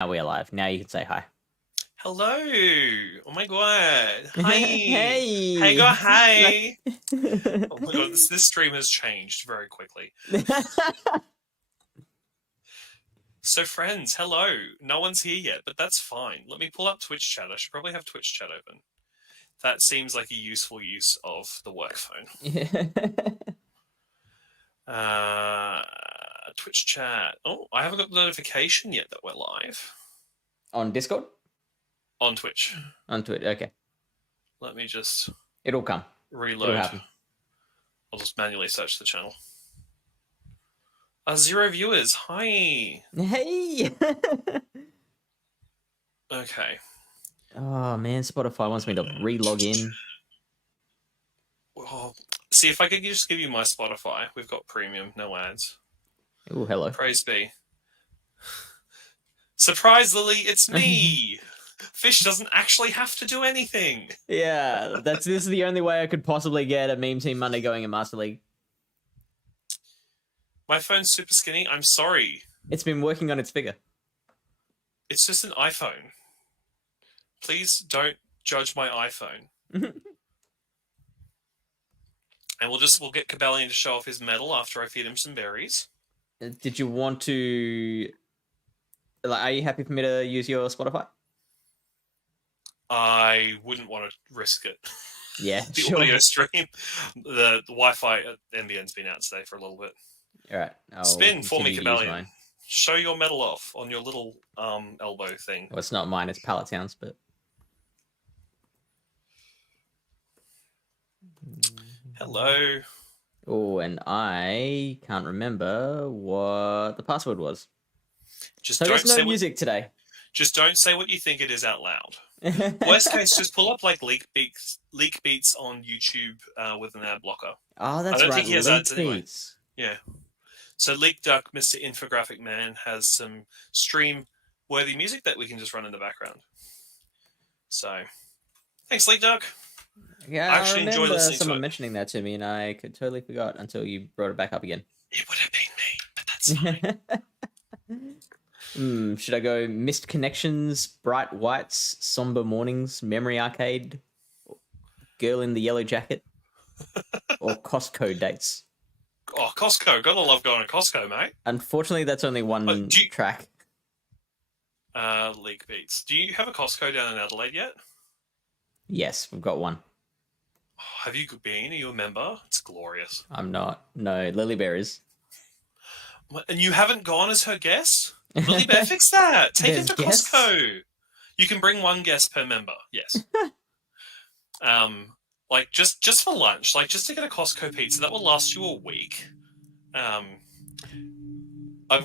Now we're live. Now you can say hi. Hello. Oh my god. Hi. Hey, Hey! go hi. Oh my god, this stream has changed very quickly. So friends, hello. No one's here yet, but that's fine. Let me pull up Twitch chat. I should probably have Twitch chat open. That seems like a useful use of the work phone. Twitch chat. Oh, I haven't got the notification yet that we're live. On Discord? On Twitch. On Twitch, okay. Let me just... It'll come. Reload. It'll happen. I'll just manually search the channel. 0 viewers. Hi. Hey! Okay. Oh, man. Spotify wants me to re-log in. Well, see, if I could just give you my Spotify. We've got premium, no ads. Oh, hello. Praise be. Surprise, Lily, it's me! Fish doesn't actually have to do anything. Yeah, this is the only way I could possibly get a Meme Team Monday going in Master League. My phone's super skinny. I'm sorry. It's been working on its figure. It's just an iPhone. Please don't judge my iPhone. And we'll get Cobalion to show off his medal after I feed him some berries. Did you want to... Like, are you happy for me to use your Spotify? I wouldn't want to risk it. Yeah, the sure. audio stream. The Wi-Fi at NBN's been out today for a little bit. All right. Spin for me, Cobalion. Show your medal off on your little elbow thing. Well, it's not mine. It's Pallet Sounds, but... Hello. Oh, and I can't remember what the password was. Just so don't there's say no music today. Just don't say what you think it is out loud. Worst case, just pull up like leak beats on YouTube with an ad blocker. Oh, that's right. I don't think he has ads anyway. Beats. Yeah. So Leak Duck, Mr. Infographic Man, has some stream-worthy music that we can just run in the background. So, thanks, Leak Duck. Yeah, I actually enjoy listening to someone mentioning that to me, and I totally forgot until you brought it back up again. It would have been me, but that's fine. Should I go Missed Connections, Bright Whites, Somber Mornings, Memory Arcade, Girl in the Yellow Jacket, or Costco Dates? Oh, Costco. Gotta love going to Costco, mate. Unfortunately, that's only one track. Leak Beats. Do you have a Costco down in Adelaide yet? Yes, we've got one. Oh, have you been? Are you a member? It's glorious. I'm not. No, Lily Bear is. And you haven't gone as her guest? Lily Bear, fix that. Take him to Costco. You can bring one guest per member. Yes. Like just for lunch, like just to get a Costco pizza that will last you a week. I've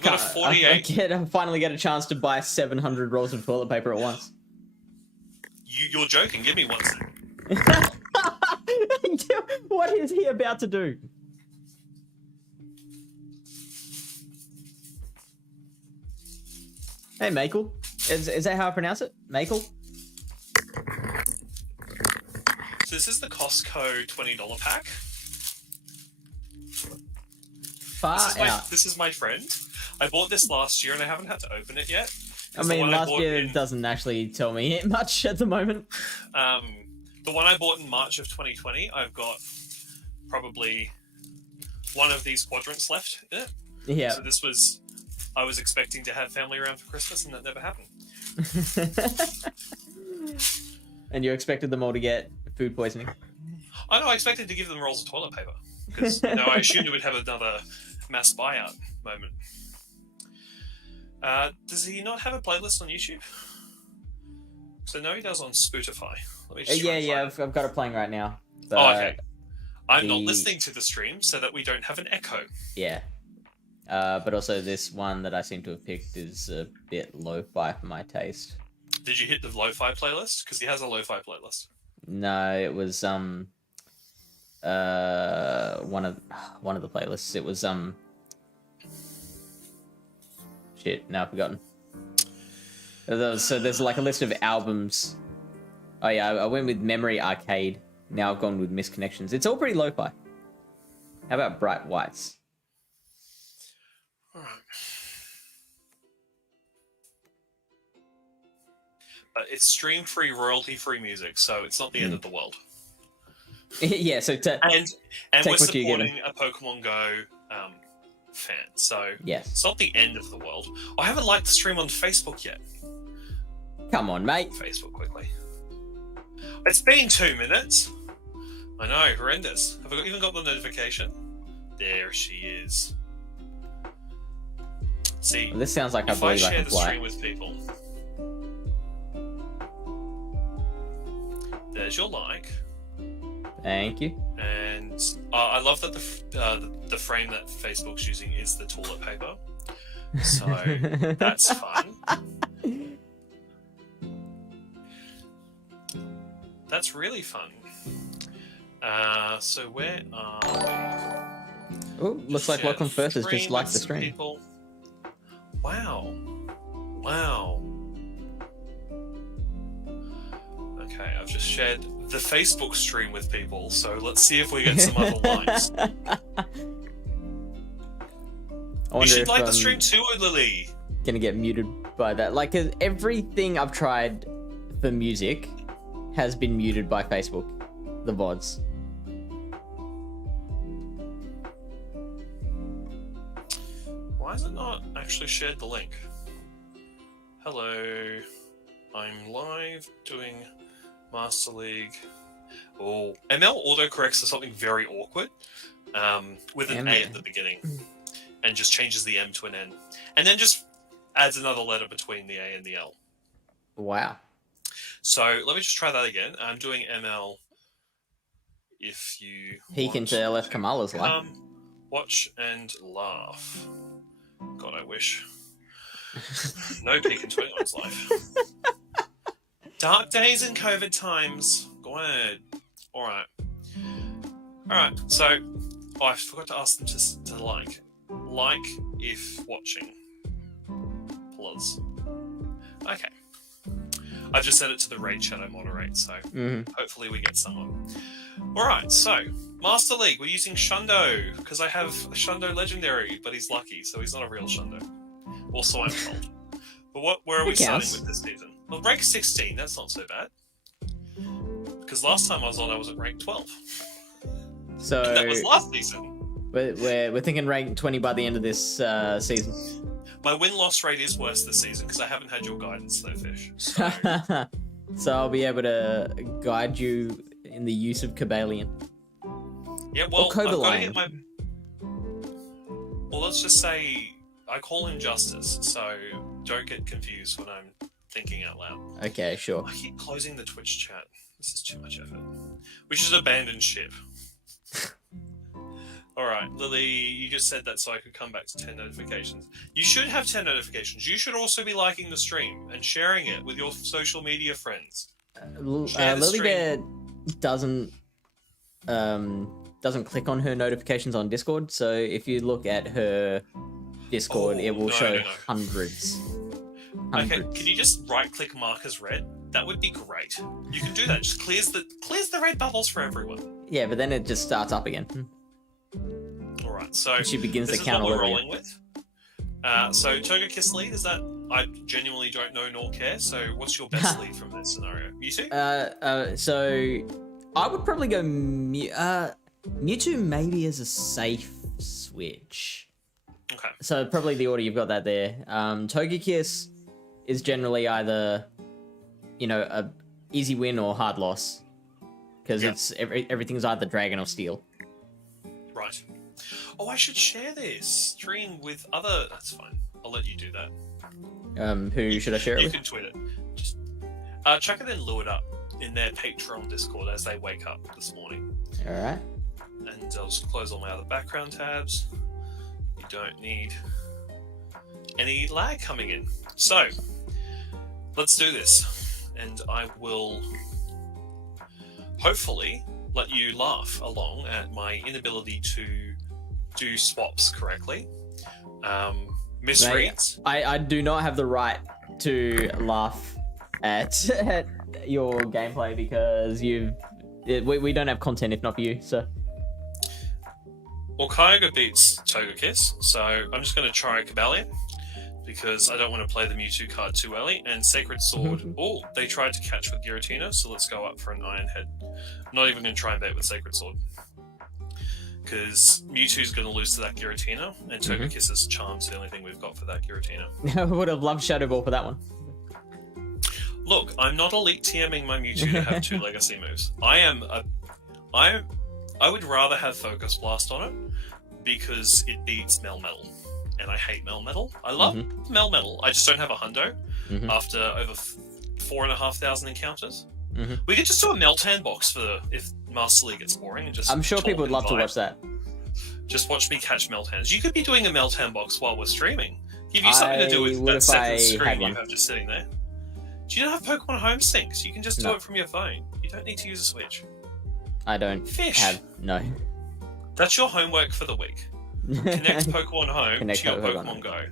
got a 48. I finally get a chance to buy 700 rolls of toilet paper at once. You're joking. Give me one second. What is he about to do? Hey, Makel. Is that how I pronounce it? Makel? So this is the Costco $20 pack. This is my friend. I bought this last year and I haven't had to open it yet. I mean, last year doesn't actually tell me much at the moment. The one I bought in March of 2020, I've got probably one of these quadrants left in it. Yeah. So this was... I was expecting to have family around for Christmas, and that never happened. And you expected them all to get food poisoning? I know, I expected to give them rolls of toilet paper. Because, I assumed it would have another mass buyout moment. Does he not have a playlist on YouTube? So no, he does on Spotify. Let me just I've got it playing right now. Oh, okay. I'm not listening to the stream so that we don't have an echo. Yeah. But also this one that I seem to have picked is a bit lo-fi for my taste. Did you hit the lo-fi playlist? Because he has a lo-fi playlist. No, it was one of the playlists. It was shit. Now I've forgotten. So there's like a list of albums. Oh yeah, I went with Memory Arcade. Now I've gone with Missed Connections. It's all pretty lo-fi. How about Bright Whites? All right. But it's stream-free, royalty-free music, so it's not the end of the world. Yeah, so And take we're what you're given. supporting a Pokemon Go fan, so Yes. it's not the end of the world. I haven't liked the stream on Facebook yet. Come on, mate. Facebook quickly. It's been 2 minutes. I know, horrendous. Have I even got the notification? There she is. See, Well, this sounds like I if I believe I share can the fly. stream with people, there's your like. Thank you. And I love that the frame that Facebook's using is the toilet paper. So that's fun. That's really fun. So where are we? Oh, looks like Lachlan First has just liked the stream. People. Wow. Wow. Okay, I've just shared the Facebook stream with people, so let's see if we get some other likes. You should like the stream too, Lily. Gonna get muted by that. Like, 'cause everything I've tried for music has been muted by Facebook, the VODs. Why has it not actually shared the link? Hello, I'm live doing Master League. Oh, ML autocorrects to something very awkward, with an A at the beginning, and just changes the M to an N, and then just adds another letter between the A and the L. Wow. So let me just try that again. I'm doing ML. If you Peek into LF Komala's life. come, watch and laugh. God, I wish. No peek into anyone's life. Dark days in COVID times. Good. Alright. Alright, so I forgot to ask them to like. Like if watching. Plus. Okay. I've just set it to the raid chat I moderate, so hopefully we get someone. Alright, so Master League, we're using Shundo, because I have a Shundo Legendary, but he's lucky, so he's not a real Shundo. Also, I'm told. But where are we starting with this season? Well, rank 16, that's not so bad. Because last time I was on, I was at rank 12. So And that was last season. We're thinking rank 20 by the end of this season. My win-loss rate is worse this season, because I haven't had your guidance, though, Fish. So, So I'll be able to guide you in the use of Cobalion. yeah, well, I've got to Cobalion. get my... Well, let's just say I call him Justice, so don't get confused when I'm thinking out loud. Okay, sure. I keep closing the Twitch chat. This is too much effort. We should abandon ship. Alright, Lily, you just said that so I could come back to 10 notifications. You should have 10 notifications. You should also be liking the stream and sharing it with your social media friends. Share the Lily stream. Bear doesn't click on her notifications on Discord, so if you look at her Discord, it will show hundreds. Okay, can you just right-click mark as red? That would be great. You can do that. Just clears the red bubbles for everyone. Yeah, but then it just starts up again. Alright, so She begins this to is count what we're all over rolling with. So Togekiss lead, is that... I genuinely don't know nor care, so what's your best lead from this scenario? Mewtwo? So I would probably go Mewtwo maybe as a safe switch. Okay. So probably the order you've got that there. Togekiss is generally either, a easy win or hard loss, because it's everything's either Dragon or Steel. Right. Oh, I should share this stream with other... That's fine. I'll let you do that. Who should I share it You with? can tweet it. Just chuck it and lure it up in their Patreon Discord as they wake up this morning. All right. And I'll just close all my other background tabs. You don't need any lag coming in. So, let's do this. And I will hopefully let you laugh along at my inability to do swaps correctly. Misreads. I do not have the right to laugh at your gameplay because we don't have content if not for you. So Well, Kyogre beats Togekiss, so I'm just going to try Cobalion. because I don't want to play the Mewtwo card too early. And Sacred Sword. Oh, they tried to catch with Giratina, so let's go up for an Iron Head. I'm not even going to try and bait with Sacred Sword. Because Mewtwo's going to lose to that Giratina, and Togekiss's Charm's the only thing we've got for that Giratina. I would have loved Shadow Ball for that one. Look, I'm not elite TMing my Mewtwo to have 2 legacy moves. I would rather have Focus Blast on it because it beats Melmetal. And I hate Melmetal. I love Melmetal. I just don't have a hundo after over 4,500 encounters. We could just do a Meltan box for if Master League gets boring and just. I'm sure people would love to watch that. Just watch me catch Meltans. You could be doing a Meltan box while we're streaming. Give you something to do with that second screen you have just sitting there. Do you not have Pokemon Home Syncs? You can just do it from your phone. You don't need to use a Switch. I don't have. No. That's your homework for the week. Connect Pokemon Home to your Pokemon Go.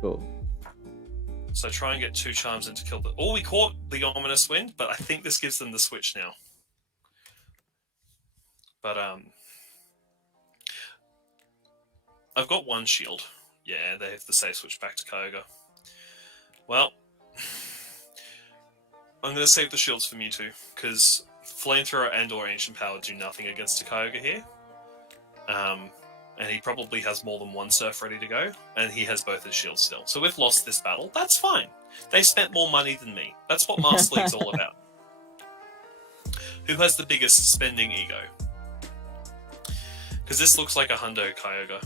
Cool. So try and get 2 charms in to kill the... Oh, we caught the Ominous Wind, but I think this gives them the switch now. But, I've got 1 shield. Yeah, they have the safe switch back to Kyogre. Well, I'm going to save the shields for Mewtwo, because Flamethrower and or Ancient Power do nothing against a Kyogre here. And he probably has more than 1 Surf ready to go, and he has both his shields still. So we've lost this battle. That's fine. They spent more money than me. That's what Master League's all about. Who has the biggest spending ego? Because this looks like a Hundo Kyogre.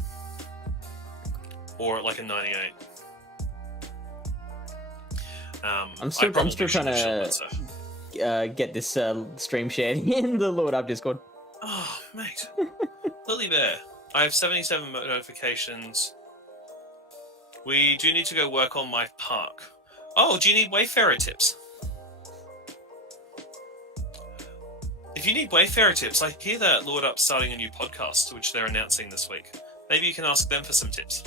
Or like a 98. I'm still trying to get this stream shared in the Lord Up Discord. Oh, mate. Lily Bear. I have 77 notifications. We do need to go work on my park. Oh, do you need Wayfarer tips? If you need Wayfarer tips, I hear that Lord Up's starting a new podcast, which they're announcing this week. Maybe you can ask them for some tips.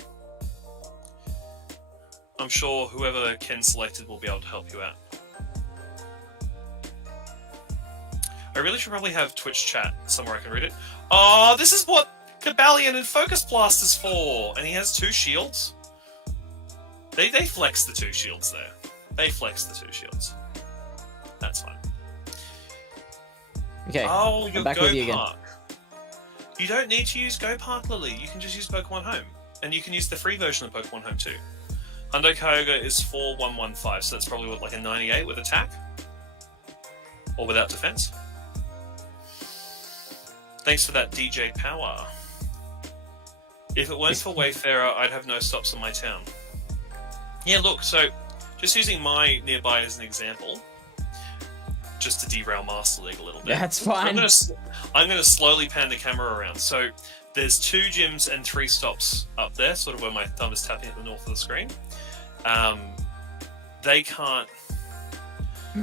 I'm sure whoever Ken selected will be able to help you out. I really should probably have Twitch chat somewhere I can read it. Oh, this is what Cobalion and Focus Blast is for! And he has 2 shields? They flex the 2 shields there. They flex the 2 shields. That's fine. Okay. Oh, your back Go with you Park. You don't need to use Go Park, Lily. You can just use Pokemon Home. And you can use the free version of Pokemon Home too. Hundo Kyogre is 4115, so that's probably what, like a 98 with attack? Or without defense? Thanks for that DJ power. If it weren't for Wayfarer, I'd have no stops in my town. Yeah, look, so just using my nearby as an example, just to derail Master League a little bit. That's fine. I'm going to slowly pan the camera around. So there's 2 gyms and 3 stops up there, sort of where my thumb is tapping at the north of the screen. They can't.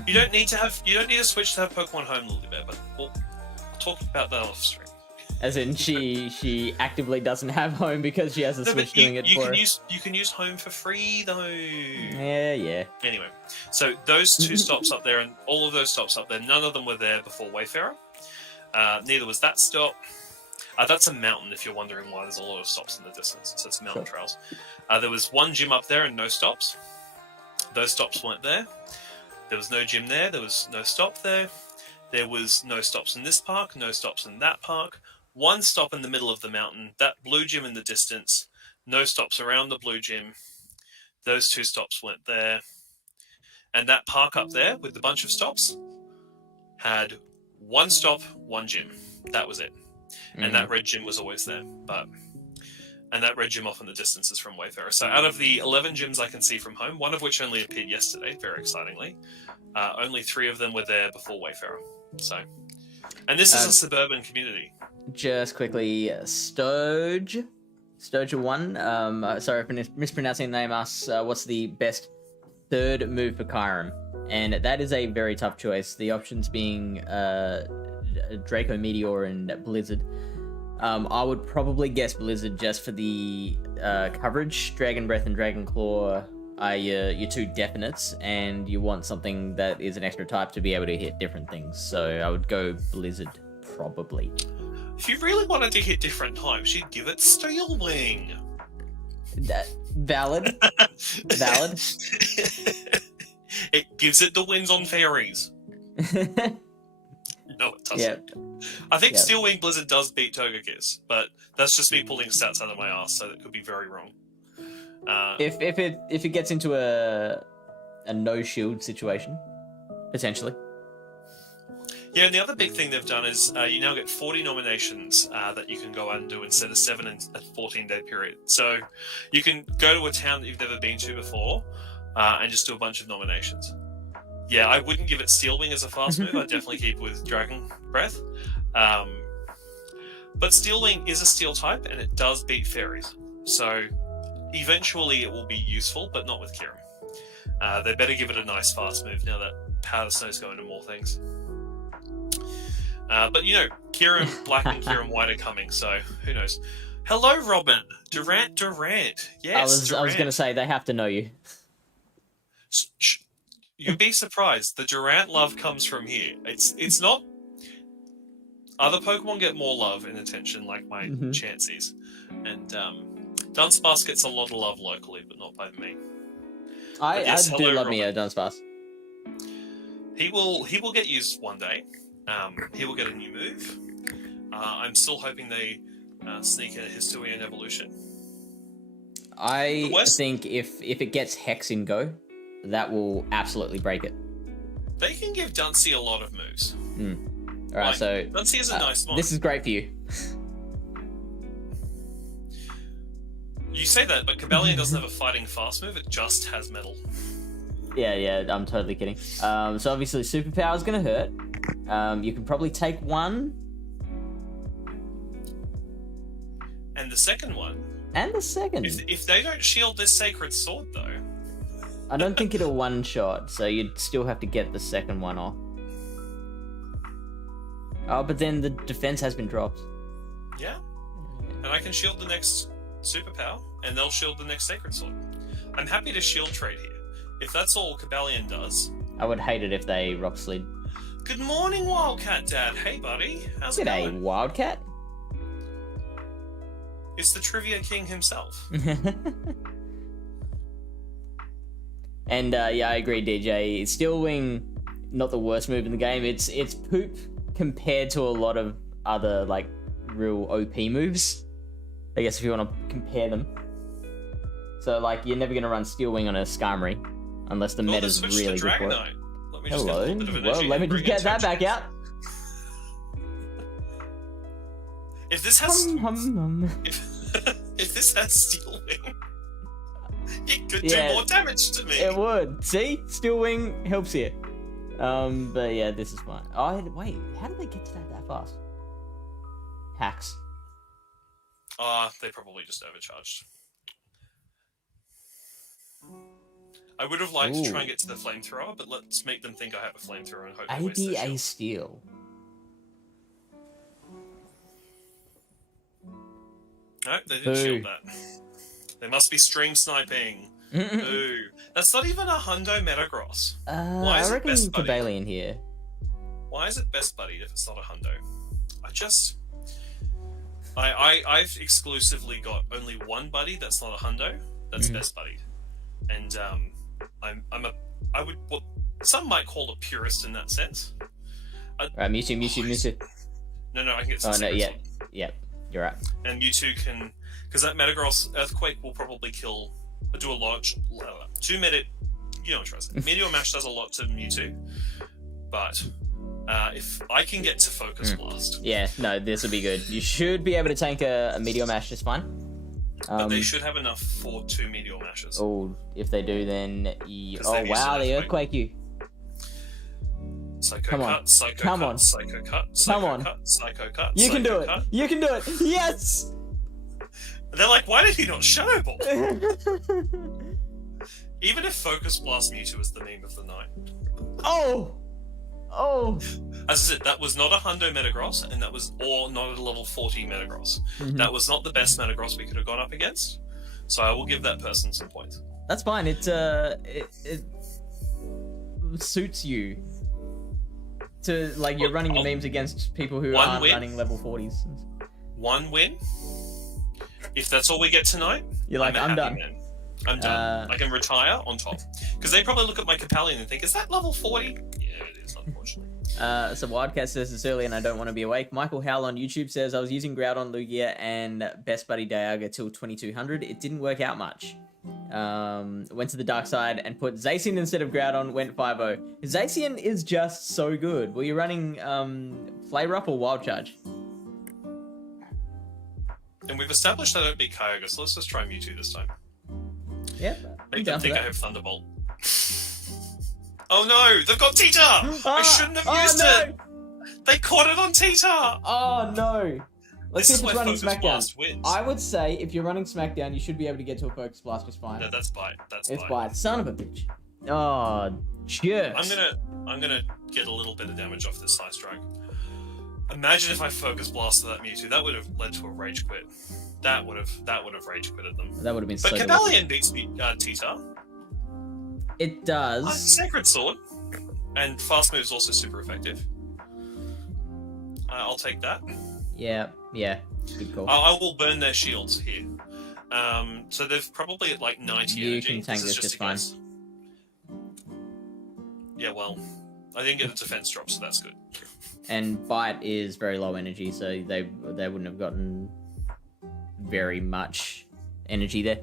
You don't need a Switch to have Pokemon Home, Lilybell, but we'll talk about that off stream. As in, she actively doesn't have Home because she has a Switch doing it for her. You can use Home for free though. Yeah. Anyway, so those 2 stops up there, and all of those stops up there, none of them were there before Wayfarer. Neither was that stop. That's a mountain, if you're wondering why there's a lot of stops in the distance. So it's mountain trails. There was 1 gym up there and no stops. Those stops weren't there. There was no gym there. There was no stop there. There was no stops in this park, no stops in that park. 1 stop in the middle of the mountain, that blue gym in the distance, no stops around the blue gym. Those 2 stops weren't there. And that park up there with the bunch of stops had 1 stop, 1 gym. That was it. And that red gym was always there. And that red gym off in the distance is from Wayfarer. So out of the 11 gyms I can see from home, 1 of which only appeared yesterday, very excitingly, only 3 of them were there before Wayfarer. So, and this is a suburban community. Just quickly, Stoge1, sorry for mispronouncing the name, asks, what's the best 3rd move for Kyurem? And that is a very tough choice. The options being Draco Meteor and Blizzard. I would probably guess Blizzard just for the coverage. Dragon Breath and Dragon Claw are your 2 definites, and you want something that is an extra type to be able to hit different things. So I would go Blizzard, probably. If you really wanted to hit different types, you'd give it Steel Wing. Valid. Valid. It gives it the wins on fairies. No, it doesn't. Yeah. I think Steel Wing Blizzard does beat Togekiss, but that's just me pulling stats out of my ass, so that could be very wrong. If it gets into a no shield situation, potentially. Yeah, and the other big thing they've done is you now get 40 nominations that you can go out and do instead of 7 in a 14-day period. So you can go to a town that you've never been to before and just do a bunch of nominations. Yeah, I wouldn't give it Steel Wing as a fast move. I'd definitely keep it with Dragon Breath. But Steel Wing is a steel type, and it does beat fairies. So eventually it will be useful, but not with Kyurem. They better give it a nice fast move now that Powder Snow's going to more things. But you know, Kyurem Black and Kyurem White are coming, so who knows? Hello, Robin. Durant. Yes, I was going to say they have to know you. You'd be surprised. The Durant love comes from here. It's not. Other Pokemon get more love and attention, like my Chanseys, and Dunsparce gets a lot of love locally, but not by me. I do love me a Dunsparce. He will get used one day. He will get a new move. I'm still hoping they sneak in a Histurian evolution. I think if it gets Hex in Go, that will absolutely break it. They can give Dunsey a lot of moves. Alright, like, so Dunsey is a nice mod. This is great for you. You say that, but Cobalion doesn't have a fighting fast move, it just has metal. Yeah, I'm totally kidding. So obviously Superpower is going to hurt. You can probably take one. And the second one. And the second. If they don't shield this Sacred Sword, though. I don't think it'll one-shot, so you'd still have to get the second one off. Oh, but then the defense has been dropped. Yeah. And I can shield the next Superpower, and they'll shield the next Sacred Sword. I'm happy to shield trade here. If that's all Cobalion does. I would hate it if they Rock Slid. Good morning, Wildcat Dad. Hey, buddy. How's it going? G'day, Wildcat. It's the Trivia King himself. And yeah, I agree, DJ. Steel Wing, not the worst move in the game. It's poop compared to a lot of other like real OP moves. I guess if you want to compare them. So like you're never gonna run Steel Wing on a Skarmory unless the meta's really good for it. Let me just get a little bit of energy. Well, let me just get that back out. If this has if this has Steel Wing, it could do more damage to me. It would. See? Steel Wing helps here. But yeah, this is fine. Oh, wait. How did they get to that fast? Hacks. They probably just overcharged. I would have liked to try and get to the flamethrower, but let's make them think I have a flamethrower and hope they waste their ADA shield. Steel. No, they didn't shield that. They must be stream sniping. Ooh. That's not even a Hundo Metagross. Why is I it reckon best buddy? Cobalion here. Why is it best buddied if it's not a Hundo? I've exclusively got only one buddy that's not a Hundo. That's best buddied. And some might call a purist in that sense. Right, Mewtwo. No, I can get some. Oh no, Sacred yeah, you're right. And Mewtwo can, because that Metagross Earthquake will probably kill, do a lot. You know what I'm trying to say. Meteor Mash does a lot to Mewtwo, but if I can get to Focus Blast, yeah, no, this will be good. You should be able to tank a Meteor Mash just fine. But they should have enough for 2 Meteor Mashes. Oh, if they do, then Oh wow, they Earthquake you. Psycho Come on. cut, Psycho Come cut, on. Psycho cut, Psycho cut, Psycho cut. You can do it. Cut. You can do it. Yes. They're like, why did he not Shadow Ball? Even if Focus Blast Mewtwo is the meme of the night. Oh. As I said, that was not a Hundo Metagross, and that was not a level 40 Metagross. That was not the best Metagross we could have gone up against. So I will give that person some points. That's fine. It suits you. To like you're running your memes against people who aren't running level 40s. One win. If that's all we get tonight, You're like, I'm happy done. Man. I'm done. I can retire on top. Because they probably look at my Cobalion and think, is that level 40? Yeah, it is, unfortunately. So Wildcat says this early and I don't want to be awake. Michael Howell on YouTube says, I was using Groudon, Lugia, and Best Buddy Dialga till 2200. It didn't work out much. Went to the dark side and put Zacian instead of Groudon, went 5-0. Zacian is just so good. Were you running Flare Up or Wild Charge? And we've established I don't beat Kyogre, so let's just try Mewtwo this time. Yeah. Make them think I have Thunderbolt. Oh no! They've got Tita! I shouldn't have used it! They caught it on Tita! Oh no! Let's see if it's running Smackdown. Wins. I would say if you're running Smackdown, you should be able to get to a Focus Blast just fine. No, that's Bite. It's Bite. Son of a bitch. Oh, jerks. I'm gonna get a little bit of damage off this Side Strike. Imagine if I Focus Blasted that Mewtwo. That would have led to a Rage Quit. That would have Rage Quitted them. That would have been so good. But Cobalion beats Tita. It does. Sacred Sword. And Fast Move is also super effective. I'll take that. Yeah. Good call. I will burn their shields here. So they've probably at like 90 you energy. You can tank this just fine. Yeah, well, I didn't get a defense drop, so that's good. And Bite is very low energy, so they wouldn't have gotten very much energy there.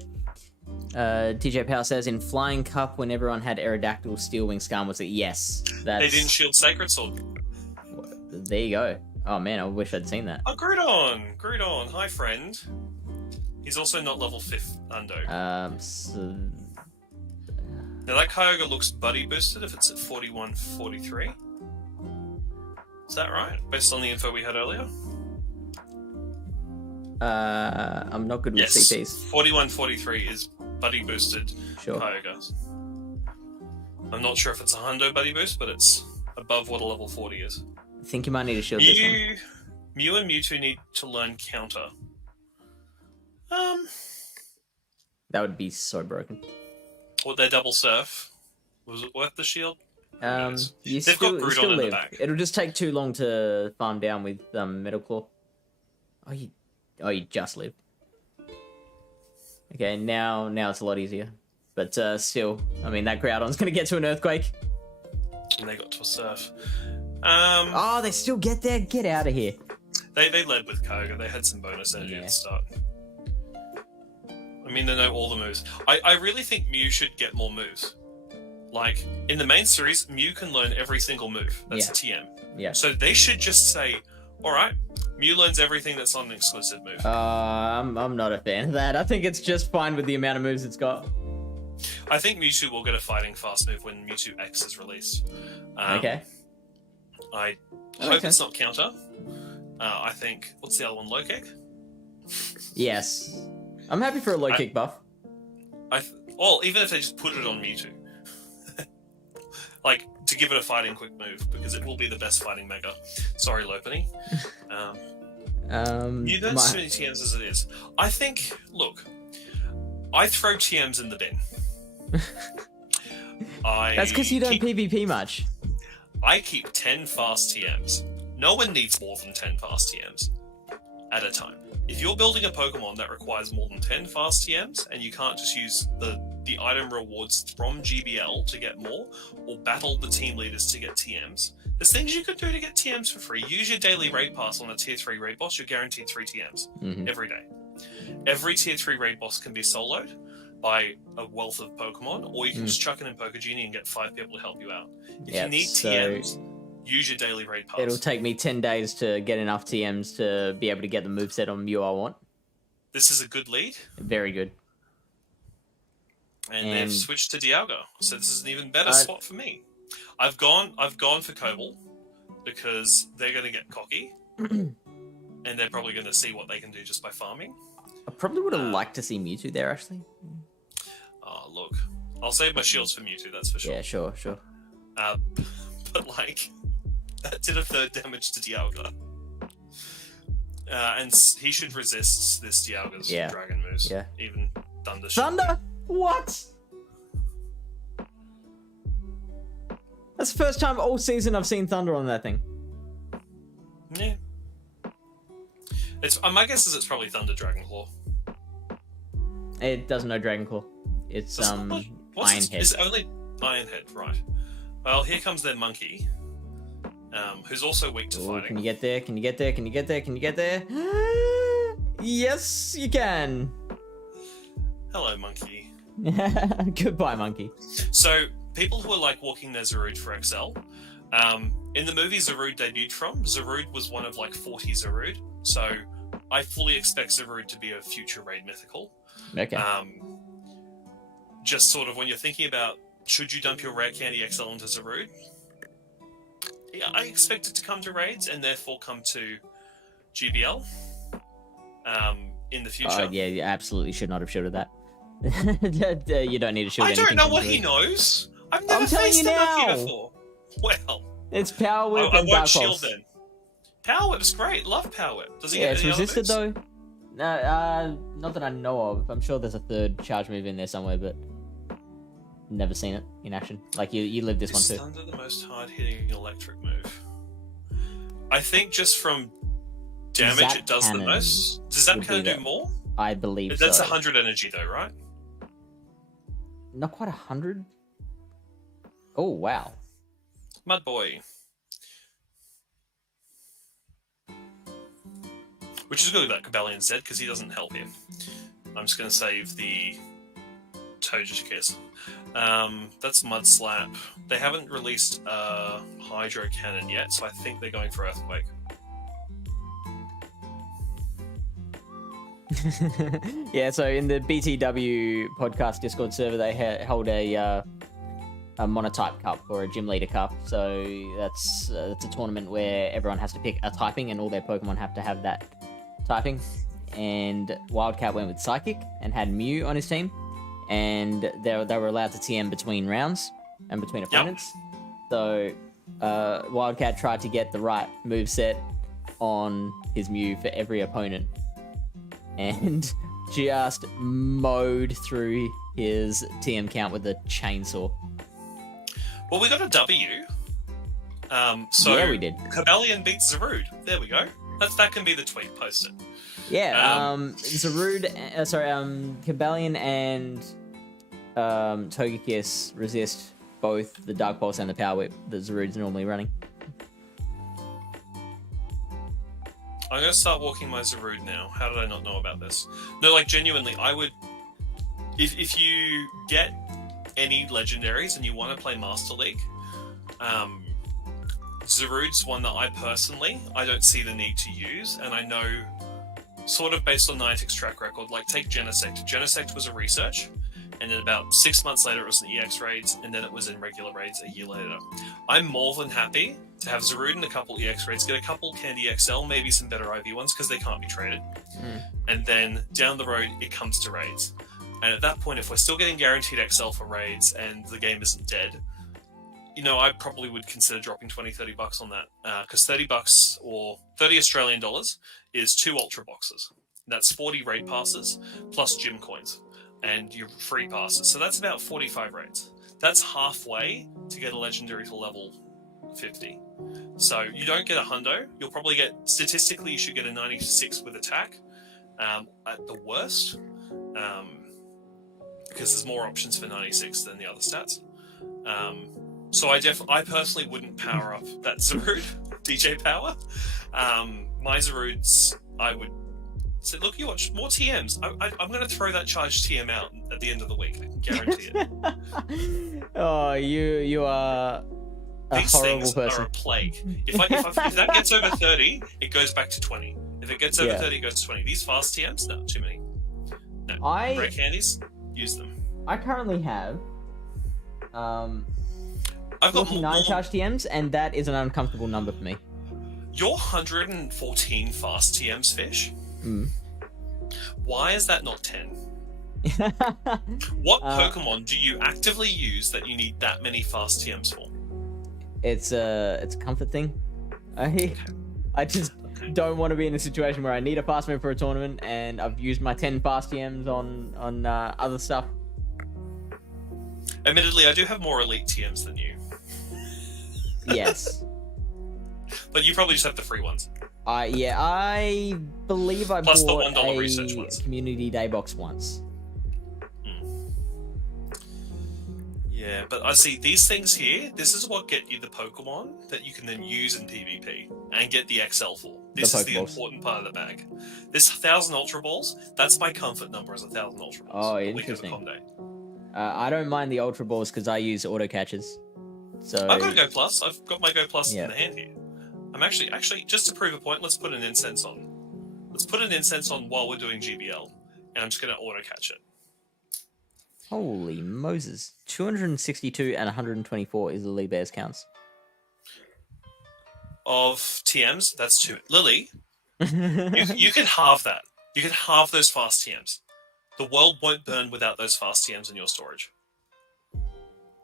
TJ Power says, in Flying Cup, when everyone had Aerodactyl, Steel Wing Scarm was it? Yes. They didn't shield Sacred Sword. There you go. Oh man, I wish I'd seen that. Oh, Groudon, hi friend. He's also not level 5th Undo. Now that Kyogre looks buddy boosted if it's at 41, 43. Is that right? Based on the info we had earlier? I'm not good with CPs. 41, 43 is buddy boosted sure. Kyogre. I'm not sure if it's a hundo buddy boost, but it's above what a level 40 is. I think you might need to shield this one. Mew and Mewtwo need to learn counter. That would be so broken. Or their double surf. Was it worth the shield? They've got Groudon in the back. It'll just take too long to farm down with Metal Claw. Oh, you just live. Okay, now it's a lot easier. But still, I mean, that Groudon's going to get to an Earthquake. And they got to a Surf. Oh, they still get there? Get out of here. They led with Kyogre. They had some bonus energy at the start. I mean, they know all the moves. I really think Mew should get more moves. Like, in the main series, Mew can learn every single move. That's a TM. Yeah. So they should just say, alright, Mew learns everything that's on an exclusive move. I'm not a fan of that. I think it's just fine with the amount of moves it's got. I think Mewtwo will get a fighting fast move when Mewtwo X is released. Okay. I hope it's not counter. I think, what's the other one, low kick? Yes. I'm happy for a low kick buff. Well, even if they just put it on Mewtwo. Like, to give it a fighting quick move, because it will be the best fighting mega. Sorry, Lopunny. You don't so many TMs as it is. I think, look, I throw TMs in the bin. That's because you don't PvP much. I keep 10 fast TMs. No one needs more than 10 fast TMs at a time. If you're building a Pokemon that requires more than 10 fast TMs, and you can't just use the item rewards from GBL to get more, or battle the team leaders to get TMs, there's things you could do to get TMs for free. Use your daily raid pass on a tier 3 raid boss, you're guaranteed 3 TMs every day. Every tier 3 raid boss can be soloed by a wealth of Pokemon, or you can just chuck it in Pokegenie and get 5 people to help you out. If you need TMs, use your daily raid pass. It'll take me 10 days to get enough TMs to be able to get the moveset on Mew I want. This is a good lead. Very good. And they've switched to Dialga, so this is an even better spot for me. I've gone for Cobalt because they're going to get cocky, and they're probably going to see what they can do just by farming. I probably would have liked to see Mewtwo there, actually. Oh, look. I'll save my shields for Mewtwo, that's for sure. Yeah, sure. But, like, that did a third damage to Dialga. And he should resist this Dialga's dragon moves. Yeah. Even Thunder. Thunder? What? That's the first time all season I've seen Thunder on that thing. Yeah. My guess is it's probably Thunder Dragon Claw. It doesn't know Dragon Claw. It's Ironhead. Is it only Ironhead, right? Well, here comes their monkey, who's also weak to fighting. Can you get there? Can you get there? Can you get there? Can you get there? Yes, you can. Hello, monkey. Goodbye, monkey. So, people who are like walking their Zarude for XL, in the movie Zarude debuted from, Zarude was one of like 40 Zarude, so I fully expect Zarude to be a future raid mythical. Okay. Just sort of when you're thinking about should you dump your rare candy XL into Zarude, yeah, I expect it to come to raids and therefore come to GBL in the future. Yeah, you absolutely should not have shielded that. You don't need to shield I anything. don't know what he knows. I've never faced a monkey before. Well, it's Power Whip I and won't Dark shield Pulse. then. Power Whip's great. Love Power Whip. Does he Yeah, get it's any resisted other moves? though. Not that I know of. I'm sure there's a third charge move in there somewhere, but never seen it in action. Like you lived this one Is too. Thunder the most hard-hitting electric move? I think just from damage Zap it does the Cannon most. Does that would kind be of do the- more? I believe That's so. 100 energy though, right? Not quite 100. Oh wow. Mud Boy. Which is good that Cobalion said, because he doesn't help here. I'm just going to save the Togekiss Kiss. That's Mud Slap. They haven't released a Hydro Cannon yet, so I think they're going for Earthquake. Yeah, so in the BTW podcast Discord server, they hold a monotype cup or a gym leader cup. So that's a tournament where everyone has to pick a typing, and all their Pokemon have to have that typing. And Wildcat went with Psychic and had Mew on his team, and they were allowed to TM between rounds and between opponents. So Wildcat tried to get the right moveset on his Mew for every opponent, and just mowed through his TM count with a chainsaw. Well, we got a W. So Yeah, we did. Cobalion beats Zarude. There we go. That can be the tweet. Post it. Yeah, Zarude, Cobalion and Togekiss resist both the Dark Pulse and the Power Whip that Zarude's normally running. I'm going to start walking my Zarude now. How did I not know about this? No, like, genuinely, I would... If you get any legendaries and you want to play Master League, Zarude's one that I don't see the need to use, and I know, sort of based on Niantic's track record, like, take Genesect. Genesect was a research, and then about 6 months later it was in EX raids, and then it was in regular raids a year later. I'm more than happy to have Zarude in a couple EX raids, get a couple Candy XL, maybe some better IV ones, because they can't be traded. And then, down the road, it comes to raids. And at that point, if we're still getting guaranteed XL for raids, and the game isn't dead, you know, I probably would consider dropping $20-30 on that, because $30 or $30 Australian dollars is 2 Ultra boxes. That's 40 raid passes, plus gym coins, and your free passes. So that's about 45 raids. That's halfway to get a legendary to level 50. So you don't get a hundo. You'll probably get, statistically, you should get a 96 with attack at the worst, because there's more options for 96 than the other stats. So I personally wouldn't power up that Zarude, DJ Power. My Zarudes, I would say, look, you watch more TMs. I'm going to throw that charged TM out at the end of the week. I can guarantee it. Oh, you are a These horrible things person. are a plague. If that gets over 30, it goes back to 20. If it gets over 30, it goes to 20. These fast TMs, no, too many. No, rare candies, use them. I currently have I've got 49 more. charge TMs, and that is an uncomfortable number for me. Your 114 fast TMs, Fish? Why is that not 10? What Pokemon do you actively use that you need that many fast TMs for? It's a comfort thing. I just don't want to be in a situation where I need a fast move for a tournament, and I've used my 10 fast TMs on other stuff. Admittedly, I do have more elite TMs than you. Yes. But you probably just have the free ones. I believe I Plus the bought $1 a research ones. community day box once. Yeah, but I see these things here. This is what get you the Pokemon that you can then use in PvP and get the XL for. This is the Pokeballs. important part of the bag. This 1,000 Ultra Balls, that's my comfort number is 1,000 Ultra Balls. Oh, the week of the interesting. Com Day. I don't mind the Ultra Balls because I use auto catches. So I've got a Go Plus. I've got my Go Plus Yeah. in the hand here. I'm actually, just to prove a point, let's put an incense on. Let's put an incense on while we're doing GBL, and I'm just going to auto catch it. Holy Moses. 262 and 124 is the Lee Bears counts. Of TMs, that's 2. Lily, you can halve that. You can halve those fast TMs. The world won't burn without those fast TMs in your storage.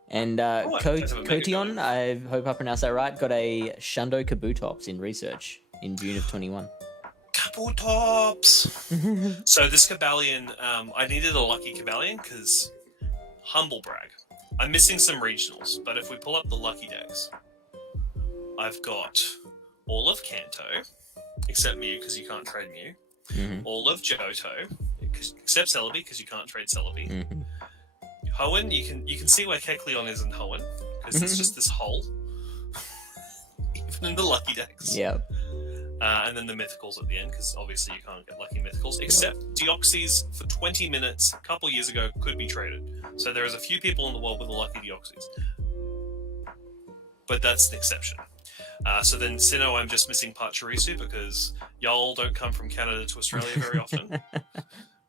And Kotion, I hope I pronounced that right, got a Shundo Kabutops in research in June of 21. Kabutops! So this Cobalion, I needed a lucky Cobalion because, humble brag, I'm missing some regionals, but if we pull up the lucky decks, I've got all of Kanto, except Mew because you can't trade Mew, all of Johto, except Celebi because you can't trade Celebi. Hoenn, you can see where Kecleon is in Hoenn because it's just this hole, even in the lucky decks. Yeah. And then the mythicals at the end, because obviously you can't get lucky mythicals, except Deoxys for 20 minutes a couple years ago could be traded. So there is a few people in the world with a lucky Deoxys. But that's an exception. So then Sinnoh, I'm just missing Pachirisu because y'all don't come from Canada to Australia very often.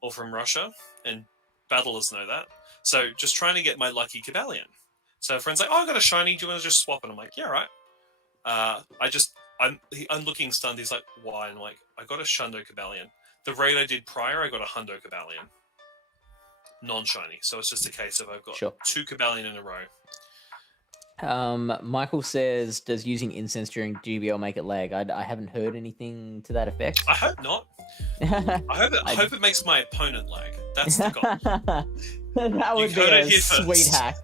Or from Russia, and battlers know that. So just trying to get my lucky Cobalion. So a friend's like, oh, I got a shiny, do you want to just swap? And I'm like, yeah, right. I'm looking stunned. He's like, why? And I'm like, I got a Shundo Cobalion. The raid I did prior, I got a Hundo Cobalion. Non-shiny. So it's just a case of I've got 2 Cobalion in a row. Michael says, does using incense during GBL make it lag? I haven't heard anything to that effect. I hope not. I hope it makes my opponent lag. That's the goal. That would be a sweet hack.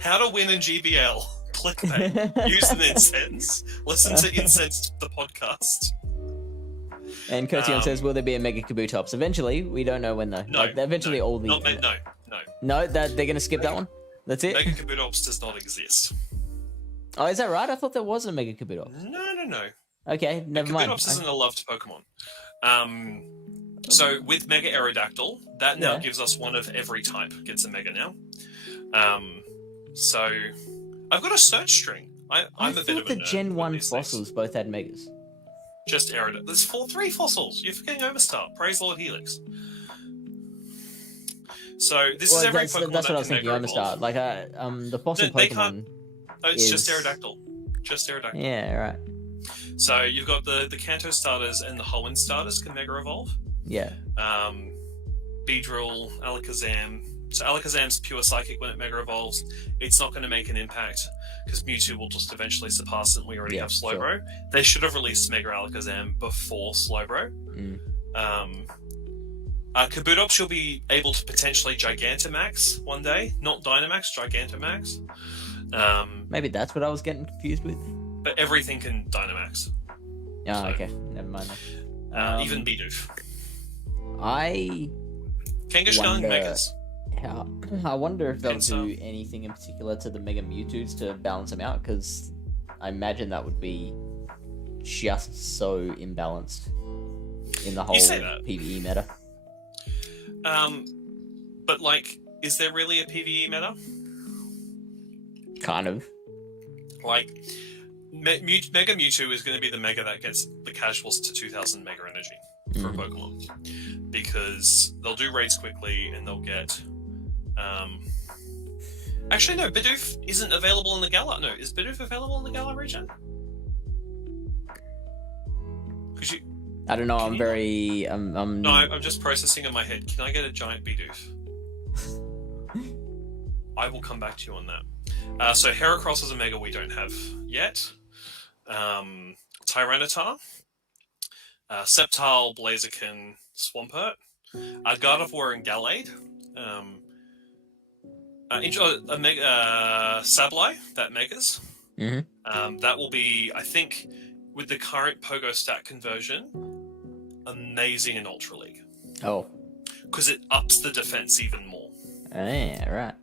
How to win in GBL. Clickbait. Use an incense. Listen to Incense the podcast. And Kotion says, will there be a Mega Kabutops? Eventually, we don't know when though. No, like, eventually all the... No, that they're going to skip that one? That's it? Mega Kabutops does not exist. Oh, is that right? I thought there was a Mega Kabutops. No. Okay, never mind. Kabutops isn't a loved Pokemon. So with Mega Aerodactyl, that now gives us one of every type gets a Mega now. So I've got a search string. I'm a bit of a nerd. The Gen 1 fossils both had Megas. Just Aerodactyl. There's 3 fossils. You're forgetting Overstar. Praise Lord Helix. So this is every Pokemon that's what I was thinking. Overstar. Like the fossil Pokemon. Oh, it's just Aerodactyl. Just Aerodactyl. Yeah, right. So you've got the Kanto starters and the Hoenn starters can Mega Evolve. Yeah. Beedrill, Alakazam. So Alakazam's pure Psychic when it Mega Evolves. It's not going to make an impact because Mewtwo will just eventually surpass it and we already have Slowbro. Sure. They should have released Mega Alakazam before Slowbro. Kabutops you'll be able to potentially Gigantamax one day. Not Dynamax, Gigantamax. Maybe that's what I was getting confused with. But everything can Dynamax. Oh, okay. Never mind. Even Bidoof. Kangaskhan Megas. I wonder if they'll do anything in particular to the Mega Mewtwo's to balance them out, because I imagine that would be just so imbalanced in the whole PvE meta. But like, is there really a PvE meta? Kind of. Like, Mega Mewtwo is going to be the Mega that gets the casuals to 2000 Mega Energy for a Pokemon. Because they'll do raids quickly and they'll get... Actually, no, Bidoof isn't available in the Galar. No, is Bidoof available in the Galar region? I don't know, No, I'm just processing in my head. Can I get a giant Bidoof? I will come back to you on that. So Heracross is a Mega we don't have yet. Tyranitar. Sceptile, Blaziken, Swampert. Gardevoir and Gallade. Sableye, that Megas. That will be, I think, with the current Pogo stat conversion, amazing in Ultra League. Oh. Because it ups the defense even more. Yeah, right.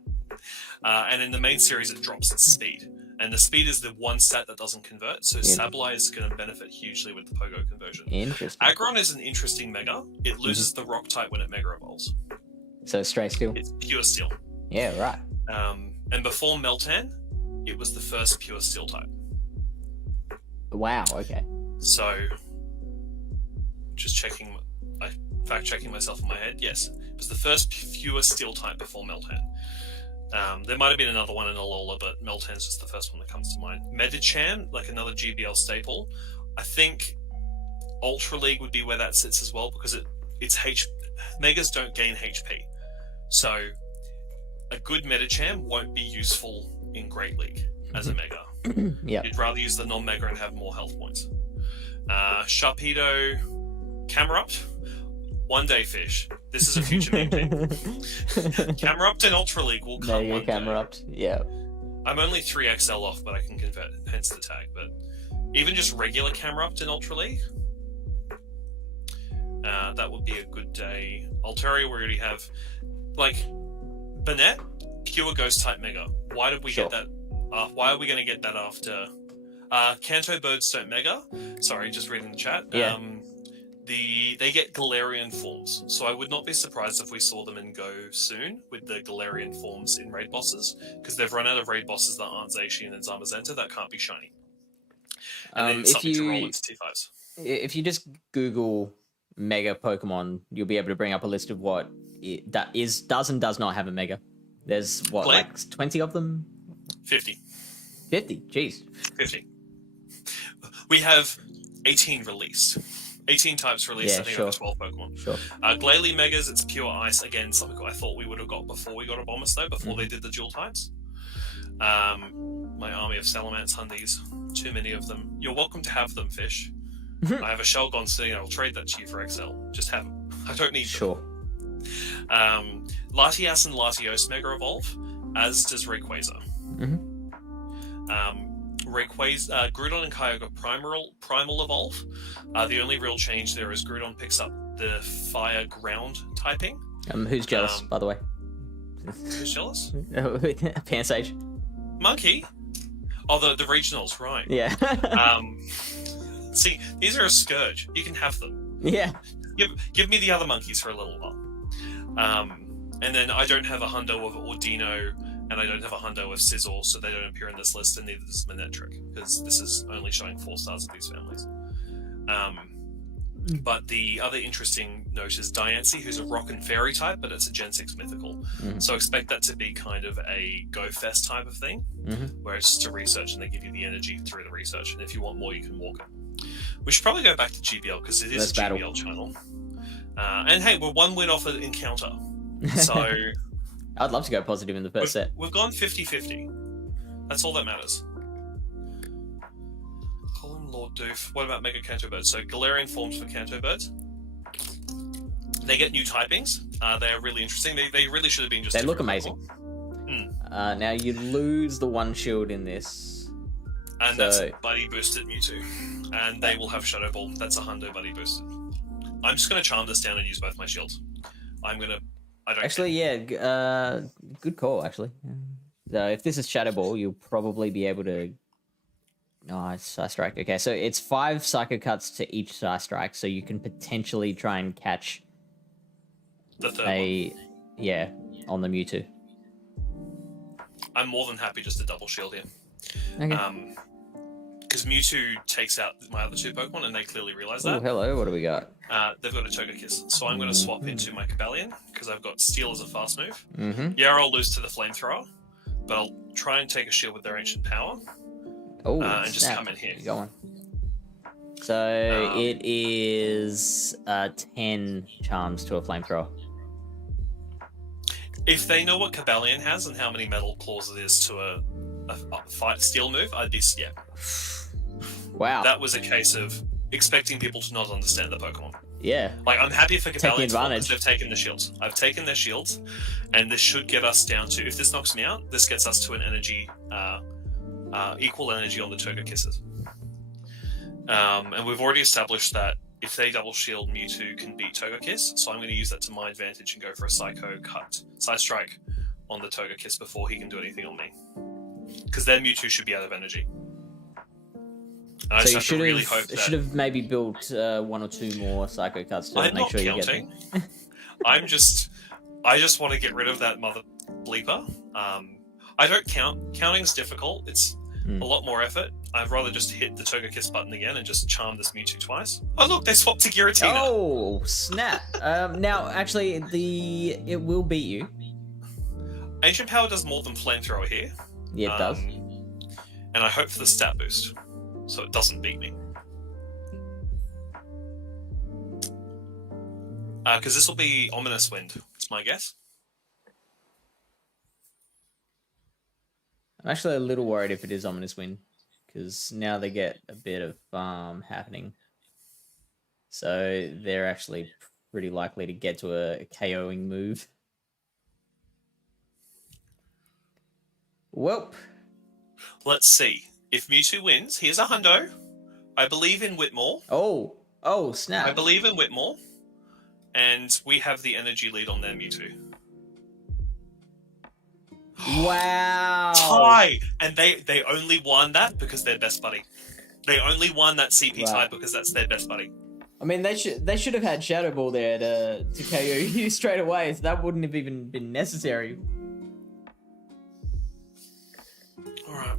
And in the main series, it drops its speed. And the speed is the one stat that doesn't convert, so Sableye is going to benefit hugely with the Pogo conversion. Interesting. Aggron is an interesting Mega. It loses the Rock type when it Mega Evolves. So straight Steel? It's pure Steel. Yeah, right. And before Meltan, it was the first pure Steel type. Wow, okay. So, just checking, fact-checking myself in my head, yes. It was the first pure Steel type before Meltan. There might have been another one in Alola, but Meltan's just the first one that comes to mind. Medicham, like another GBL staple. I think Ultra League would be where that sits as well, because it's Megas don't gain HP. So a good Medicham won't be useful in Great League as a Mega. Yeah. You'd rather use the non-Mega and have more health points. Sharpedo, Camerupt, One Day Fish. This is a future meme thing. Camerupt and Ultra League will come There you one go, Camerupt. Yeah. I'm only 3XL off, but I can convert, hence the tag. But even just regular Camerupt in Ultra League, that would be a good day. Altaria, we already have. Like, Banette, pure Ghost type Mega. Why did we get that? Why are we going to get that after? Kanto Birds don't Mega. Sorry, just reading the chat. Yeah. They get Galarian forms, so I would not be surprised if we saw them in Go soon with the Galarian forms in raid bosses, because they've run out of raid bosses that aren't Zacian and Zamazenta that can't be shiny. And then something to roll into T5s. If you just Google Mega Pokemon, you'll be able to bring up a list of what does and does not have a Mega. There's what, like 20 of them? 50. 50, jeez. 50. We have 18 released. 18 types released, Yeah, I think, sure. over 12 Pokemon. Sure. Glalie Megas, it's pure ice. Again, something I thought we would have got before we got Abomasnow, before they did the dual types. My army of Salamence Hundies. Too many of them. You're welcome to have them, Fish. I have a Shelgon sitting, I'll trade that to you for XL. Just have them. I don't need them. Sure. Latias and Latios Mega Evolve, as does Rayquaza. Rayquaza, Groudon and Kyogre Primal Evolve. The only real change there is Groudon picks up the Fire Ground typing. Who's jealous, by the way? Who's jealous? Pansage. Monkey? Oh, the regionals, right. Yeah. See, these are a scourge. You can have them. Yeah. Give me the other monkeys for a little while. And then I don't have a hundo of Ordino, and I don't have a hundo of Sizzle, so they don't appear in this list, and neither does Manectric, because this is only showing 4 stars of these families. But the other interesting note is Diancie, who's a rock and fairy type, but it's a Gen 6 mythical. So expect that to be kind of a Go Fest type of thing, where it's just a research and they give you the energy through the research, and if you want more, you can walk it. We should probably go back to GBL, because it is a GBL channel. And hey, we're 1 win off an encounter. So I'd love to go positive in the first set. We've gone 50-50. That's all that matters. Colin Lord Doof. What about Mega Kanto Birds? So Galarian forms for Kanto Birds. They get new typings. They are really interesting. They really should have been just. They look amazing. Now you lose the 1 shield in this. And that's Buddy Boosted Mewtwo. And they will have Shadow Ball. That's a hundo Buddy Boosted. I'm just going to charm this down and use both my shields. I don't actually, yeah, good call, actually. So if this is Shadow Ball, you'll probably be able to... Oh, it's Psy Strike. Okay, so it's 5 Psycho Cuts to each Psy Strike, so you can potentially try and catch the third one. Yeah, on the Mewtwo. I'm more than happy just to double shield here. Okay. Because Mewtwo takes out my other 2 Pokemon, and they clearly realize that. Oh, hello, what do we got? They've got a Togekiss, so I'm going to swap into my Cobalion, because I've got Steel as a fast move. Yeah, I'll lose to the Flamethrower, but I'll try and take a shield with their Ancient Power, and just come in here. Go on. So it is 10 charms to a Flamethrower. If they know what Cobalion has and how many Metal Claws it is to a fight Steel move, I'd be, yeah. Wow. That was a case of expecting people to not understand the Pokemon. Yeah. Like, I'm happy for Cobalion advantage. because they've taken the shields. I've taken their shields, and this should get us down to, if this knocks me out, this gets us to an energy, equal energy on the Togekisses. And we've already established that if they double shield, Mewtwo can beat Togekiss, so I'm going to use that to my advantage and go for a Psycho Cut, Psy Strike on the Togekiss before he can do anything on me. Because their Mewtwo should be out of energy. And I So just have to really hope that... should have maybe built 1 or 2 more Psycho Cuts to make sure you get them. I just want to get rid of that mother bleeper. I don't count. Counting's difficult. It's a lot more effort. I'd rather just hit the Togekiss button again and just charm this Mewtwo twice. Oh look, they swapped to Giratina. Oh snap! Now actually, it will beat you. Ancient Power does more than Flamethrower here. Yeah, it does. And I hope for the stat boost, so it doesn't beat me. Because this will be Ominous Wind. It's my guess. I'm actually a little worried if it is Ominous Wind, because now they get a bit of farm happening. So they're actually pretty likely to get to a KOing move. Welp. Let's see. If Mewtwo wins, here's a hundo. I believe in Whitmore. Oh, snap. I believe in Whitmore. And we have the energy lead on their Mewtwo. Wow. Tie! And they only won that because they're best buddy. They only won that CP tie because that's their best buddy. I mean, they should have had Shadow Ball there to KO you straight away, so that wouldn't have even been necessary. Alright.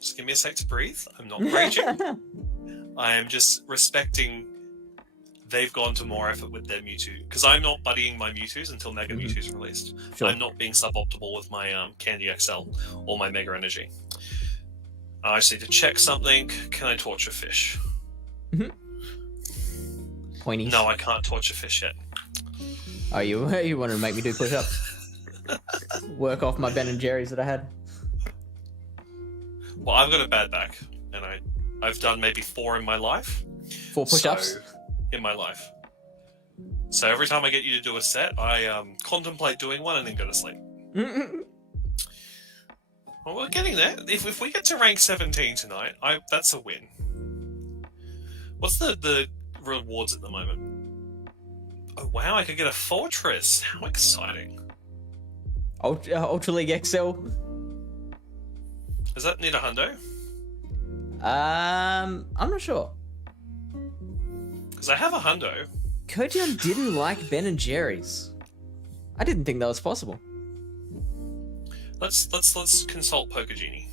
Just give me a sec to breathe. I'm not raging. I am just respecting they've gone to more effort with their Mewtwo. Because I'm not buddying my Mewtwo's until Mega Mewtwo's released. Sure. I'm not being suboptimal with my Candy XL or my Mega Energy. I just need to check something. Can I torture fish? Pointies. No, I can't torture fish yet. Oh, you wanted to make me do push-ups? Work off my Ben & Jerry's that I had? Well, I've got a bad back, and I've done maybe 4 in my life. 4 push-ups? In my life. So every time I get you to do a set, I contemplate doing one and then go to sleep. Well, we're getting there. If we get to rank 17 tonight, that's a win. What's the rewards at the moment? Oh wow, I could get a fortress. How exciting. Ultra League XL. Does that need a hundo? I'm not sure. Because I have a hundo. Cobalion didn't like Ben & Jerry's. I didn't think that was possible. Let's consult Poker Genie.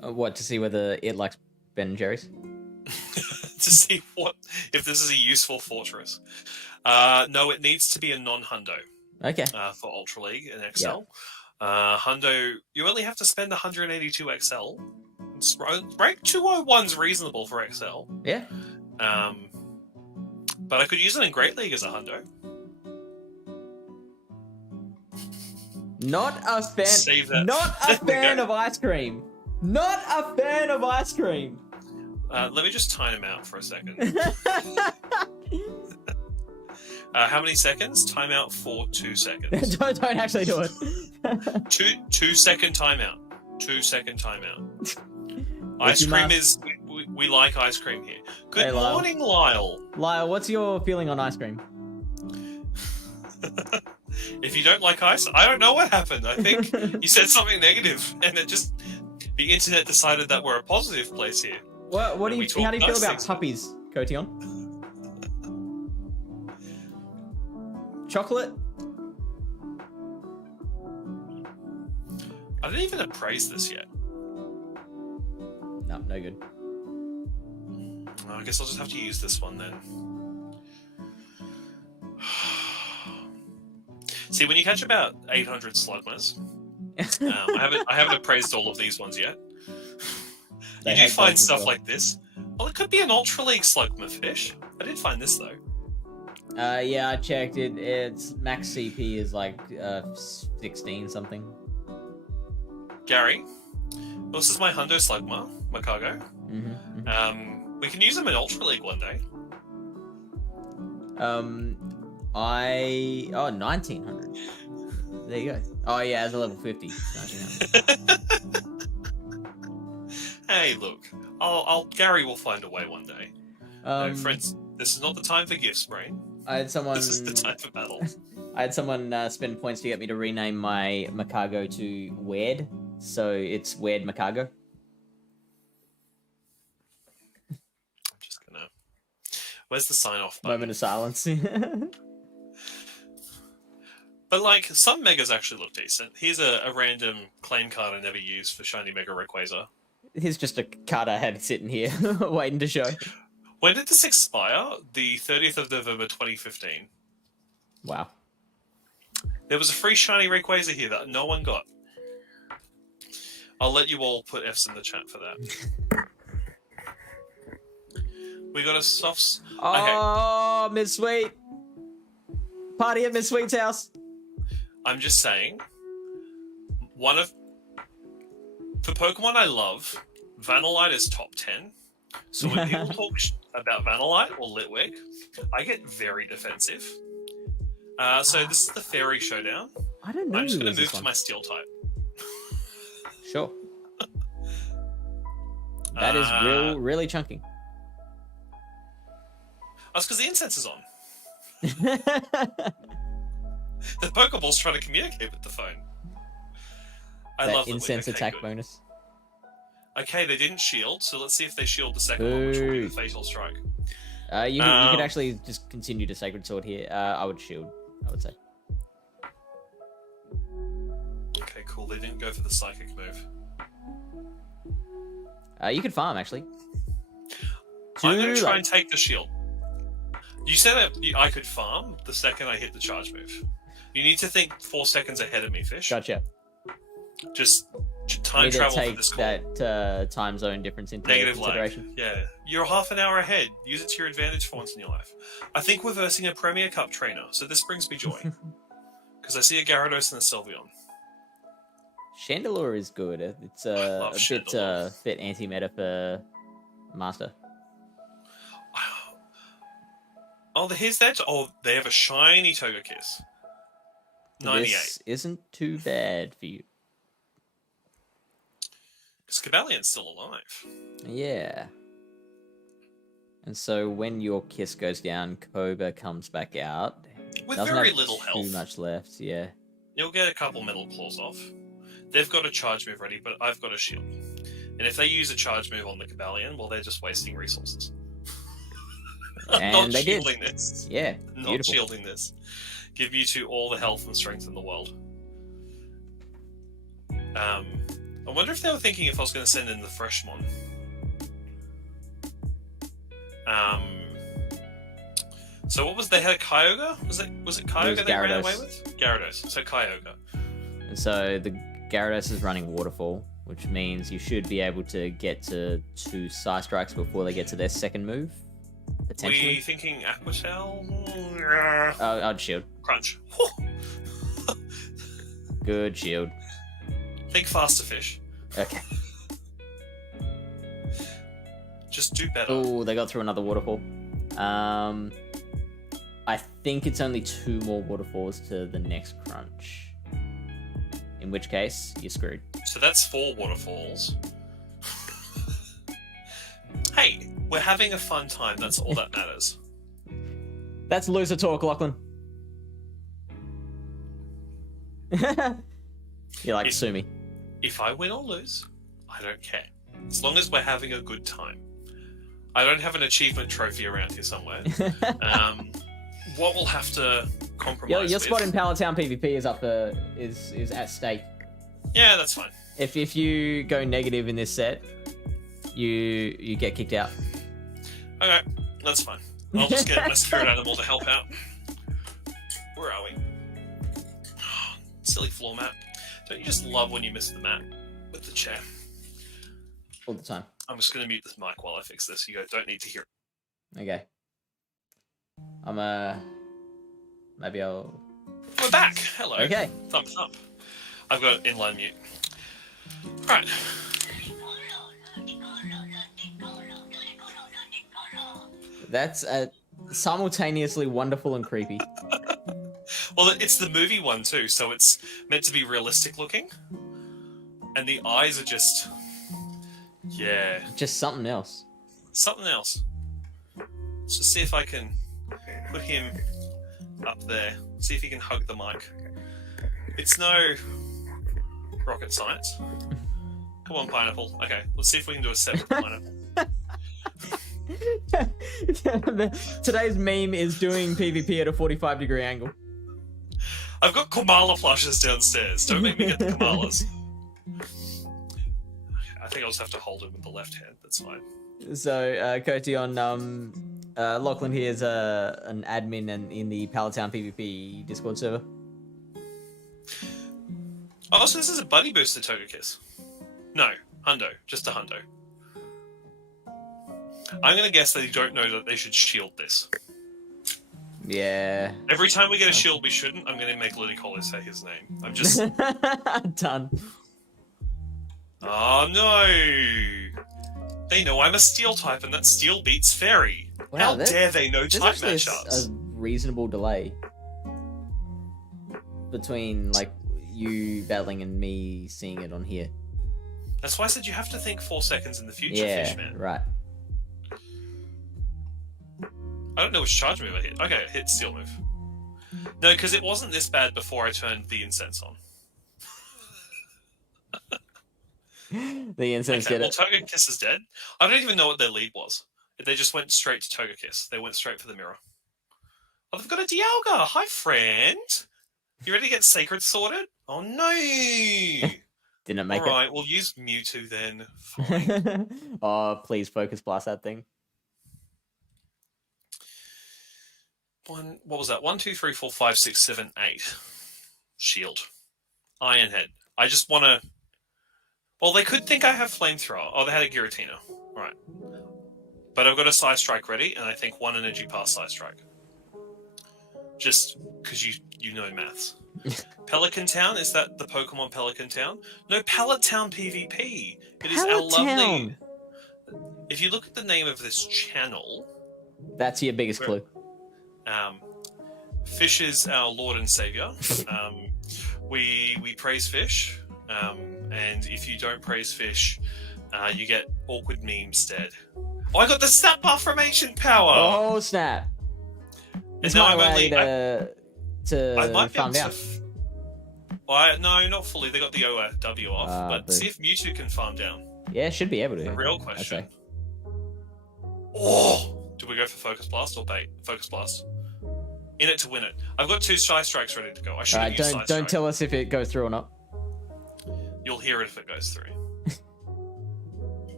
What, to see whether it likes Ben & Jerry's? To see if this is a useful fortress. No, it needs to be a non-hundo. Okay. For Ultra League and XL. Yeah. Hundo, you only have to spend 182 XL. Rank 201's reasonable for XL. Yeah. But I could use it in Great League as a hundo. Not a fan. Save that. Not a fan of ice cream. Not a fan of ice cream. Let me just time him out for a second. How many seconds? Timeout for 2 seconds. don't actually do it. 2 second timeout. 2 second timeout. Ice cream is... We like ice cream here. Good morning, Lyle. Lyle, what's your feeling on ice cream? If you don't like ice, I don't know what happened. I think you said something negative, and the internet decided that we're a positive place here. How do you feel about puppies, Cobalion? Chocolate? I didn't even appraise this yet. No good. I guess I'll just have to use this one then. See, when you catch about 800 Slugmas, I haven't appraised all of these ones yet. You do find stuff like this. Well, it could be an Ultra League Slugma fish. I did find this though. Yeah, I checked it. Its max CP is like 16 something. Gary, this is my Hundo Slugma, my cargo. We can use them in Ultra League one day. 1900. There you go. Oh yeah, it's a level 50. 1900. Hey, look, Gary will find a way one day. No, friends, this is not the time for gifts, brain. I had someone. This is the time for battle. I had someone spend points to get me to rename my Macago to Weird, so it's Weird Macago. I'm just gonna. Where's the sign off button? Moment of silence. But like, some megas actually look decent. Here's a random claim card I never used for Shiny Mega Rayquaza. Here's just a card I had sitting here, waiting to show. When did this expire? The 30th of November 2015. Wow. There was a free Shiny Rayquaza here that no one got. I'll let you all put Fs in the chat for that. We got a soft... Oh, okay. Miss Sweet. Party at Miss Sweet's house. I'm just saying, for Pokemon I love, Vanillite is top 10. So when people talk about Vanillite or Litwick, I get very defensive. So this is the Fairy Showdown. I don't know. I'm just going to move to my Steel type. Sure. That is really chunky. That's because the incense is on. The Pokeball's trying to communicate with the phone. I love incense okay, attack good. bonus. Okay, they didn't shield, so let's see if they shield the second one, which will be the Fatal Strike. You could actually just continue to Sacred Sword here. I would shield, I would say. Okay, cool. They didn't go for the Psychic move. You could farm, actually. I'm going to try and take the shield. You said that I could farm the second I hit the charge move. You need to think 4 seconds ahead of me, Fish. Gotcha. Just time travel take for this call. That time zone difference into consideration. Lag. Yeah, you're half an hour ahead. Use it to your advantage for once in your life. I think we're versing a Premier Cup trainer, so this brings me joy. Because I see a Gyarados and a Sylveon. Chandelure is good. It's a bit anti-meta for Master. Oh, here's that. Oh, they have a shiny Togekiss. 98. This isn't too bad for you. Because Cobalion's still alive. Yeah. And so when your Kiss goes down, Cobra comes back out. With Doesn't very have little health. Too much left, yeah. You'll get a couple Metal Claws off. They've got a charge move ready, but I've got a shield. And if they use a charge move on the Cobalion, well, they're just wasting resources. And not they shielding did. this. Yeah, Not beautiful. shielding this. Give Mewtwo all the health and strength in the world. I wonder if they were thinking if I was going to send in the Freshmon. So what was they had a Kyogre? Was it Kyogre they ran away with? Gyarados. So Kyogre. And so the Gyarados is running Waterfall, which means you should be able to get to 2 Psy Strikes before they get to their second move. Potentially. We thinking Aqua Tail? I'd shield. Crunch. Good shield. Think faster, Fish. Okay. Just do better. Oh, they got through another Waterfall. I think it's only 2 more Waterfalls to the next Crunch. In which case, you're screwed. So that's 4 Waterfalls. Hey, we're having a fun time. That's all that matters. That's loser talk, Lachlan. You're like, sue me. If I win or lose, I don't care. As long as we're having a good time. I don't have an achievement trophy around here somewhere. What we'll have to compromise Your with... spot in Palatown PvP is up is at stake. Yeah, that's fine. If you go negative in this set, you get kicked out. Okay, that's fine. I'll just get my spirit animal to help out. Where are we? Silly floor map. Don't you just love when you miss the map with the chair? All the time. I'm just going to mute this mic while I fix this. You don't need to hear it. Okay. Maybe I'll... We're back! Hello. Okay. Thumbs up. I've got inline mute. Right. That's simultaneously wonderful and creepy. Well, it's the movie one too, so it's meant to be realistic looking. And the eyes are just... Yeah. Just something else. Something else. Let's just see if I can put him up there. See if he can hug the mic. It's no rocket science. Come on, pineapple. Okay, let's see if we can do a set with pineapple. Today's meme is doing PvP at a 45-degree angle. I've got Komala plushes downstairs. Don't make me get the Komalas. I think I'll just have to hold him with the left hand. That's fine. So, Coty on Lachlan here is an admin and in the Palatown PvP Discord server. Oh, so this is a buddy booster Togekiss. No, Hundo. Just a Hundo. I'm going to guess that you don't know that they should shield this. Yeah. Every time we get a shield we shouldn't, I'm going to make Ludicolo say his name. I'm just... Done. Oh, no! They know I'm a Steel type, and that Steel beats Fairy. Wow, How dare they know type there's matchups? a reasonable delay between, like, you battling and me seeing it on here. That's why I said you have to think 4 seconds in the future, Yeah, Fishman. right. I don't know which charge move I hit. Okay, I hit Steel move. No, because it wasn't this bad before I turned the incense on. The incense Okay, did well, it. Togekiss is dead. I don't even know what their lead was. They just went straight to Togekiss. They went straight for the mirror. Oh, they've got a Dialga! Hi, friend! You ready to get Sacred sorted? Oh, no! Didn't make Alright, we'll use Mewtwo then. Fine. it. Oh, please focus blast that thing. What was that? 1, 2, 3, 4, 5, 6, 7, 8. Shield. Iron Head. I just want to... Well, they could think I have Flamethrower. Oh, they had a Giratina. Alright. But I've got a Psy Strike ready, and I think 1 Energy Pass Psy Strike. Just because you know maths. Pelican Town? Is that the Pokemon Pelican Town? No, Pallet Town PvP. It is our lovely... If you look at the name of this channel... That's your biggest clue. Fish is our Lord and Savior. We praise fish, and if you don't praise fish, you get awkward memes instead. Oh, I got the snap buff from Ancient Power! Oh, snap. It's my way to farm down. No, not fully. They got the OW off, but see if Mewtwo can farm down. Yeah, should be able to. The real question. Oh! Do we go for Focus Blast or bait? Focus Blast. In it to win it. I've got 2 Psy Strikes ready to go. I should have used Psy Strike. Don't tell us if it goes through or not. You'll hear it if it goes through.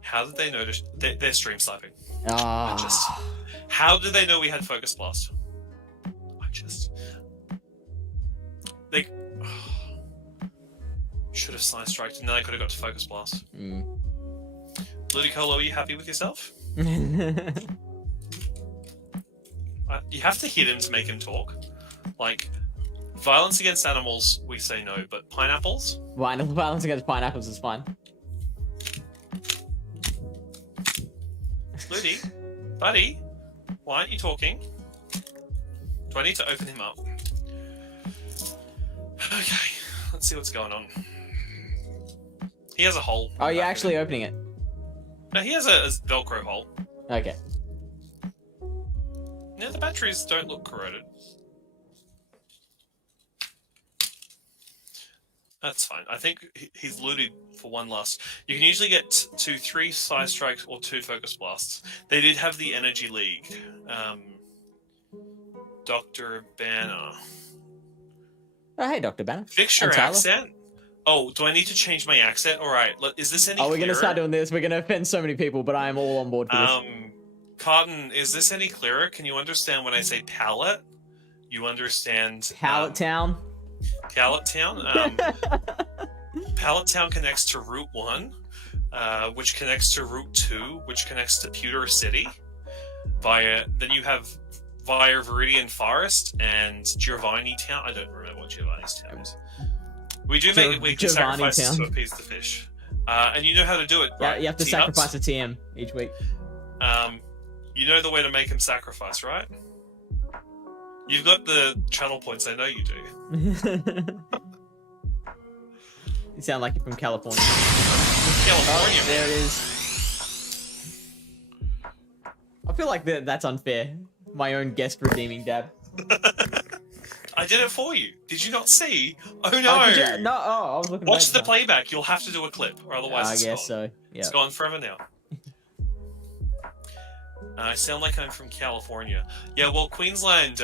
How did they notice? They're stream sniping. How did they know we had Focus Blast? They should have Psy Striked, and then I could have got to Focus Blast. Ludicolo, are you happy with yourself? You have to hit him to make him talk. Like, violence against animals, we say no, but pineapples? Violence against pineapples is fine. Ludi, buddy, why aren't you talking? Do I need to open him up? Okay, let's see what's going on. He has a hole. Oh, you're actually opening it? No, he has a Velcro hole. Okay. No, the batteries don't look corroded. That's fine. I think he's looted for one last. You can usually get 3 Psy Strikes or 2 Focus Blasts. They did have the Energy League. Dr. Banner. Oh, hey, Dr. Banner. Fix your accent. Oh, do I need to change my accent? Alright, is this any clearer? We're going to start doing this. We're going to offend so many people, but I am all on board for this. Cotton, is this any clearer? Can you understand when I say pallet? You understand... Pallet Town? Pallet Town? Pallet Town connects to Route 1, which connects to Route 2, which connects to Pewter City. Then you have via Viridian Forest and Giovanni Town. I don't remember what Giovanni's town is. We do make weekly sacrifices to appease the fish. And you know how to do it, right? Yeah, you have to sacrifice a TM each week. You know the way to make him sacrifice, right? You've got the channel points, I know you do. You sound like you're from California. California. Oh, there it is. feel like that's unfair. My own guest redeeming dab. I did it for you. Did you not see? Oh no! Did you? No. Oh, I was looking. Watch the playback. You'll have to do a clip, or otherwise I it's guess gone. so. Yeah. It's gone forever now. I sound like I'm from California. Yeah, well, Queensland,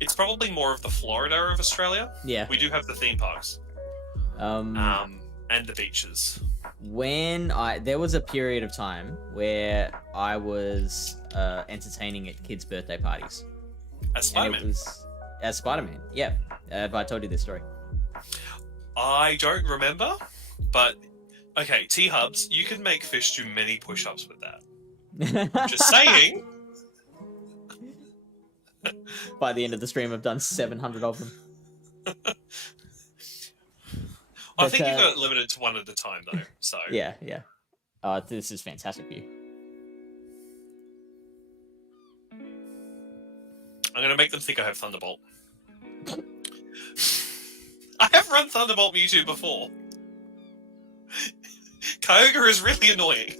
it's probably more of the Florida of Australia. Yeah. We do have the theme parks. And the beaches. There was a period of time where I was entertaining at kids' birthday parties. As Spider-Man. As Spider-Man, yeah. Have I told you this story? I don't remember, but okay, T-Hubs, you can make fish do many push-ups with that. Just saying. By the end of the stream, I've done 700 of them. I think you got it limited to one at a time, though. So yeah. This is fantastic view. I'm going to make them think I have Thunderbolt. I have run Thunderbolt Mewtwo before. Kyogre is really annoying.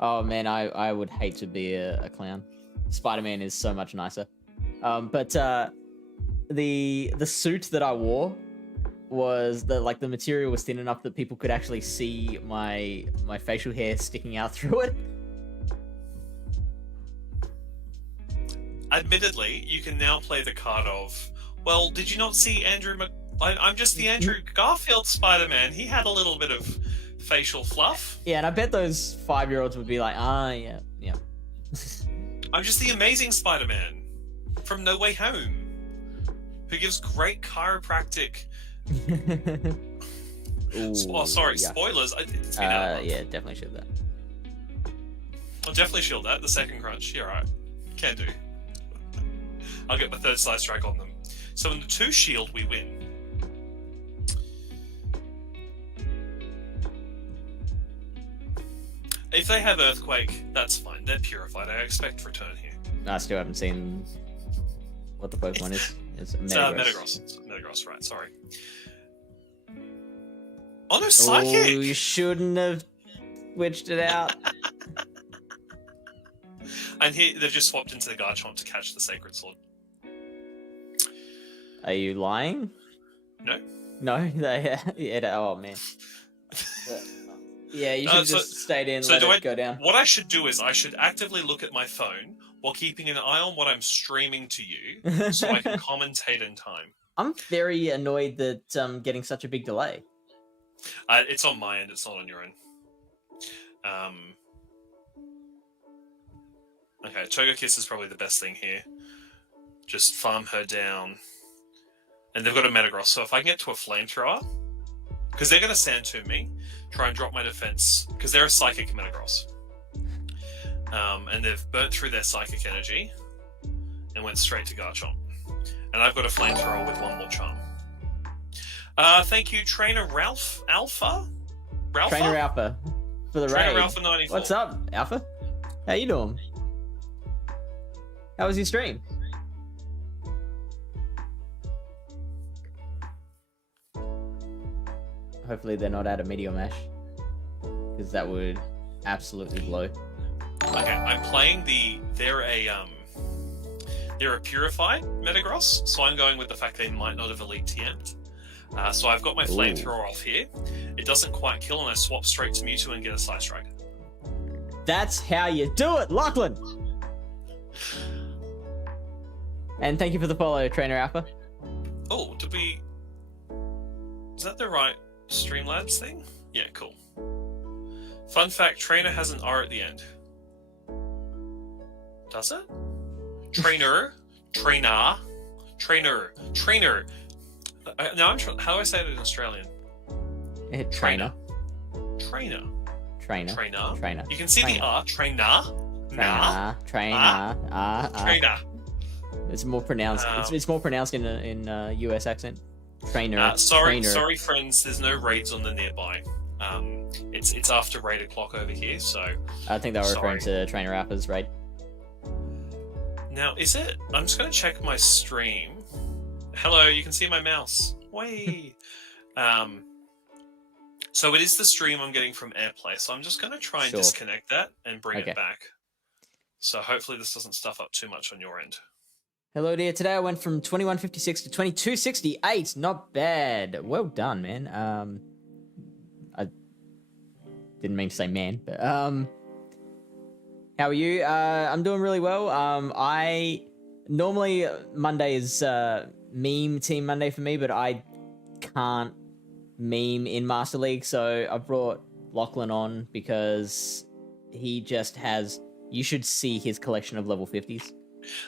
Oh man, I would hate to be a clown. Spider-Man is so much nicer. But the suit that I wore was the material was thin enough that people could actually see my facial hair sticking out through it. Admittedly, you can now play the card of, well, did you not see I'm just the Andrew Garfield Spider-Man. He had a little bit of facial fluff. Yeah, and I bet those 5-year-olds would be like, yeah. I'm just the amazing Spider-Man from No Way Home, who gives great chiropractic. Ooh, sorry, yeah. spoilers. It's been out. Yeah, definitely shield that. I'll definitely shield that. The second crunch. Yeah, right. Can do. I'll get my third side strike on them. So in the 2 shield, we win. If they have Earthquake, that's fine. They're purified. I expect return here. I still haven't seen what the Pokemon is. It's Metagross. It's Metagross, right, sorry. Oh no, Psychic! Oh, you shouldn't have switched it out. And here, they've just swapped into the Garchomp to catch the Sacred Sword. Are you lying? No. No? Oh, man. Yeah, you should just stayed in, let it go down. What I should do is I should actively look at my phone while keeping an eye on what I'm streaming to you so I can commentate in time. I'm very annoyed that getting such a big delay. It's on my end, it's not on your end. Okay, Togekiss is probably the best thing here. Just farm her down. And they've got a Metagross, so if I can get to a Flamethrower, because they're going to Sand Tomb me, try and drop my defense, because they're a Psychic Metagross. And they've burnt through their Psychic energy and went straight to Garchomp. And I've got a Flamethrower with 1 more Charm. Thank you, Trainer Ralph Alpha? Ralpha? Trainer Alpha for the Trainer raid. Alpha 94. What's up, Alpha? How you doing? How was your stream? Hopefully they're not out of Meteor Mash, because that would absolutely blow. Okay, I'm playing they're a purified Metagross, so I'm going with the fact they might not have Elite TM'd. So I've got my Flamethrower off here. It doesn't quite kill, and I swap straight to Mewtwo and get a Side Strike. That's how you do it, Lachlan! And thank you for the follow, Trainer Alpha. Oh, is that the right Streamlabs thing? Yeah, cool. Fun fact, Trainer has an R at the end. Does it? Trainer. Trainer. Trainer. Trainer. Now how do I say it in Australian? Trainer. Trainer. Trainer. Trainer. Trainer. You can see the R. Trainer. Trainer. It's more pronounced. It's more pronounced in US accent. Trainer. Sorry, friends. There's no raids on the nearby. It's after raid o'clock over here, so I think they were referring to Trainer Alpha's raid. Now, is it? I'm just going to check my stream. Hello, you can see my mouse. Way. So it is the stream I'm getting from AirPlay, so I'm just going to try and disconnect that and bring it back. So hopefully this doesn't stuff up too much on your end. Hello, dear. Today I went from 2156 to 2268. Not bad. Well done, man. I didn't mean to say man, but how are you? I'm doing really well. I normally Monday is meme team Monday for me, but I can't meme in Master League, so I brought Lachlan on because he just has. You should see his collection of level 50s.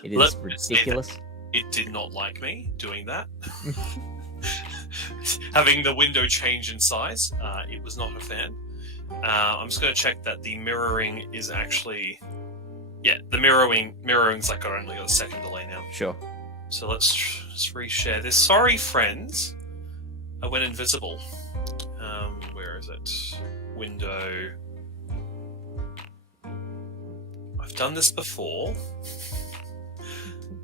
It is ridiculous. It did not like me doing that. Having the window change in size, it was not a fan. I'm just going to check that the mirroring is actually... Yeah, the mirroring's like only got a second delay now. Sure. So let's reshare this. Sorry, friends. I went invisible. Where is it? Window. I've done this before.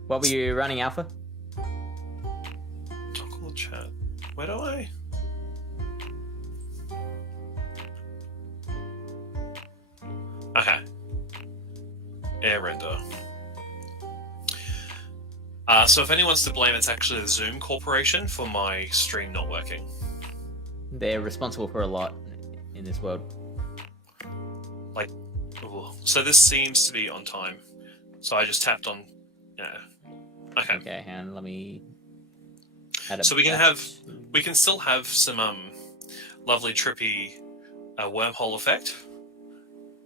What were you running, Alpha? Toggle chat. Where do I? Okay. Air render. So if anyone's to blame, it's actually the Zoom Corporation for my stream not working. They're responsible for a lot in this world. Like, ooh. So this seems to be on time. So I just tapped on. Yeah. Okay. Okay, and let me. Add So we can still have some lovely trippy wormhole effect,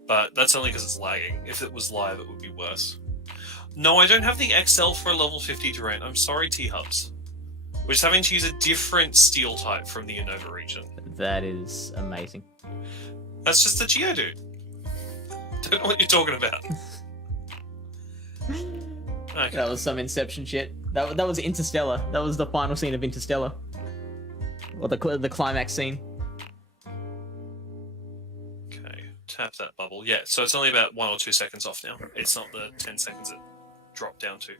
but that's only because it's lagging. If it was live, it would be worse. No, I don't have the XL for a level 50 Durant. I'm sorry, T-Hubs. We're just having to use a different steel type from the Unova region. That is amazing. That's just the Geodude. Don't know what you're talking about. Okay. That was some Inception shit. That was Interstellar. That was the final scene of Interstellar. Or the climax scene. Okay, tap that bubble. Yeah, so it's only about 1 or 2 seconds off now. It's not the 10 seconds it dropped down to.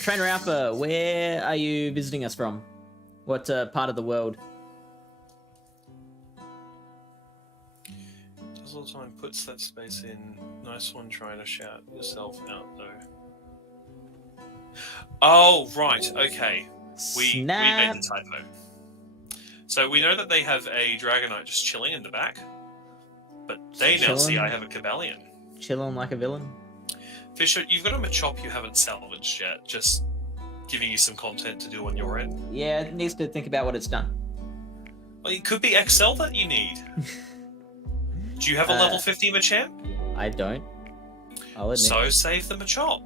Trainer Alpha, where are you visiting us from? What part of the world? Does all the time puts that space in. Nice one trying to shout yourself out though. Oh, right, okay. We made the typo. So we know that they have a Dragonite just chilling in the back, but they now see I have a Cobalion. Chilling like a villain. Fisher, you've got a Machop you haven't salvaged yet, just giving you some content to do on your end. Yeah, it needs to think about what it's done. Well, it could be XL that you need. Do you have a level 50 Machamp? I don't. I'll admit. So save the Machop.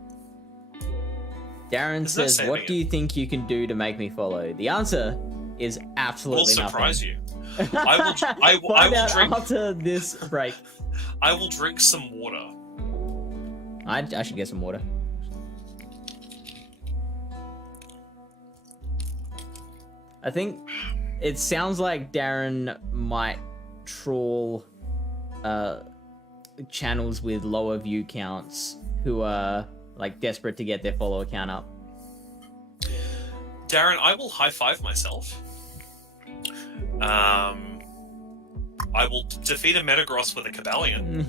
Darren says, what do you think you can do to make me follow? The answer is absolutely nothing. Will surprise you. I will drink after this break. I will drink some water. I should get some water. I think it sounds like Darren might trawl channels with lower view counts who are like desperate to get their follower count up. Darren, I will high five myself. I will defeat a Metagross with a Cobalion.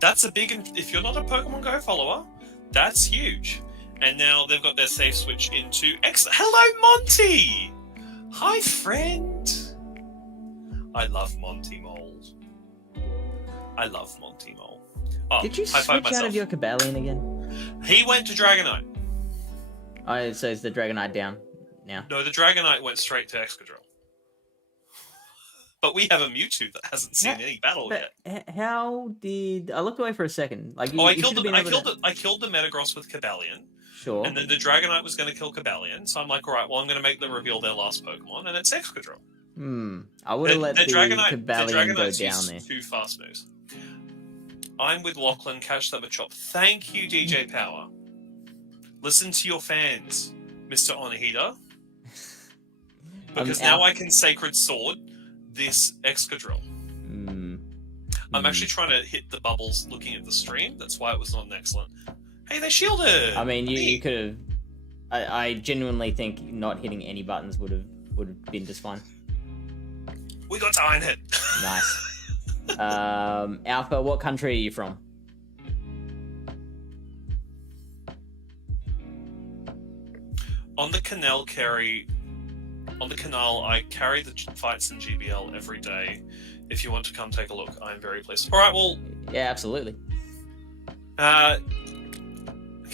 That's a big... If you're not a Pokemon Go follower, that's huge. And now they've got their safe switch into... Hello, Monty! Hi, friend! I love Monty Mole. I love Monty Mole. Oh, did you switch out of your Cobalion again? He went to Dragonite. Oh, so is the Dragonite down now? No, the Dragonite went straight to Excadrill. But we have a Mewtwo that hasn't seen any battle yet. How did... I looked away for a second. Like, I killed the Metagross with Cobalion. Sure. And then the Dragonite was going to kill Cobalion, so I'm like, alright, well, I'm going to make them reveal their last Pokemon, and it's Excadrill. I would have let the Cobalion go down there. Two fast moves. I'm with Lachlan, catch that Machop. Thank you, DJ Power. Listen to your fans, Mr. Onihita. Because now I can Sacred Sword this Excadrill. I'm actually trying to hit the bubbles looking at the stream. That's why it was not an excellent. Hey, they shielded! I mean, you could have... I genuinely think not hitting any buttons would have been just fine. We got to Iron Hit. Nice. Alpha, what country are you from? On the canal, I carry the fights in GBL every day. If you want to come take a look, I'm very pleased. All right, well, Yeah, absolutely. okay,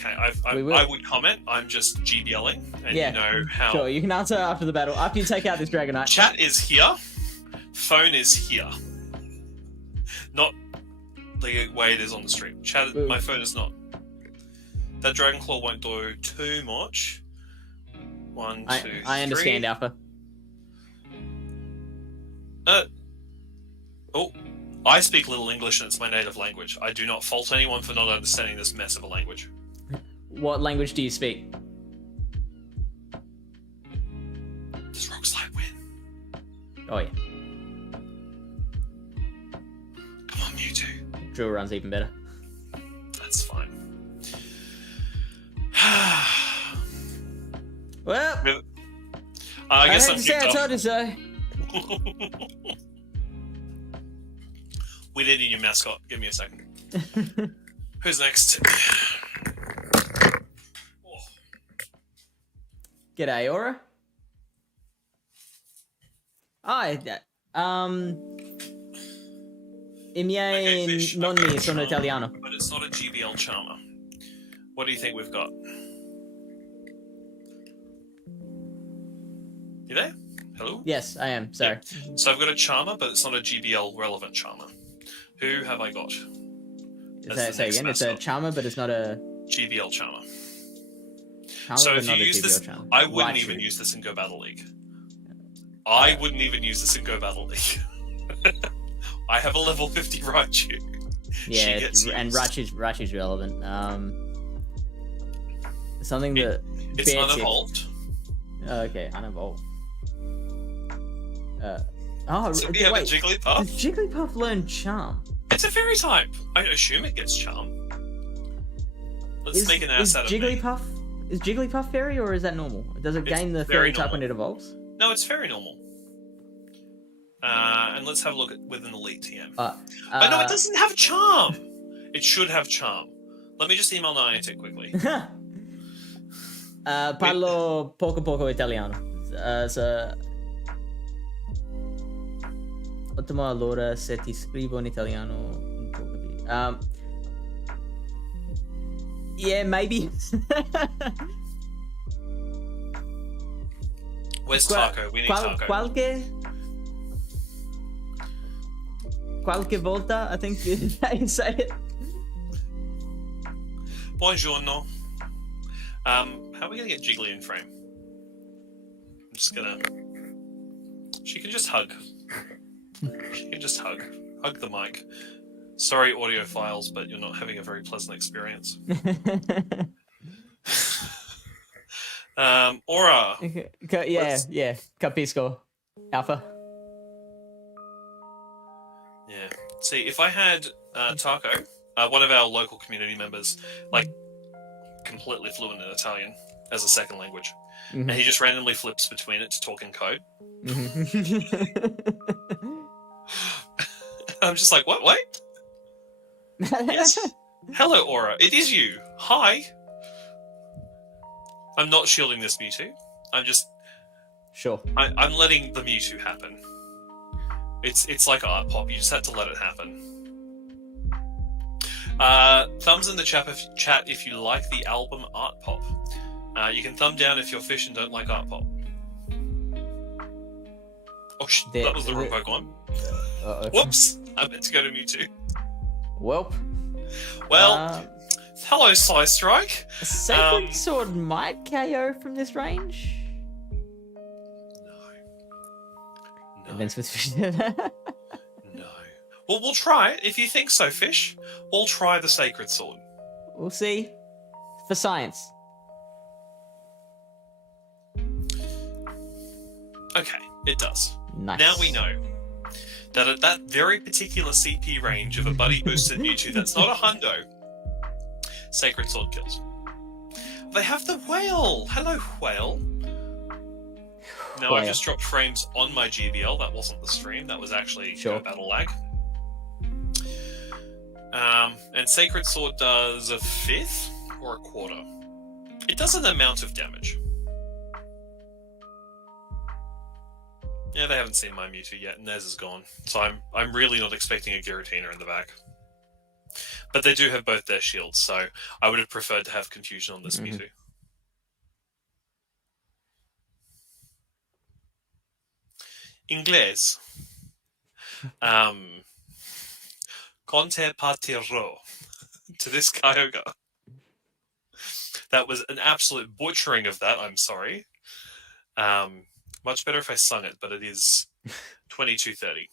I would comment. I'm just GBLing, and Yeah, you know how. Sure, you can answer after the battle. After you take out this Dragonite. Chat is here. Phone is here. Not the way it is on the stream. Chat. Ooh. My phone is not. That Dragon Claw won't do too much. One, two, three. I understand, Alpha. Oh, I speak little English and it's my native language. I do not fault anyone for not understanding this mess of a language. What language do you speak? Does Rock Slide win? Oh, yeah. Come on, Mewtwo. Drill run's even better. That's fine. Well, I guess I'm hate to say I kicked told you off. so. We did need your mascot. Give me a second. Who's next? Oh. G'day, Aura. Okay, Fish, non I've got mi a sono charm, italiano. But it's not a GBL charmer. What do you think we've got? You there? Hello? Yes, I am. Sorry. So I've got a charmer, but it's not a GBL relevant charmer. Who have I got? Say again. It's a charmer, but it's not a GBL charmer. charmer. So but if not you a use GBL this, charmer. I wouldn't Raichu. even use this in Go Battle League. I wouldn't even use this in Go Battle League. I have a level 50 Raichu. Yeah, gets and used. Raichu's relevant. Something that It's Beartic- unevolved. Oh, okay, unevolved. So we have a wait. Jigglypuff. Does Jigglypuff learn Charm? It's a fairy type. I assume it gets Charm. Let's make an ass out of me. Is Jigglypuff fairy or is that normal? Does it gain the very fairy type normal. when it evolves? No, it's very normal. And let's have a look with an Elite TM. Oh no, it doesn't have Charm! It should have Charm. Let me just email Niantic quickly. Parlo poco italiano. Ottimo allora se ti scrivo in italiano un po' capire. Yeah, maybe. Where's Taco? We need Taco. Qualche volta, I think is how you say it. Buongiorno. How are we gonna get Jiggly in frame? I'm just gonna... She can just hug. She can just hug. Hug the mic. Sorry, audiophiles, but you're not having a very pleasant experience. Aura. Yeah. Capisco. Alpha. Yeah. See, if I had Taco, one of our local community members, like, completely fluent in Italian as a second language, and he just randomly flips between it to talk in code. I'm just like, what? Wait? Yes. Hello, Aura. It is you. Hi. I'm not shielding this Mewtwo. I'm just... Sure. I'm letting the Mewtwo happen. It's like art pop. You just had to let it happen. Thumbs in the chat if you like the album Art Pop. You can thumb down if you're fish and don't like Art Pop. Oh shit, that was the wrong Pokemon. Whoops! I meant to go to Mewtwo. Welp. Well, hello, Psystrike. Sacred Sword might KO from this range. No. Vince with fish. No. Well, we'll try it. If you think so, Fish, we'll try the Sacred Sword. We'll see. For science. Okay, it does. Nice. Now we know that at that very particular CP range of a buddy boosted Mewtwo that's not a hundo, Sacred Sword kills. They have the whale! Hello, whale! No, I just dropped frames on my GBL. That wasn't the stream. That was actually Sure. Battle Lag. And Sacred Sword does a fifth or a quarter. It does an amount of damage. Yeah, they haven't seen my Mewtwo yet, and theirs is gone. So I'm really not expecting a Giratina in the back. But they do have both their shields, so I would have preferred to have confusion on this Mewtwo. Inglés. Conte partirò to this Kyogre. That was an absolute butchering of that, I'm sorry. Much better if I sung it, but it is 22:30.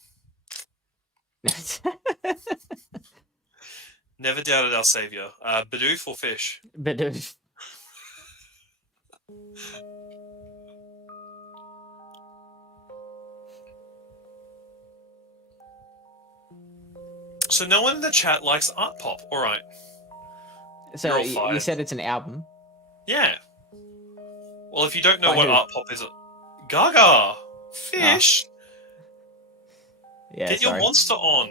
Never doubted our saviour. Bidoof or fish? Bidoof. So no one in the chat likes Art Pop. All right. So you said it's an album? Yeah. Well, if you don't know what Art Pop is, Gaga! Fish! Yeah, Get your monster on!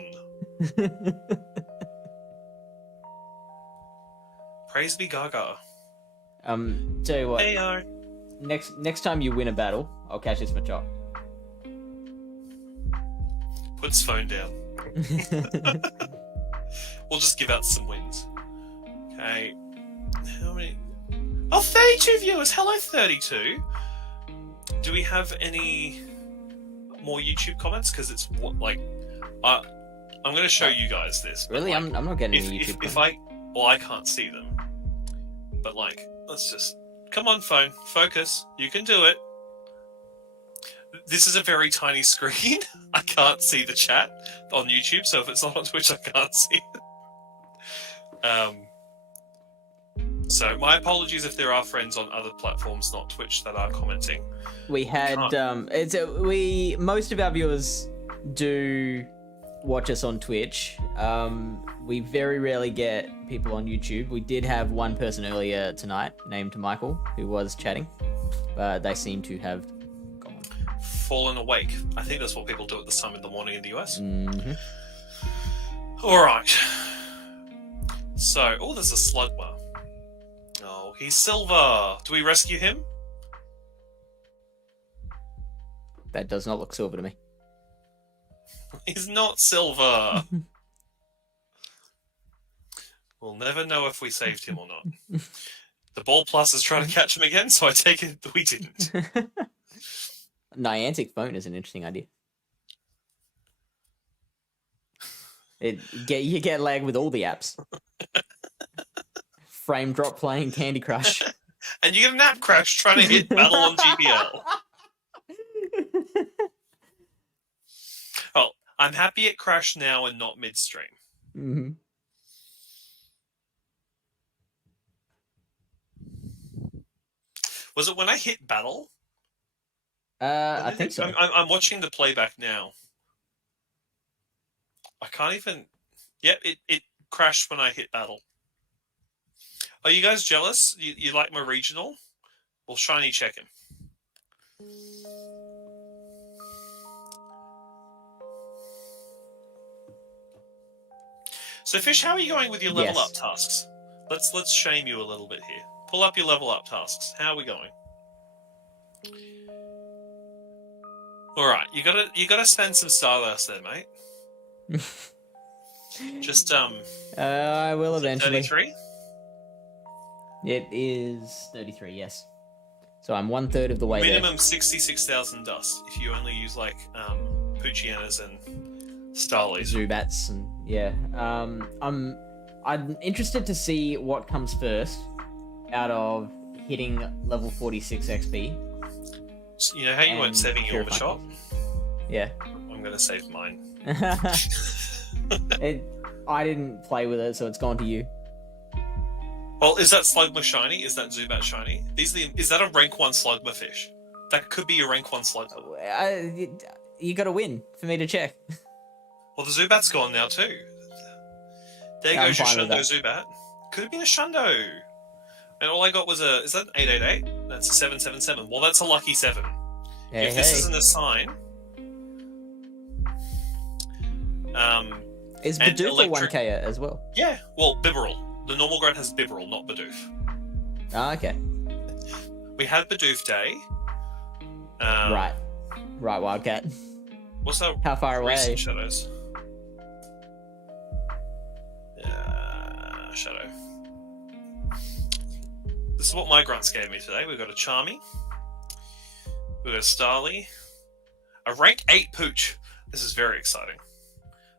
Praise be Gaga. Tell you what. Hey, next time you win a battle, I'll catch this for chop. Put his phone down. We'll just give out some wins. Okay. How many? Oh, 32 viewers! Hello, 32! Do we have any more YouTube comments? Because it's like... I'm going to show you guys this. Really? Like, I'm not getting any YouTube comments. I can't see them. But, like, let's just... Come on, phone. Focus. You can do it. This is a very tiny screen. I can't see the chat on YouTube, so if it's not on Twitch, I can't see it. So my apologies if there are friends on other platforms, not Twitch, that are commenting. We had most of our viewers do watch us on Twitch. We very rarely get people on YouTube. We did have one person earlier tonight named Michael who was chatting, but they seem to have fallen awake. I think that's what people do at this time in the morning in the US. Mm-hmm. All right. So, there's a Slugma. Oh, he's silver. Do we rescue him? That does not look silver to me. He's not silver. We'll never know if we saved him or not. The Ball Plus is trying to catch him again, so I take it that we didn't. Niantic phone is an interesting idea. You get lag with all the apps. Frame drop playing Candy Crush. And you get an app crash trying to hit battle on GPL. Oh, I'm happy it crashed now and not midstream. Mm-hmm. Was it when I hit battle? I think so. I'm watching the playback now. I can't even... Yep, it crashed when I hit battle. Are you guys jealous? You like my regional? Well, shiny check him. So, Fish, how are you going with your level up tasks? Let's shame you a little bit here. Pull up your level up tasks. How are we going? All right, you gotta spend some Stardust there, mate. Just I will eventually. 33. It is 33. Yes. So I'm 1/3 of the way Minimum 66,000 dust if you only use like Poochyenas and Starlies. Zubats and yeah. I'm interested to see what comes first out of hitting level 46 XP. You know how you weren't saving your shot? Yeah. I'm gonna save mine. I didn't play with it, so it's gone to you. Well, is that Slugma shiny? Is that Zubat shiny? Is that a rank 1 Slugma fish? That could be a rank 1 Slugma. You gotta win for me to check. Well, the Zubat's gone now too. There goes your Shundo Zubat. Could have been a Shundo. And all I got was is that an 888? That's a 777. Well, that's a lucky 7. If this isn't a sign... Is And Bidoof a electric- 1K as well? Yeah, well, Bibarel. The normal grunt has Bibarel, not Bidoof. Ah, okay. We had Bidoof Day. Right, Wildcat. What's that? How far away? Recent shadows. Shadow. This is what my grunts gave me today. We've got a Charmy. We've got a Starly. A rank 8 Pooch. This is very exciting.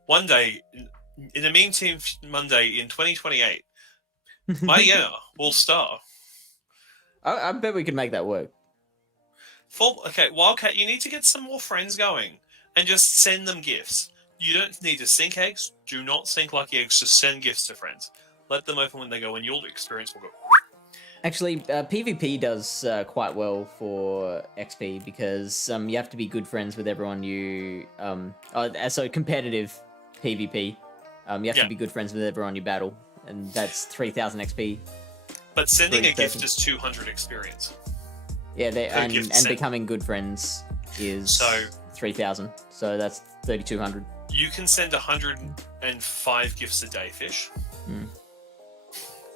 One day, in a meme team Monday in 2028, my Yenna will star. I bet we could make that work. Okay, Wildcat, you need to get some more friends going and just send them gifts. You don't need to sink eggs. Do not sink lucky eggs. Just send gifts to friends. Let them open when they go, and your experience will go. Actually, PvP does quite well for XP because you have to be good friends with everyone you... so competitive PvP, you have to be good friends with everyone you battle, and that's 3,000 XP. But sending a gift is 200 experience. Yeah, and becoming good friends is 3,000, so that's 3,200. You can send 105 gifts a day, Fish. Mm.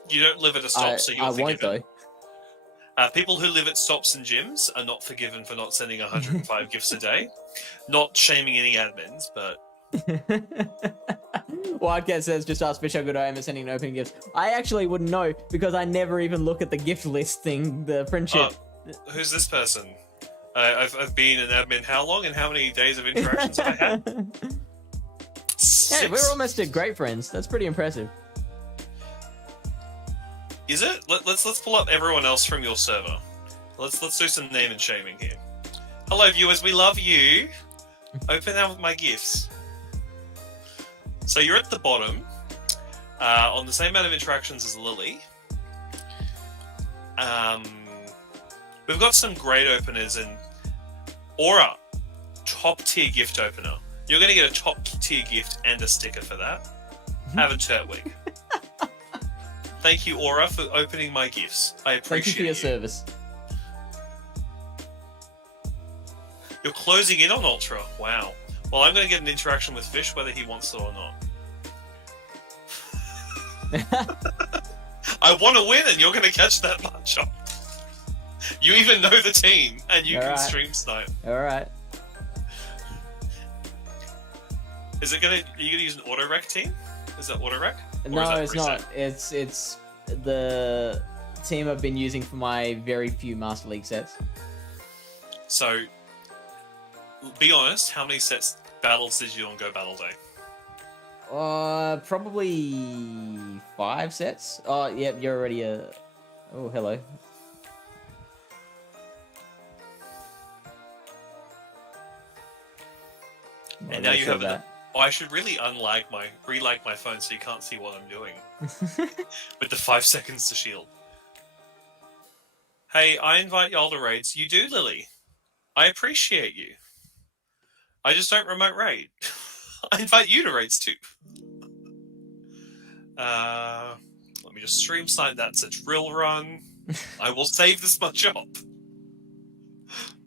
You don't live at a stop, so you're I forgiven. won't, though. People who live at stops and gyms are not forgiven for not sending 105 gifts a day. Not shaming any admins, but... Wildcat says, just ask Fish how good I am at sending and opening gifts. I actually wouldn't know, because I never even look at the gift list thing, the friendship. Who's this person? I've been an admin how long, and how many days of interactions have I had? 6. Hey, we're almost great friends. That's pretty impressive. Is it? Let's pull up everyone else from your server. Let's do some name and shaming here. Hello, viewers. We love you. Open up my gifts. So you're at the bottom, on the same amount of interactions as Lily. We've got some great openers, and Aura, top tier gift opener. You're going to get a top tier gift and a sticker for that. Have a Turtwig. Thank you, Aura, for opening my gifts. I appreciate it. Thank you for your service. You're closing in on Ultra. Wow. Well, I'm going to get an interaction with Fish, whether he wants to or not. I want to win, and you're going to catch that punch up. You even know the team, and you can stream snipe. Alright. Are you going to use an auto-rec team? Is that auto-rec? No, it's not. It's the team I've been using for my very few Master League sets. So, be honest, how many battles did you do on Go Battle Day? Probably 5 sets. Oh, yep, you're already a... Oh, hello. And now you have that. Oh, I should really relag my phone so you can't see what I'm doing. With the 5 seconds to shield. Hey, I invite y'all to raids. You do, Lily. I appreciate you. I just don't remote raid. I invite you to raids too. Let me just stream snipe. That's a drill run. I will save this much up.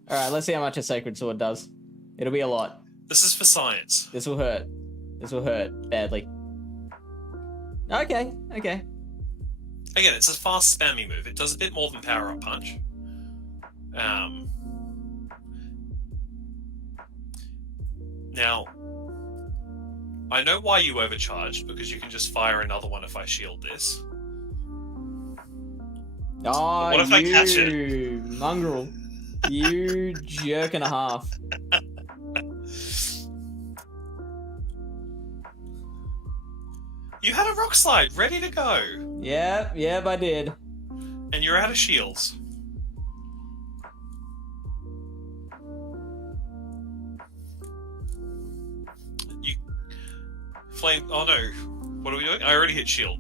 Alright, let's see how much a Sacred Sword does. It'll be a lot. This is for science. This will hurt. This will hurt badly. Okay. Again, it's a fast spammy move. It does a bit more than Power Up Punch. Now, I know why you overcharged, because you can just fire another one if I shield this. Oh, what if I catch it? Mongrel. You jerk and a half. You had a Rock Slide ready to go. Yep, I did. And you're out of shields. Flame... Oh no. What are we doing? I already hit shield.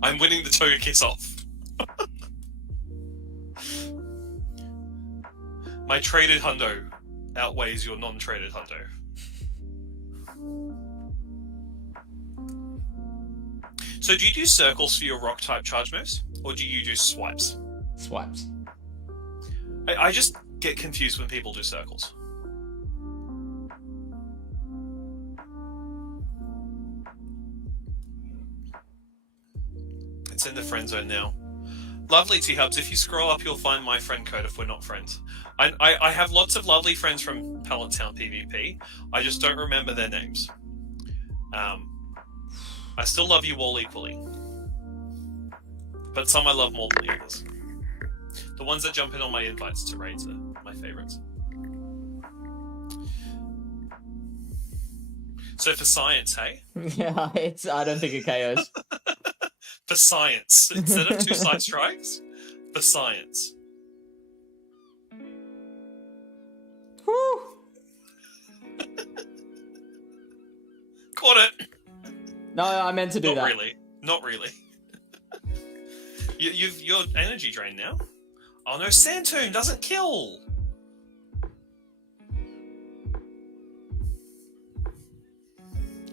I'm winning the Togekiss off. My traded hundo outweighs your non-traded hundo. So do you do circles for your rock-type charge moves? Or do you do swipes? Swipes. I just get confused when people do circles. friend zone now. Lovely T-Hubs, if you scroll up, you'll find my friend code if we're not friends. I have lots of lovely friends from Pallet Town PvP. I just don't remember their names. I still love you all equally. But some I love more than the others. The ones that jump in on my invites to raids are my favourites. So for science, hey? Yeah, I don't think it KOs. For science. Instead of 2 side strikes, for science. Whew. Caught it! No, I meant to do that. Not really. You're energy drained now. Oh no, Sand Tomb doesn't kill!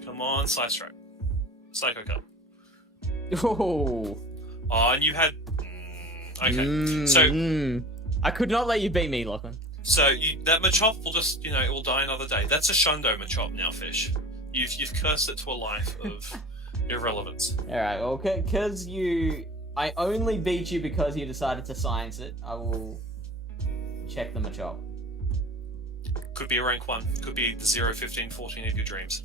Come on, Side Strike. Psycho Cut. Oh. Oh, and you had... okay, so... I could not let you beat me, Lachlan. So, that Machop will just, it will die another day. That's a Shundo Machop now, Fish. You've cursed it to a life of irrelevance. Alright, well, because I only beat you because you decided to science it, I will check the Machop. Could be a rank 1. Could be the 0, 15, 14 of your dreams.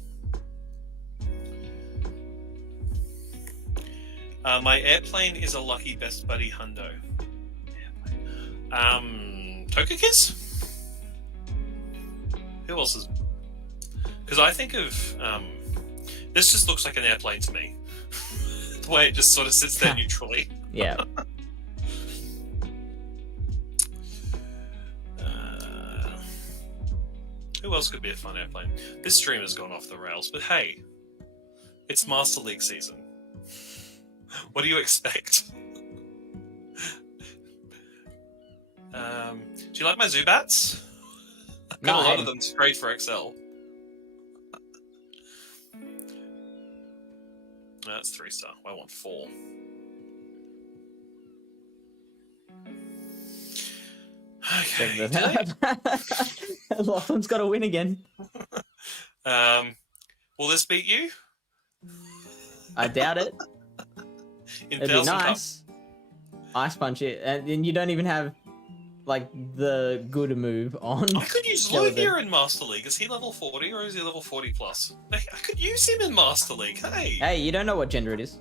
My airplane is a lucky best buddy hundo. Togekiss? Who else is... Because I think of... this just looks like an airplane to me. The way it just sort of sits there neutrally. Yeah. Who else could be a fun airplane? This stream has gone off the rails, but hey, it's Master League season. What do you expect? Do you like my Zubats? I've got a lot of them sprayed for XL. That's 3-star. I want 4. Okay. Lachlan's got to win again. Will this beat you? I doubt it. It'd be nice. Ice punch it, and then you don't even have like the good move on. I could use Lugia in Master League. Is he level 40 or is he level 40 plus? I could use him in Master League. Hey, you don't know what gender it is.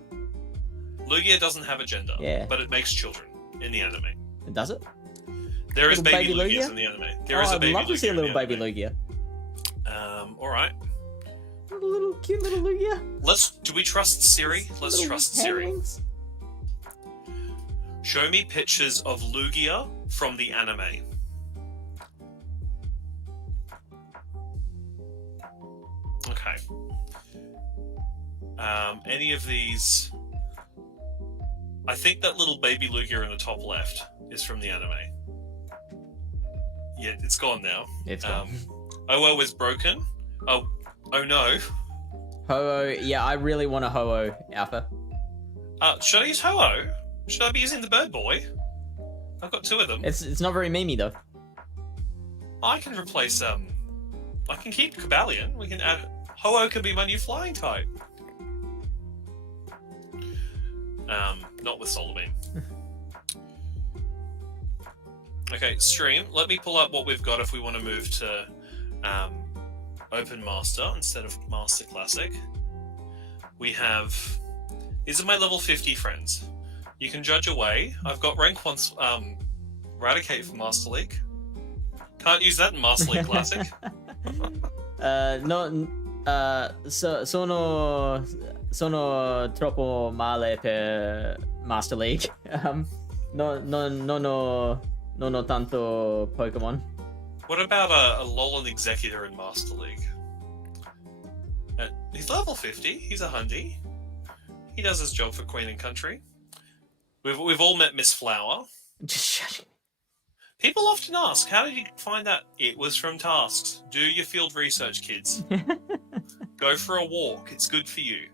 Lugia doesn't have a gender, but it makes children in the anime. Does it? There is baby Lugias in the anime. There is a baby Lugia. I'd love to see a little baby Lugia. All right. Cute little Lugia. Do we trust Siri? Let's trust Siri. Show me pictures of Lugia from the anime. Okay. Any of these... I think that little baby Lugia in the top left is from the anime. Yeah, it's gone now. It's gone. OO is broken. Oh no. Ho-Oh, yeah, I really want a Ho-Oh Alpha. Should I use Ho-Oh? Should I be using the Bird Boy? I've got 2 of them. It's not very memey though. I can replace I can keep Cobalion. We can add Ho-Oh can be my new flying type. Not with Solar Beam. Okay, stream. Let me pull up what we've got if we want to move to Open Master instead of Master Classic. We have... These are my level 50 friends. You can judge away. I've got rank 1 Eradicate for Master League. Can't use that in Master League Classic. Sono troppo male per Master League. Non ho tanto Pokemon. What about a Alolan Executor in Master League? He's level 50. He's a Hundy. He does his job for Queen and Country. We've all met Miss Flower. Just shut it. People often ask, how did you find that? It was from tasks. Do your field research, kids. Go for a walk. It's good for you.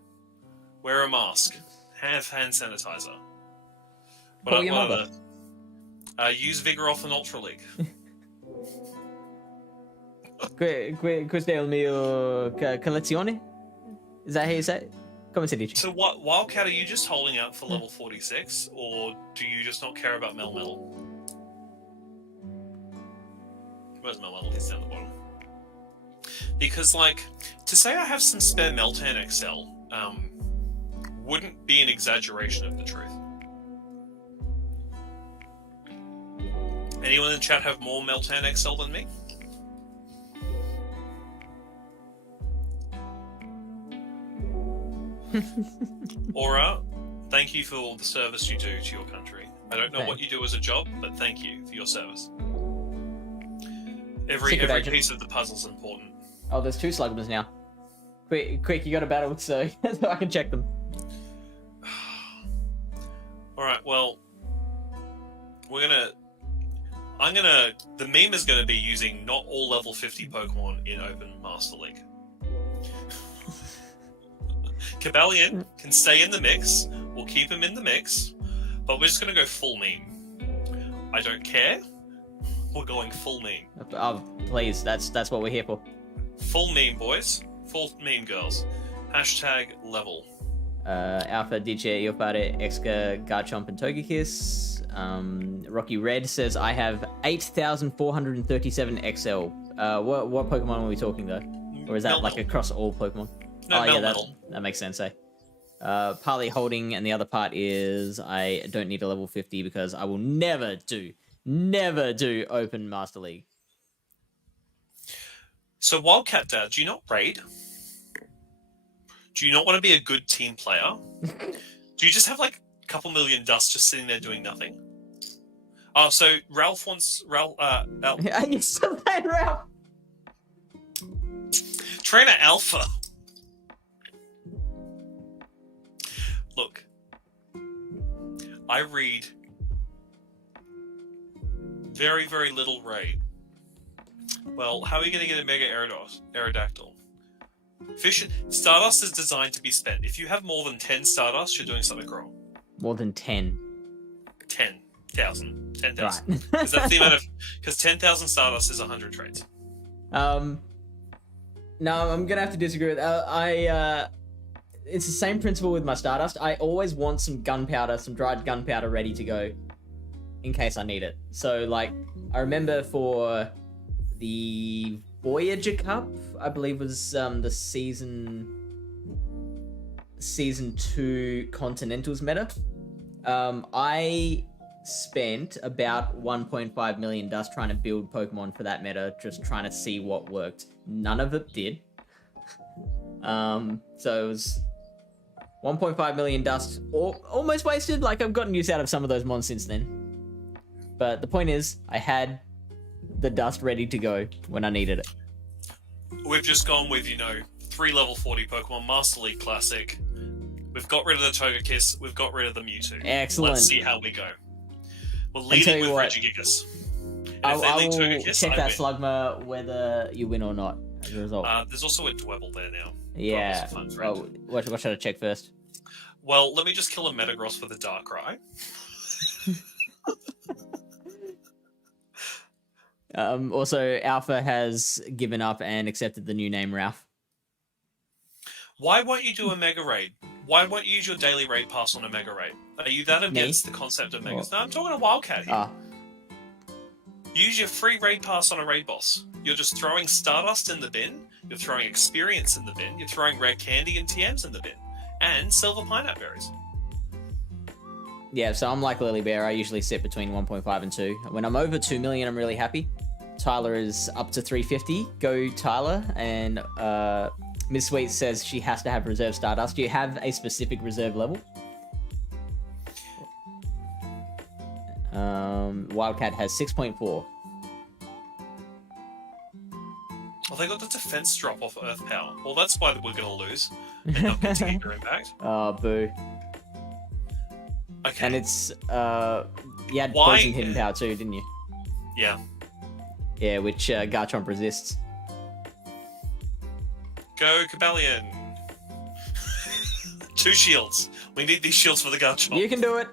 Wear a mask. Have hand sanitizer. Call your mother. Use Vigoroth and Ultra League. Questa è il mio collezione? Is that how you say it? Come and sit here. So what, Wildcat, are you just holding out for level 46, or do you just not care about Melmetal? Where's Melmetal? He's down the bottom. Because, like, to say I have some spare Meltan XL wouldn't be an exaggeration of the truth. Anyone in the chat have more Meltan XL than me? Aura, thank you for all the service you do to your country. I don't know what you do as a job, but thank you for your service. Every piece of the puzzle's important. Oh, there's 2 Slugmas now. Quick, you got a battle, so I can check them. Alright, well, the meme is gonna be using not all level 50 Pokemon in Open Master League. Cobalion can stay in the mix, we'll keep him in the mix, but we're just gonna go full meme. I don't care, we're going full meme. Oh, please, that's what we're here for. Full meme, boys. Full meme, girls. Hashtag level. Alpha, DJ, Iopare, Exca, Garchomp, and Togekiss. Rocky Red says, I have 8,437 XL. What Pokemon are we talking, though? Or is that Melmetal. Like across all Pokemon? No, yeah, Melmetal. that makes sense, eh? Partly holding, and the other part is I don't need a level 50 because I will never do Open Master League. So, Wildcat Dad, do you not raid? Do you not want to be a good team player? Do you just have like a couple million dust just sitting there doing nothing? Oh, so Ralph wants Are you still playing Ralph? Trainer Alpha. Look, I read very, very little raid. Well, how are you going to get a Mega Aerodactyl? Stardust is designed to be spent. If you have more than 10 Stardust, you're doing something wrong. More than 10. 10,000. 10,000. Right. Because that's the amount of... Because 10,000 Stardust is 100 trades. No, I'm gonna have to disagree with it's the same principle with my Stardust. I always want some gunpowder, some dried gunpowder ready to go in case I need it. So, like, I remember for the Voyager Cup, I believe was the season 2 Continentals meta. I spent about 1.5 million dust trying to build Pokemon for that meta, just trying to see what worked. None of it did. So it was 1.5 million dust, almost wasted. Like, I've gotten use out of some of those mons since then. But the point is, I had the dust ready to go when I needed it. We've just gone with, 3 level 40 Pokemon, Master League Classic. We've got rid of the Togekiss, we've got rid of the Mewtwo. Excellent. Let's see how we go. We're leading with Regigigas. I will check that Slugma whether you win or not as a result. There's also a Dwebble there now. Yeah. Oh, what should I check first? Well, let me just kill a Metagross with a Darkrai. Also, Alpha has given up and accepted the new name Ralph. Why won't you do a Mega Raid? Why won't you use your daily raid pass on a Mega Raid? Are you that against the concept of Megas? No, I'm talking to Wildcat here. Use your free raid pass on a raid boss. You're just throwing Stardust in the bin, you're throwing Experience in the bin, you're throwing Rare Candy and TMs in the bin, and Silver Pineapple Berries. Yeah, so I'm like Lily Bear. I usually sit between 1.5 and 2. When I'm over 2 million, I'm really happy. Tyler is up to 350. Go Tyler. And Miss Sweet says she has to have reserve Stardust. Do you have a specific reserve level? Wildcat has 6.4. Well, they got the defense drop off Earth Power. Well, that's why we're going to lose and not get to get your impact. Oh, boo. Okay. And it's, you had Poison Hidden Power too, didn't you? Yeah. Yeah, which Garchomp resists. Go, Cobalion! 2 shields. We need these shields for the Garchomp. You can do it!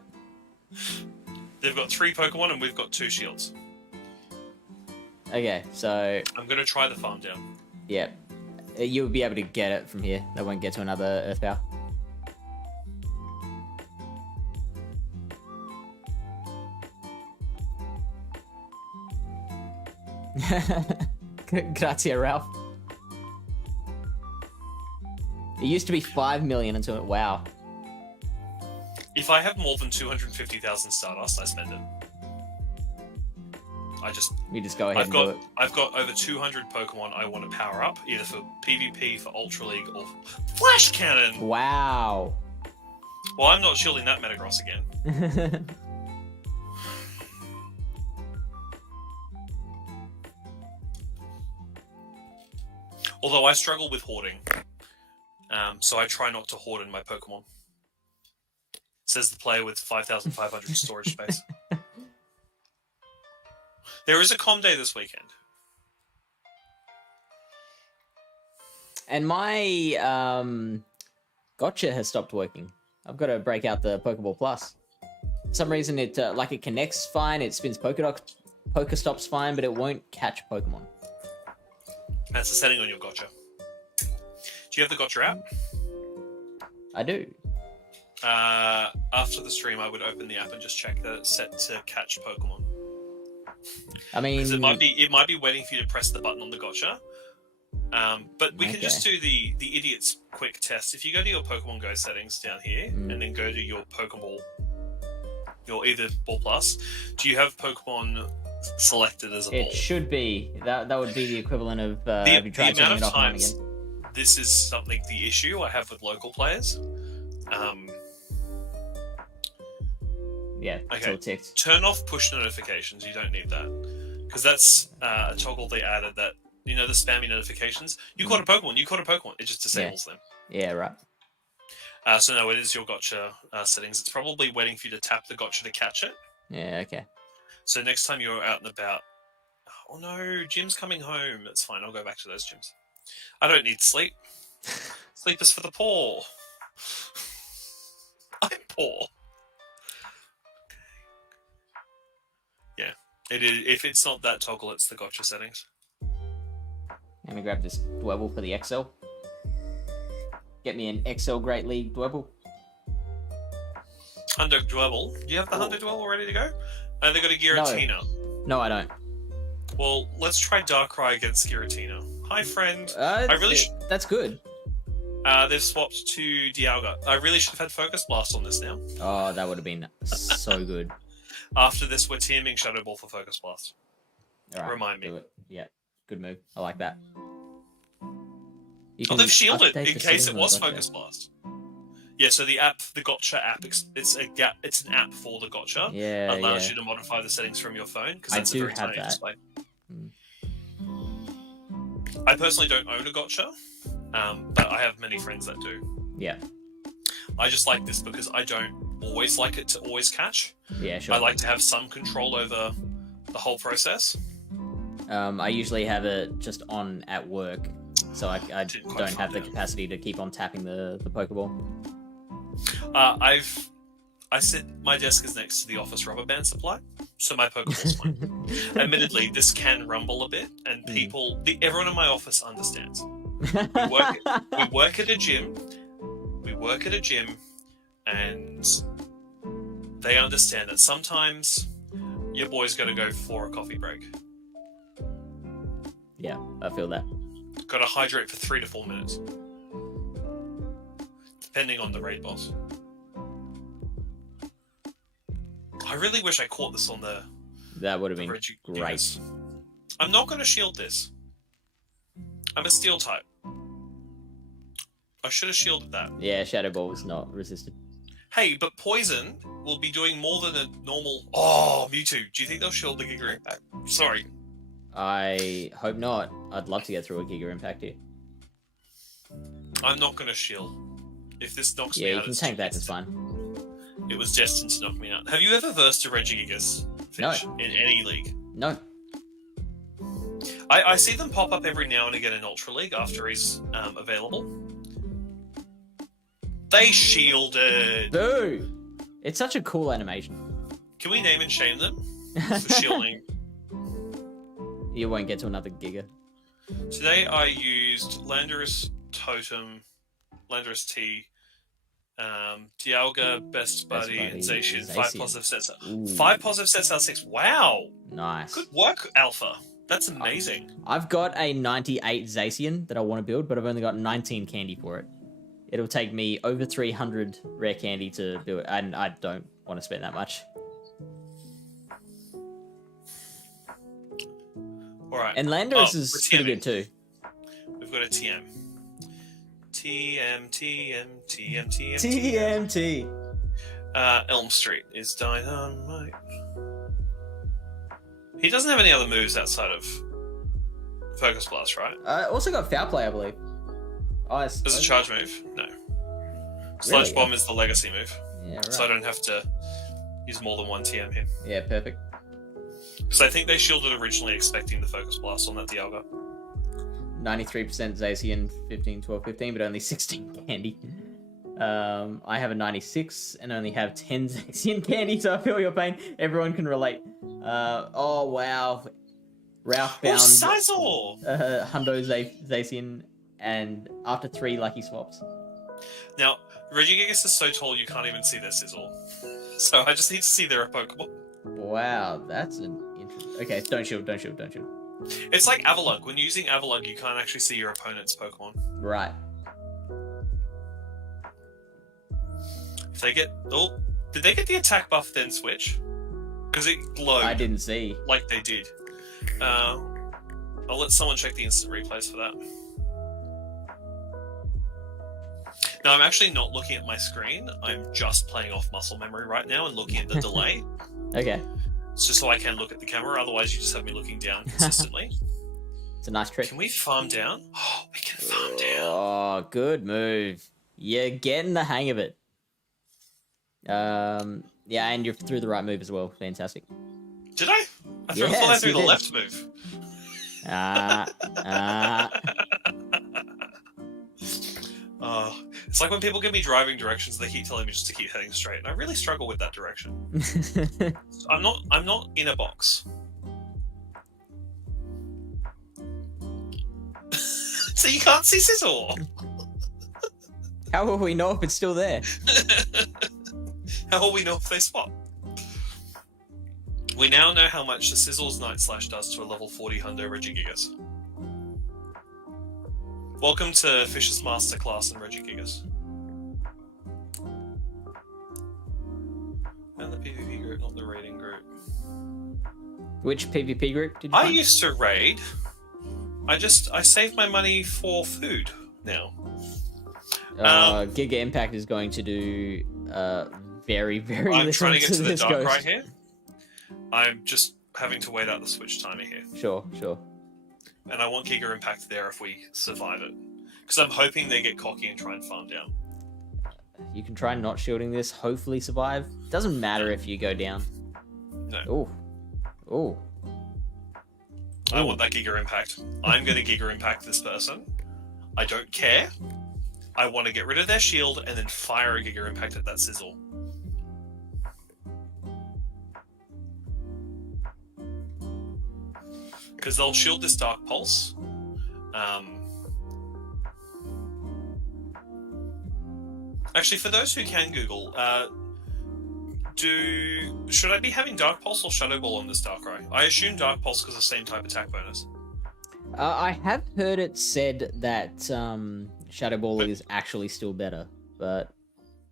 They've got 3 Pokemon and we've got 2 shields. Okay, so... I'm going to try the farm down. Yeah. You'll be able to get it from here. They won't get to another Earth Power. Grazie, Ralph. It used to be 5 million until wow. If I have more than 250,000 Stardust, I spend it. You just go ahead and do it. I've got over 200 Pokemon I want to power up, either for PvP, for Ultra League, or Flash Cannon! Wow. Well, I'm not shielding that Metagross again. Although I struggle with hoarding. So I try not to hoard in my Pokemon. Says the player with 5,500 storage space. There is a comm day this weekend. And my gotcha has stopped working. I've got to break out the Pokeball Plus. For some reason, it it connects fine, it spins Pokestops fine, but it won't catch Pokemon. That's a setting on your gotcha. Do you have the gotcha app? I do. After the stream, I would open the app and just check that it's set to catch Pokemon. I mean, because it might be waiting for you to press the button on the gotcha. But we can just do the idiot's quick test. If you go to your Pokemon Go settings down here, and then go to your Pokeball, your either Ball Plus, do you have Pokemon selected as a ball? It should be. That would be the equivalent of the if you tried turning it off and on again. This is something, the issue I have with local players. Yeah, okay. So ticked. Turn off push notifications. You don't need that. Because that's a toggle they added that, the spammy notifications. You caught a Pokemon, It just disables them. Yeah, right. So no, it is your gotcha settings. It's probably waiting for you to tap the gotcha to catch it. Yeah, okay. So next time you're out and about... Oh no, Jim's coming home. That's fine, I'll go back to those gyms. I don't need sleep. Sleep is for the poor. I'm poor. Yeah, it is. If it's not that toggle, it's the gotcha settings. Let me grab this Dwebble for the XL. Get me an XL Great League Dwebble. Hundo Dwebble. Do you have the Hundo Dwebble ready to go? And they got a Giratina. No, I don't. Well, let's try Darkrai against Giratina. Hi, friend. That's good. They've swapped to Dialga. I really should have had Focus Blast on this now. Oh, that would have been so good. After this, we're teaming Shadow Ball for Focus Blast. All right, Remind me. do it. Yeah, good move. I like that. They've shielded in case it was Focus Blast. Yeah, so the Gotcha app, it's an app for the Gotcha. Yeah, allows you to modify the settings from your phone because that's a very tiny display. I personally don't own a Gotcha, but I have many friends that do. Yeah. I just like this because I don't always like it to always catch. Yeah, sure. I like to have some control over the whole process. I usually have it just on at work, so I don't have the capacity to keep on tapping the Pokeball. My desk is next to the office rubber band supply, so my Pokeball's fine. Admittedly, this can rumble a bit, and everyone in my office understands. We work at a gym. And they understand that sometimes your boy's got to go for a coffee break. Yeah, I feel that. Got to hydrate for 3 to 4 minutes, depending on the raid boss. I really wish I caught this on the... That would have been great. I'm not going to shield this. I'm a steel type. I should have shielded that. Yeah, Shadow Ball was not resisted. Hey, but Poison will be doing more than a normal... Oh, Mewtwo. Do you think they'll shield the Giga Impact? Sorry. I hope not. I'd love to get through a Giga Impact here. I'm not going to shield. If this knocks me out... Yeah, you can tank that, it's fine. It was destined to knock me out. Have you ever versed a Regigigas fish in any league? No. I see them pop up every now and again in Ultra League after he's available. They shielded! Boo! It's such a cool animation. Can we name and shame them for shielding? You won't get to another Giga. Today I used Landorus Totem, Landorus T, Dialga, Best Buddy, and Zacian. 5 positive sets out. 5 positive sets out of 6. Wow! Nice. Good work, Alpha. That's amazing. I've got a 98 Zacian that I want to build, but I've only got 19 candy for it. It'll take me over 300 rare candy to build it, and I don't want to spend that much. All right. And Landorus is pretty good too. We've got a TM. TM. TMT. Elm Street is dynamite. He doesn't have any other moves outside of Focus Blast, right? Also got Foul Play, I believe. There's a charge move? No. Sludge Bomb is the legacy move. Yeah, right. So I don't have to use more than one TM here. Yeah, perfect. Because I think they shielded originally expecting the Focus Blast on that Dialga. 93% Zacian, 15, 12, 15, but only 16 candy. I have a 96 and only have 10 Zacian candy, so I feel your pain. Everyone can relate. Oh, wow. Ralph found Hundo Zacian, and after 3 lucky swaps. Now, Regigigas is so tall you can't even see their sizzle. So I just need to see their Pokemon. Wow, that's an interesting... Okay, don't shield. It's like Avalugg. When using Avalugg, you can't actually see your opponent's Pokemon. Right. If they get... Oh, did they get the attack buff then switch? Because it glowed. I didn't see. Like they did. I'll let someone check the instant replays for that. Now, I'm actually not looking at my screen. I'm just playing off muscle memory right now and looking at the delay. Okay. It's just so I can look at the camera. Otherwise, you just have me looking down consistently. It's a nice trick. Can we farm down? Oh, we can farm down. Oh, good move. You're getting the hang of it. Yeah, and you're through the right move as well. Fantastic. Did I? I thought I threw the left move. It's like when people give me driving directions, they keep telling me just to keep heading straight, and I really struggle with that direction. I'm not in a box. So you can't see Sizzle. How will we know if it's still there? How will we know if they swap? We now know how much the Sizzle's Night Slash does to a level 40 Hundo Regigigas. Welcome to Fish's Masterclass in Regigigas. And the PvP group, not the raiding group. Which PvP group did you find? used to raid. I saved my money for food now. Giga Impact is going to do very, very I'm little trying to get to the this dark ghost. right here. I'm just having to wait out the switch timer here. Sure. And I want Giga Impact there if we survive it. Because I'm hoping they get cocky and try and farm down. You can try not shielding this, hopefully survive. Doesn't matter if you go down. No. Ooh. I want that Giga Impact. I'm going to Giga Impact this person. I don't care. I want to get rid of their shield and then fire a Giga Impact at that Sizzle. Because they'll shield this Dark Pulse. Actually, for those who can Google, should I be having Dark Pulse or Shadow Ball on this Darkrai? I assume Dark Pulse because the same type attack bonus. I have heard it said that Shadow Ball is actually still better, but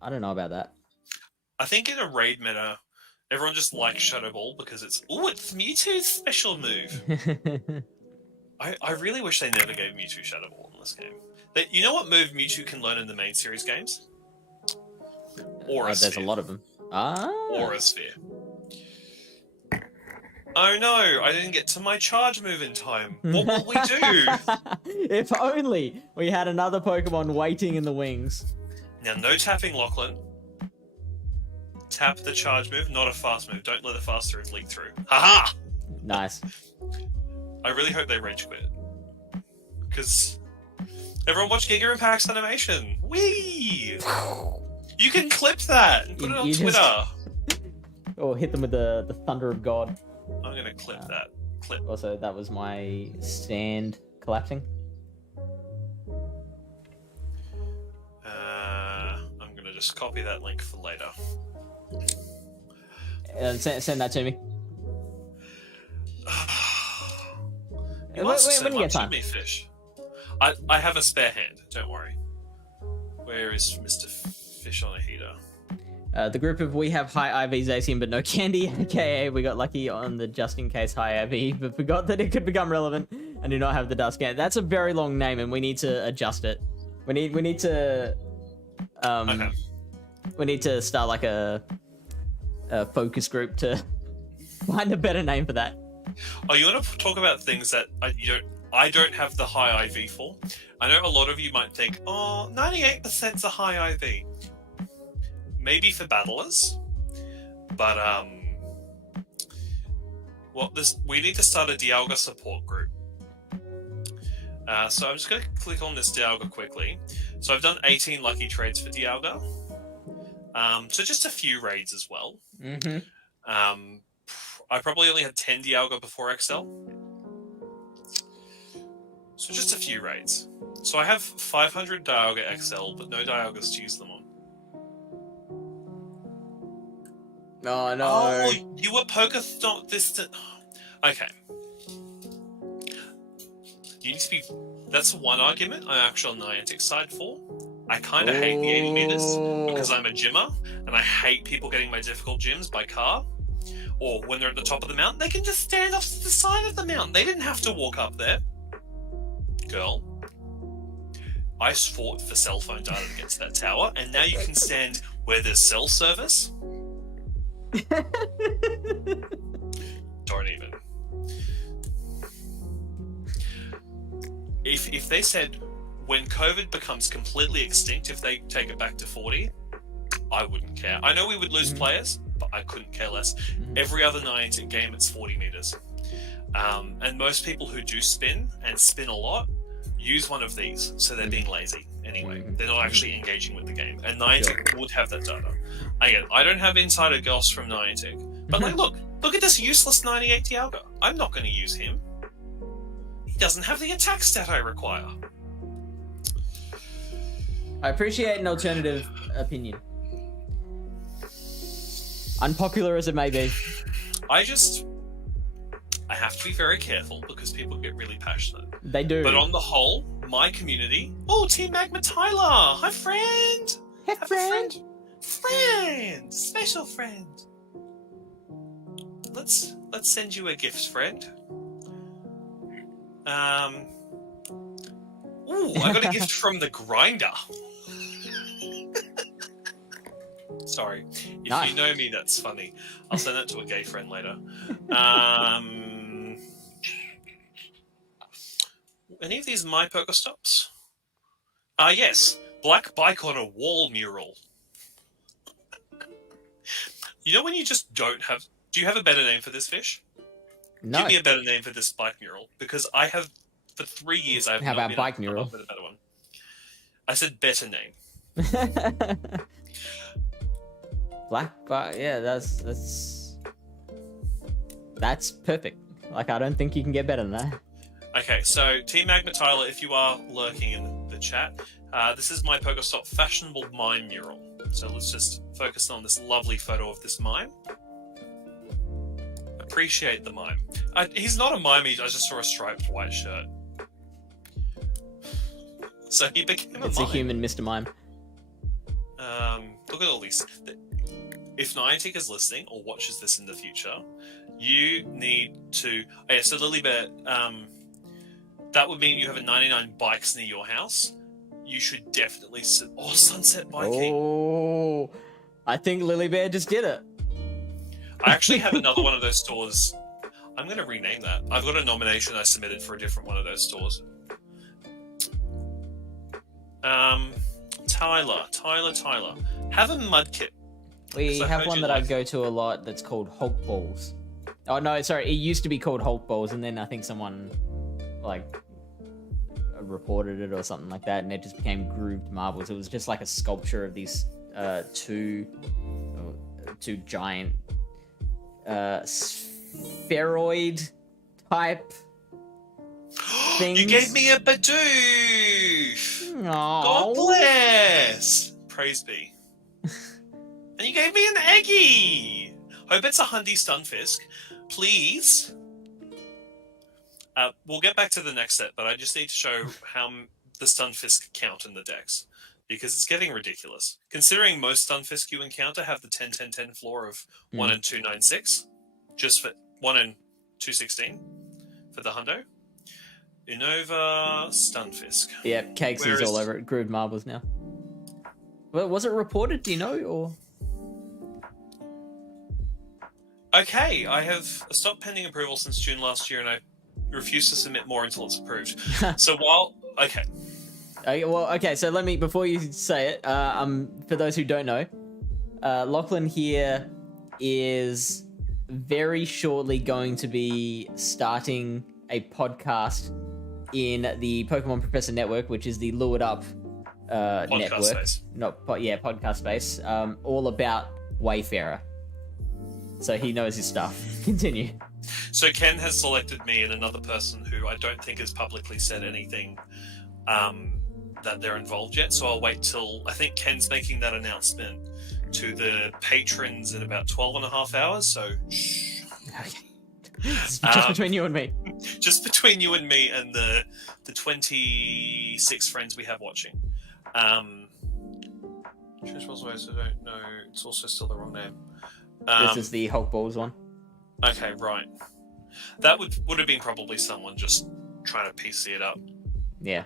I don't know about that. I think in a raid meta, everyone just likes Shadow Ball because it's Mewtwo's special move. I really wish they never gave Mewtwo Shadow Ball in this game. You know what move Mewtwo can learn in the main series games? Aura Sphere. There's a lot of them. Aura Sphere. Oh no, I didn't get to my charge move in time. What will we do? If only we had another Pokemon waiting in the wings. Now, no tapping Lachlan. Tap the charge move, not a fast move. Don't let the fast move leak through. Haha! Nice. I really hope they rage quit. Because everyone watch Giga Impact's animation. Whee! You can clip that and put it on Twitter. Or hit them with the Thunder of God. I'm going to clip that. Clip. Also, that was my stand collapsing. I'm going to just copy that link for later. Send that to me. You ask so when you get much time. of me, Fish. I have a spare hand. Don't worry. Where is Mr. Fish on a heater? The group of we have high IVs ACM but no candy, aka we got lucky on the just in case high IV, but forgot that it could become relevant and do not have the dust can. That's a very long name and we need to adjust it. We need to Okay. we need to start like a focus group to find a better name for that. Oh, you want to talk about things that I don't have the high IV for? I know a lot of you might think, oh, 98%'s a high IV. Maybe for battlers, but we need to start a Dialga support group. So I'm just going to click on this Dialga quickly. So I've done 18 lucky trades for Dialga. So just a few raids as well. Mm-hmm. I probably only had 10 Dialga before XL. So just a few raids. So I have 500 Dialga XL, but no Dialgas to use them on. Oh, no. Oh, you were Pokestop distant. Okay. You need to be... That's one argument I'm actually on Niantic side for. I kind of hate the 80 meters because I'm a gymmer, and I hate people getting my difficult gyms by car. Or when they're at the top of the mountain, they can just stand off to the side of the mountain. They didn't have to walk up there. Girl. I fought for cell phone data to get to that tower, and now you can stand where there's cell service. Don't even. If they said when COVID becomes completely extinct, if they take it back to 40, I wouldn't care. I know we would lose players, but I couldn't care less. Every other Niantic game, it's 40 meters. And most people who do spin, and spin a lot, use one of these, so they're being lazy. Anyway, they're not actually engaging with the game. And Niantic would have that data. Again, I don't have insider goss from Niantic, but like, look at this useless 98 Dialga. I'm not going to use him. He doesn't have the attack stat I require. I appreciate an alternative opinion. Unpopular as it may be. I have to be very careful because people get really passionate. They do. But on the whole, my community... Oh, Team Magma Tyler! Hi, friend! Hey, Have a friend! Friend! Special friend! Let's send you a gift, friend. Ooh, I got a gift from the Grinder. Sorry. If Nice. you know me, that's funny. I'll send that to a gay friend later. Any of these my Pokestops? Yes. Black bike on a wall mural. You know when you just don't have... Do you have a better name for this, Fish? No. Give me a better name for this bike mural. Because I have... For 3 years, I've How not about been bike able to mural? come up with a better one. I said better name. Yeah, that's perfect. Like, I don't think you can get better than that. Okay, so Team Magma Tyler, if you are lurking in the chat, this is my Pokestop fashionable mime mural. So let's just focus on this lovely photo of this mime. Appreciate the mime. He's not a mime, I just saw a striped white shirt. So he became a It's mime. a human Mr. Mime. Look at all these. If Niantic is listening or watches this in the future, you need to... Oh yeah, so Lilybet, that would mean you have 99 bikes near your house. You should definitely... Sunset Biking. Oh, I think Lily Bear just did it. I actually have another one of those stores. I'm going to rename that. I've got a nomination I submitted for a different one of those stores. Tyler. Have a Mudkip. We I have heard one you that I like- go to a lot that's called Hulk Balls. Oh, no, sorry. It used to be called Hulk Balls, and then I think someone, like, reported it or something like that, and it just became Grooved Marbles. It was just like a sculpture of these two giant spheroid type things. You gave me a Bidoof! God Aww. bless! Praise be. And you gave me an Eggy! Hope it's a Hundy Stunfisk. Please. We'll get back to the next set, but I just need to show how the Stunfisk count in the decks, because it's getting ridiculous. Considering most Stunfisk you encounter have the 10-10-10 floor of 1 and 296, just for 1 and 216 for the hundo. Unova Stunfisk. Yeah, Cakesy's all over it. Grooved marbles now. Well, was it reported? Do you know, or? Okay, I have stopped pending approval since June last year, and I refuse to submit more until it's approved. So while... Okay. Okay, so let me, before you say it, for those who don't know, Lachlan here is very shortly going to be starting a podcast in the Pokemon Professor Network, which is the Lured Up network. Space. Podcast space. All about Wayfarer. So he knows his stuff. Continue. So Ken has selected me and another person who I don't think has publicly said anything that they're involved yet. So I'll wait till... I think Ken's making that announcement to the patrons in about 12 and a half hours. So shh. Okay. Just between you and me. Just between you and me and the 26 friends we have watching. Trenchwell's way, so don't know. It's also still the wrong name. This is the Hulk Balls one. Okay, right. That would have been probably someone just trying to PC it up. Yeah.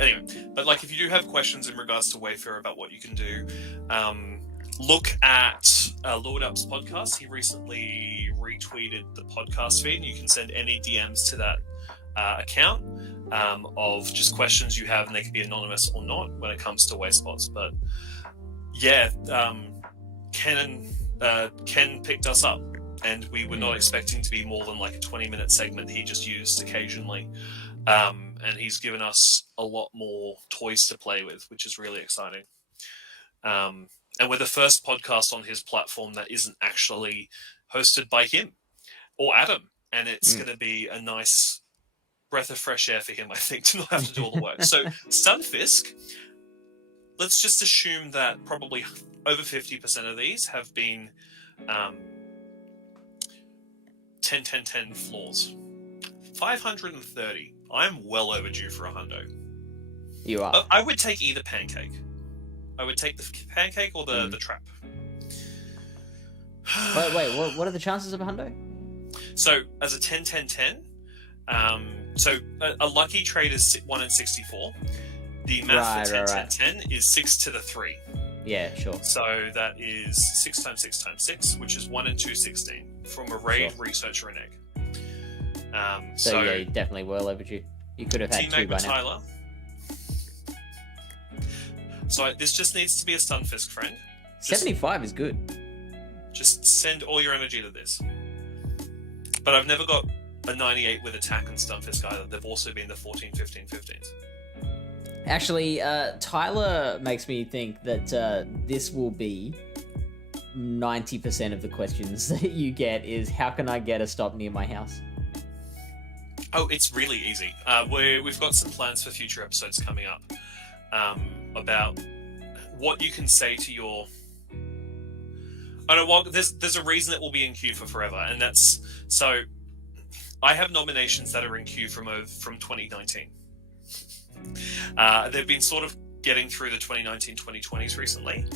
Anyway, but like if you do have questions in regards to Wayfarer about what you can do, look at Lord Up's podcast. He recently retweeted the podcast feed, and you can send any DMs to that account of just questions you have, and they can be anonymous or not when it comes to waste spots. But yeah, Ken picked us up, and we were not expecting to be more than like a 20-minute segment he just used occasionally. And he's given us a lot more toys to play with, which is really exciting. And we're the first podcast on his platform that isn't actually hosted by him or Adam. And it's going to be a nice breath of fresh air for him, I think, to not have to do all the work. So Stunfisk, let's just assume that probably over 50% of these have been 10-10-10 floors. 530. I'm well overdue for a hundo. You are. I would take either pancake. I would take the pancake or the trap. Wait, what are the chances of a hundo? So, as a 10-10-10, so a lucky trade is 1 in 64. The math for 10-10-10 is 6 to the 3. Yeah, sure. So that is 6 times 6 times 6, which is 1 in 216 from a raid, researcher, and egg. So yeah, you're definitely well overdue. You could have had two by now. Tyler. So this just needs to be a Stunfisk friend. 75 is good. Just send all your energy to this. But I've never got a 98 with attack and Stunfisk either. They've also been the 14, 15, 15s. Actually, Tyler makes me think that this will be 90% of the questions that you get is, how can I get a stop near my house? Oh, it's really easy. We've got some plans for future episodes coming up about what you can say to your... Oh no, well, there's a reason it will be in queue for forever, and that's... So, I have nominations that are in queue from 2019. They've been sort of getting through the 2019-2020s recently,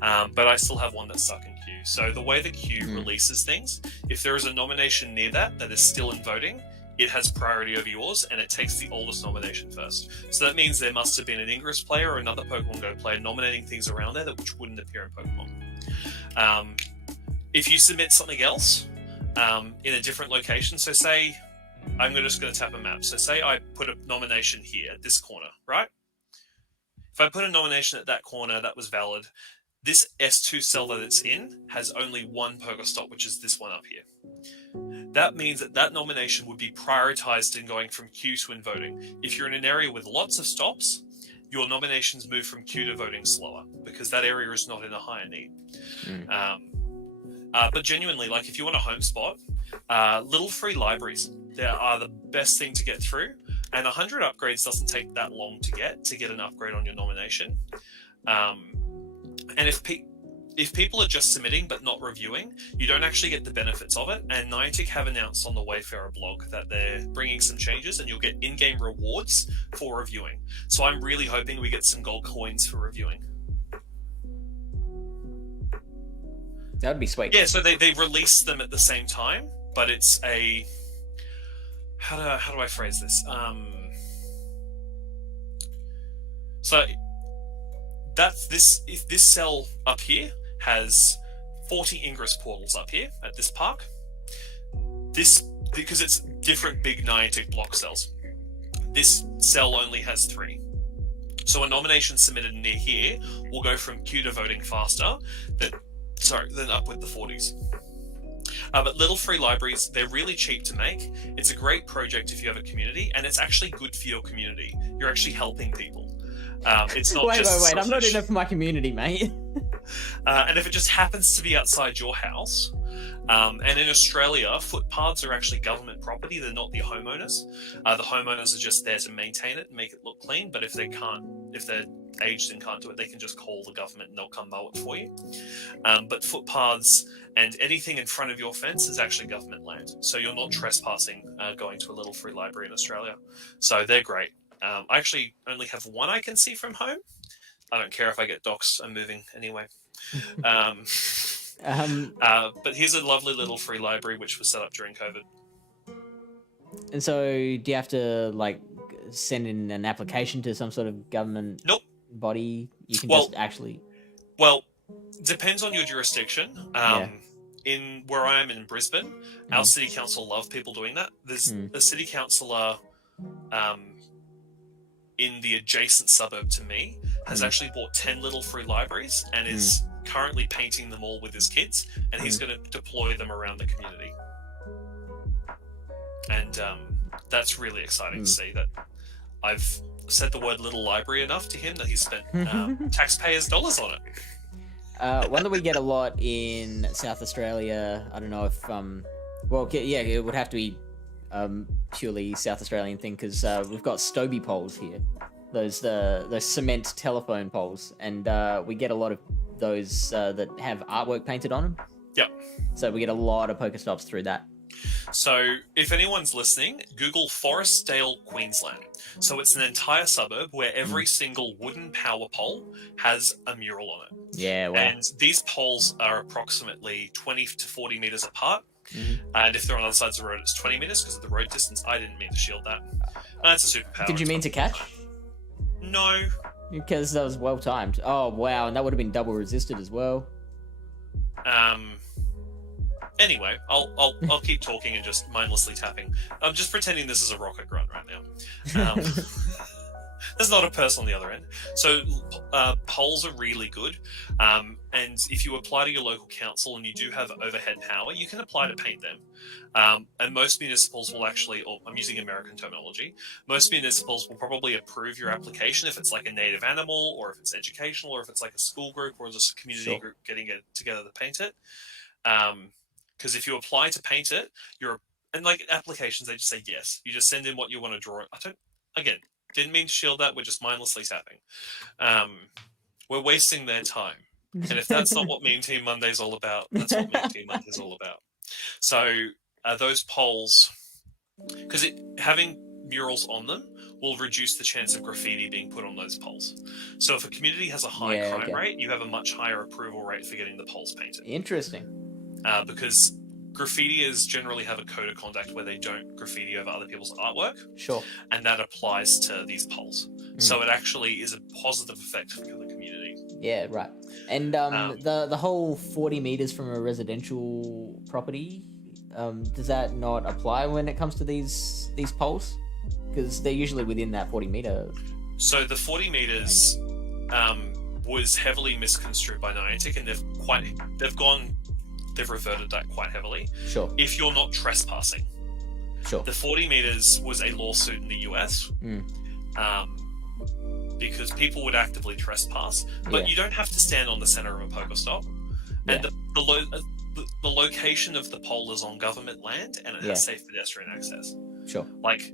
but I still have one that's stuck in queue. So the way the queue releases things, if there is a nomination near that is still in voting, it has priority over yours, and it takes the oldest nomination first. So that means there must have been an Ingress player or another Pokemon Go player nominating things around there which wouldn't appear in Pokemon. If you submit something else in a different location, so say, I'm just going to tap a map. So say I put a nomination here at this corner, right? If I put a nomination at that corner that was valid, this S2 cell that it's in has only one Pokestop, which is this one up here. That means that nomination would be prioritized in going from queue to in voting. If you're in an area with lots of stops, your nominations move from queue to voting slower because that area is not in a higher need. But genuinely, like if you want a home spot, little free libraries, they are the best thing to get through. And 100 upgrades doesn't take that long to get an upgrade on your nomination. And if people are just submitting but not reviewing, you don't actually get the benefits of it. And Niantic have announced on the Wayfarer blog that they're bringing some changes, and you'll get in-game rewards for reviewing. So I'm really hoping we get some gold coins for reviewing. That would be sweet. Yeah, so they release them at the same time, but it's a... How do I phrase this? So that's this. If this cell up here has 40 Ingress portals up here at this park, this, because it's different big Niantic block cells, this cell only has 3. So a nomination submitted near here will go from queue to voting faster than up with the 40s. But little free libraries, they're really cheap to make. It's a great project if you have a community, and it's actually good for your community. You're actually helping people. It's not wait, just I'm not in it for my community, mate. And if it just happens to be outside your house, and in Australia, footpaths are actually government property. They're not the homeowners. The homeowners are just there to maintain it and make it look clean. But if they're aged and can't do it, they can just call the government and they'll come mow it for you. But footpaths and anything in front of your fence is actually government land. So you're not trespassing going to a little free library in Australia. So they're great. I actually only have one I can see from home. I don't care if I get doxxed. I'm moving anyway. But here's a lovely little free library which was set up during COVID. And so, do you have to like send in an application to some sort of government body? You can just actually. Well, depends on your jurisdiction. In where I am in Brisbane, our city council love people doing that. There's a city councillor in the adjacent suburb to me has actually bought 10 little free libraries and is currently painting them all with his kids, and he's going to deploy them around the community. And that's really exciting to see that I've said the word little library enough to him that he's spent taxpayers' dollars on it. One that we get a lot in South Australia, I don't know if, it would have to be purely South Australian thing, because we've got Stoby poles here, those cement telephone poles, and we get a lot of those that have artwork painted on them. Yep. So we get a lot of Pokestops through that. So if anyone's listening, Google Forestdale, Queensland. So it's an entire suburb where every single wooden power pole has a mural on it. Yeah, wow. And these poles are approximately 20 to 40 meters apart. And if they're on other sides of the road, it's 20 meters because of the road distance. I didn't mean to shield that. That's a superpower. Did you mean to catch? No. Because that was well timed. Oh, wow. And that would have been double resisted as well. Anyway, I'll keep talking and just mindlessly tapping. I'm just pretending this is a rocket grunt right now. There's not a person on the other end. So polls are really good. And if you apply to your local council and you do have overhead power, you can apply to paint them. And most municipals will actually, or I'm using American terminology, most municipals will probably approve your application if it's like a native animal, or if it's educational, or if it's like a school group or just a community group getting it together to paint it. Because if you apply to paint it, and like applications, they just say yes. You just send in what you want to draw. Didn't mean to shield that. We're just mindlessly tapping. We're wasting their time. And if that's not what Meme Team Monday's all about, that's what Meme Team Monday's all about. So those polls, because having murals on them will reduce the chance of graffiti being put on those polls. So if a community has a high crime rate, you have a much higher approval rate for getting the polls painted. Interesting. Because graffitiers generally have a code of conduct where they don't graffiti over other people's artwork. Sure. And that applies to these polls. So it actually is a positive effect for the community. Yeah, right. And the whole 40 meters from a residential property, does that not apply when it comes to these polls? Because they're usually within that 40 meter. So the 40 meters was heavily misconstrued by Niantic, and they've reverted that quite heavily. Sure. If you're not trespassing. Sure. The 40 meters was a lawsuit in the US because people would actively trespass, but you don't have to stand on the center of a Pokestop. And the location of the pole is on government land, and it has safe pedestrian access. Sure. Like,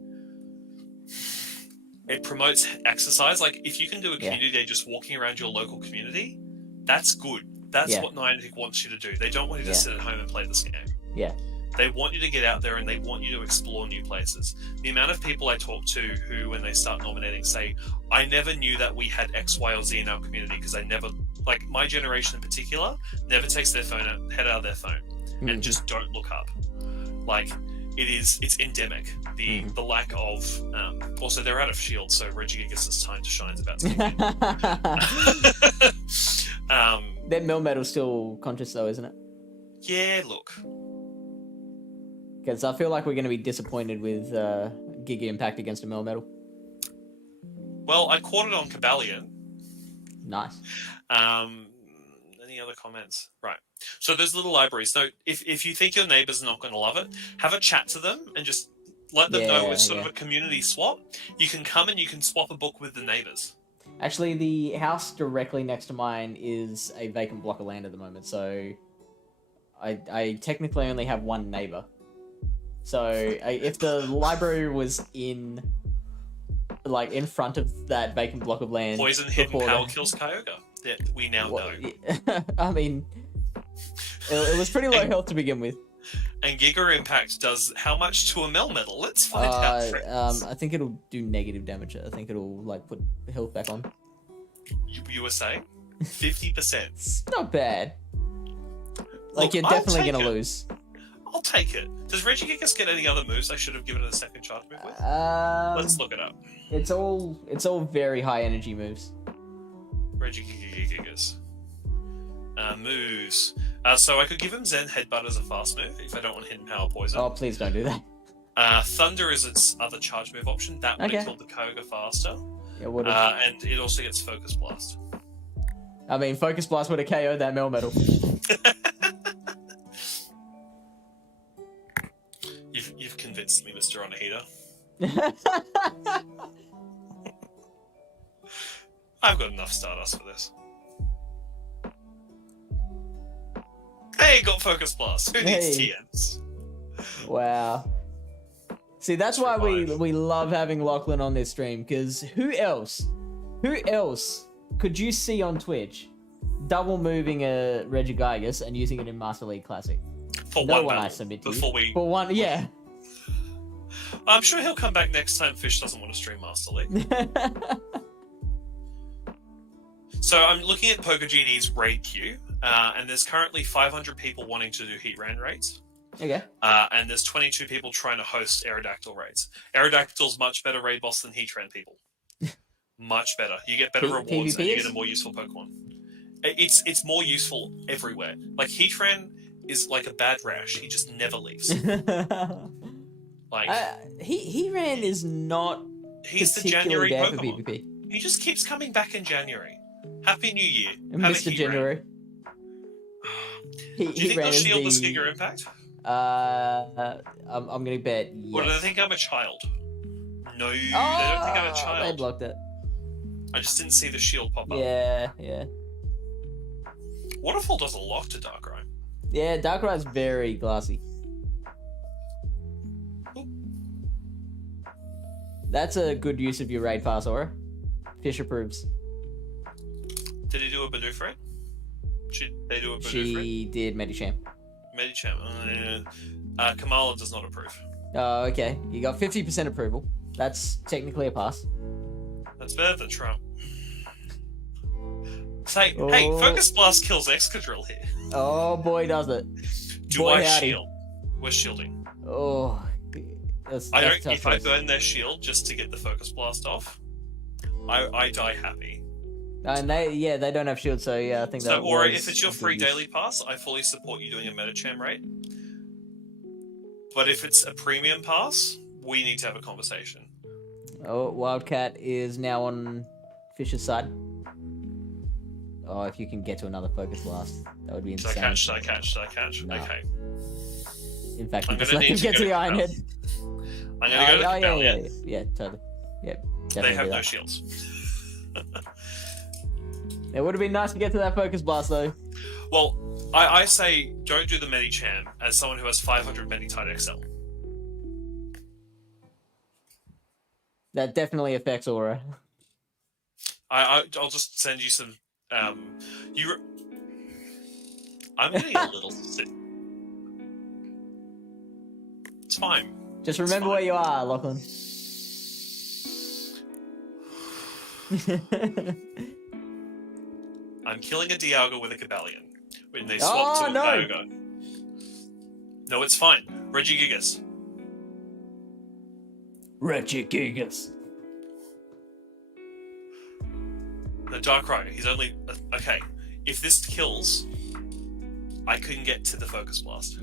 it promotes exercise. Like, if you can do a community day just walking around your local community, that's good. That's Yeah. what Niantic wants you to do. They don't want you to sit at home and play this game. Yeah. They want you to get out there and they want you to explore new places. The amount of people I talk to who, when they start nominating, say, I never knew that we had X, Y, or Z in our community because I never, like my generation in particular, never takes their head out of their phone and just don't look up. Like, it's endemic. The lack of, also they're out of Shield, so Regigigas' time to shine is about to begin. That Melmetal's still conscious though, isn't it? Yeah, look. Because I feel like we're going to be disappointed with Giga Impact against a Melmetal. Well, I caught it on Cobalion. Nice. Any other comments? Right. So there's little libraries. So if you think your neighbour's not going to love it, have a chat to them and just let them know it's sort of a community swap. You can come and you can swap a book with the neighbours. Actually, the house directly next to mine is a vacant block of land at the moment, so I technically only have one neighbour. So if the library was in front of that vacant block of land, Poison hidden power kills Kyogre. That we now know. I mean, it was pretty low health to begin with. And Giga Impact does how much to a Melmetal? Let's find out, friends. I think it'll do negative damage. I think it'll put health back on. You were saying 50%. It's not bad. Look, you're definitely gonna lose. I'll take it. Does Regigigas get any other moves I should have given it a second charge move with? Let's look it up. It's all very high energy moves. Regigigas. Moves. So I could give him Zen Headbutt as a fast move if I don't want Hidden Power Poison. Oh, please don't do that. Thunder is its other charge move option. That would have killed the Kyogre faster. Yeah, would have. And it also gets Focus Blast. I mean, Focus Blast would have KO'd that Melmetal. You've convinced me, Mr. Onahita. I've got enough Stardust for this. Hey, got Focus Blast. Who needs TMs? Wow. See, that's why we love having Lachlan on this stream, because who else could you see on Twitch double moving a Regigigas and using it in Master League Classic? For no one one battle, I submit to before you. For one, yeah. I'm sure he'll come back next time Fish doesn't want to stream Master League. So I'm looking at PokeGenie's raid queue, and there's currently 500 people wanting to do Heatran raids. Okay. And there's 22 people trying to host Aerodactyl raids. Aerodactyl's much better raid boss than Heatran people. Much better. You get better rewards and you get a more useful Pokemon. It's more useful everywhere. Like Heatran is like a bad rash. He just never leaves. Heatran is not. He's the January bad Pokemon. for PvP. He just keeps coming back in January. Happy New Year, Mr. January. Do you think they'll shield this Giga Impact? I'm gonna bet yes. Or do they think I'm a child? No, they don't think I'm a child. They blocked it. I just didn't see the shield pop up. Yeah. Waterfall does a lot to Darkrai. Yeah, Darkrai's very glassy. Oop. That's a good use of your raid pass, Aura. Fish approves. Did he do a Bidoof raid? They do a Bidoof raid? She did Medicham. Medicham. Komala does not approve. Oh, okay. You got 50% approval. That's technically a pass. That's better than Trump. Hey, Focus Blast kills Excadrill here. Oh boy, does it. Do I shield? We're shielding. Oh. That's if I burn their shield just to get the Focus Blast off, I die happy. And they don't have shield, so yeah, I think that. So, Aura, if it's your free daily pass, I fully support you doing a Medicham raid. But if it's a premium pass, we need to have a conversation. Oh, Wildcat is now on Fish's side. Oh, if you can get to another Focus Blast, that would be insane. Should I catch? No. Okay. In fact, I'm just gonna let need him to get to the go Iron Head. I'm gonna go to the Cobalion. Yeah, totally. Yeah, they have no shields. It would have been nice to get to that Focus Blast, though. Well, I say don't do the Medicham as someone who has 500 Meditite XL. That definitely affects Aura. I'll just send you some. I'm getting a little sick. It's fine. Just remember where you are, Lachlan. I'm killing a Dialga with a Cobalion. When they swap to a Dialga. No, it's fine. Regigigas. Regigigas. No, Darkrai. He's only... Okay. If this kills, I can get to the Focus Blast.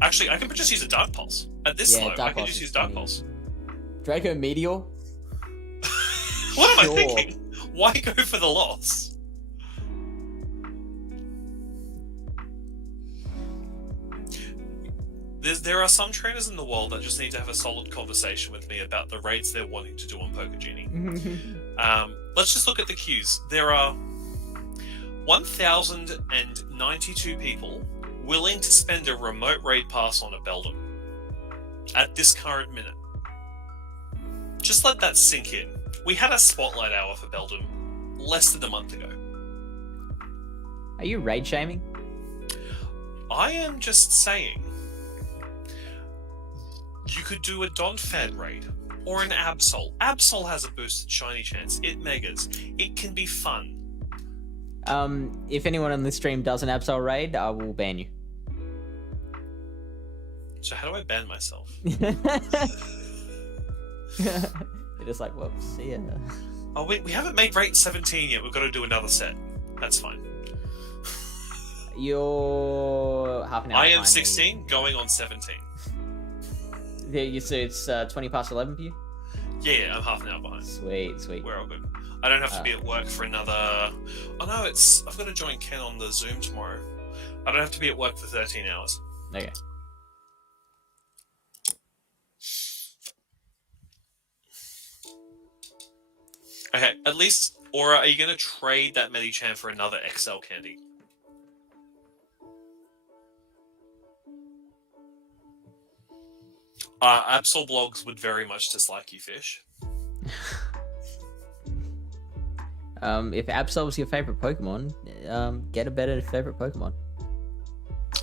Actually, I can just use a Dark Pulse. At this slow, I can just use Dark Pulse. Draco Meteor? What am I thinking? Why go for the loss? There are some trainers in the world that just need to have a solid conversation with me about the raids they're wanting to do on Pokegenie. Let's just look at the queues. There are 1,092 people willing to spend a remote raid pass on a Beldum at this current minute. Just let that sink in. We had a spotlight hour for Beldum less than a month ago. Are you raid shaming? I am just saying, you could do a Donphan raid or an Absol. Absol has a boosted shiny chance. It megas. It can be fun. If anyone on this stream does an Absol raid, I will ban you. So how do I ban myself? You're just like, well, see ya. Oh wait, we haven't made raid 17 yet. We've got to do another set. That's fine. You're half an hour. I am 16, going on 17. Yeah, so it's 20 past 11 for you? Yeah, I'm half an hour behind. Sweet, sweet. We're all good. I don't have to be at work for another... Oh no, I've got to join Ken on the Zoom tomorrow. I don't have to be at work for 13 hours. Okay. Okay, at least... Aura, are you going to trade that Medicham for another XL candy? Absol blogs would very much dislike you, Fish. If Absol's your favorite Pokemon, get a better favorite Pokemon.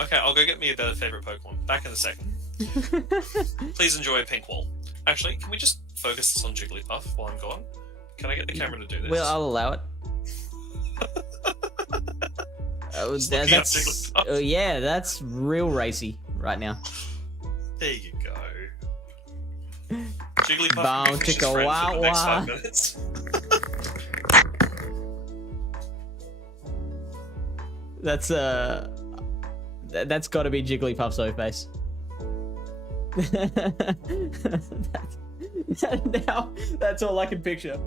Okay, I'll go get me a better favorite Pokemon. Back in a second. Please enjoy a pink wall. Actually, can we just focus this on Jigglypuff while I'm gone? Can I get the camera to do this? Well, I'll allow it. Yeah, that's real racy right now. There you go. Jigglypuff Bow can be Fish's friend for the next 5 minutes. That's got to be Jigglypuff's O-face. Now, that's all I can picture.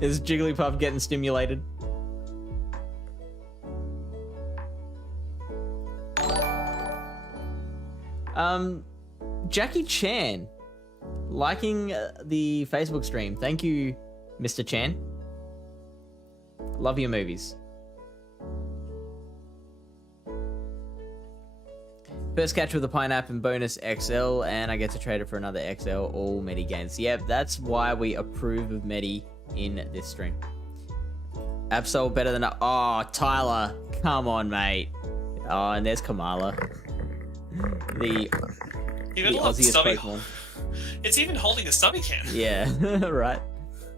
Is Jigglypuff getting stimulated? Jackie Chan liking the Facebook stream. Thank you, Mr. Chan. Love your movies. First catch with a pineapple and bonus XL, and I get to trade it for another XL, all Medi gains. Yep, that's why we approve of Medi in this stream. Absol better than... Oh, Tyler. Come on, mate. Oh, and there's Komala. The Aussiest Pokemon. It's even holding a stubby can. Yeah, right.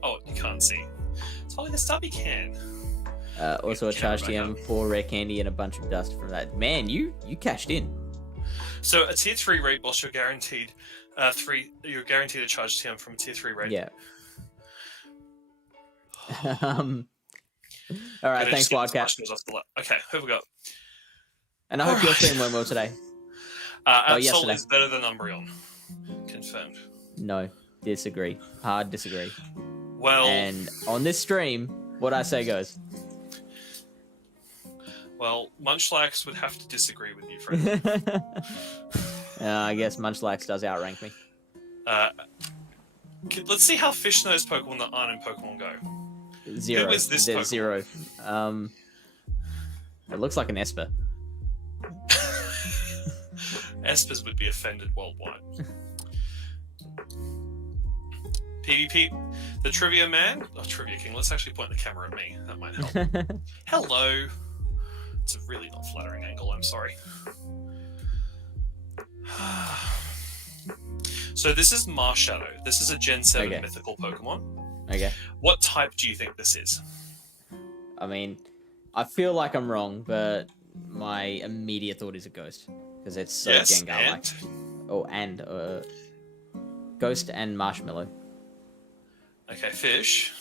Oh, you can't see. It's holding a stubby can. Also a charge TM, 4 rare candy, and a bunch of dust from that. Man, you cashed in. So a tier 3 raid boss, you're guaranteed you're guaranteed a charge TM from a tier 3 raid. Yeah. All right, thanks, Wildcat. Okay, who have we got? And I hope your stream went well today. Absol is better than Umbreon. Confirmed. No, disagree. Hard disagree. Well, and on this stream, what I say goes. Well, Munchlax would have to disagree with you, friend. I guess Munchlax does outrank me. Let's see how Fish knows Pokemon that aren't in Pokemon Go. 0. Who is this Pokemon? 0. It looks like an Esper. Espers would be offended worldwide. PvP, the Trivia Man. Oh, Trivia King. Let's actually point the camera at me. That might help. Hello. It's a really not flattering angle. I'm sorry. So this is Marshadow. This is a Gen 7 Okay. mythical Pokemon. Okay. What type do you think this is? I mean, I feel like I'm wrong, but my immediate thought is a ghost because it's so Yes, Gengar-like. Oh, and ghost and marshmallow. Okay, Fish.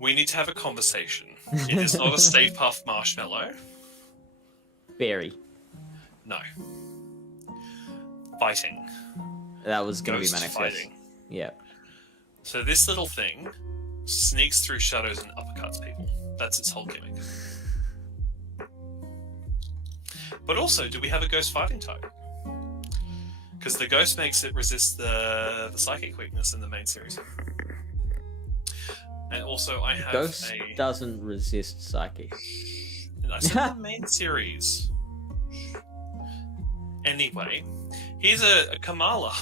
We need to have a conversation. It is not a Stay Puft Marshmallow. Berry. No. Fighting. That was going to be Ghost my next guess. fighting. Yeah. So this little thing sneaks through shadows and uppercuts people. That's its whole gimmick. But also, do we have a ghost fighting type? Because the ghost makes it resist the psychic weakness in the main series. And also, I have Ghost a... doesn't resist psychic. I said the main series. Anyway, here's a Komala.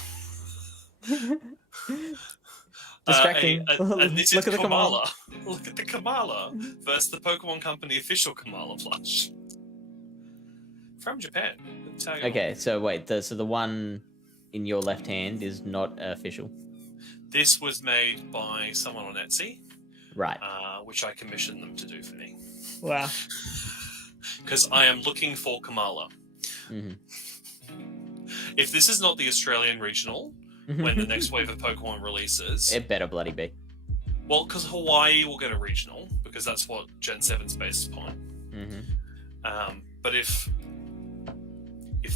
Distracting. And this Look is at the Komala. Look at the Komala versus the Pokemon Company official Komala plush. From Japan. Okay, so wait, so the one in your left hand is not official. This was made by someone on Etsy, Right. which I commissioned them to do for me. Wow. Because I am looking for Komala. Mm-hmm. If this is not the Australian regional, when the next wave of Pokemon releases... It better bloody be. Well, because Hawaii will get a regional, because that's what Gen 7's based upon. Mm-hmm. But if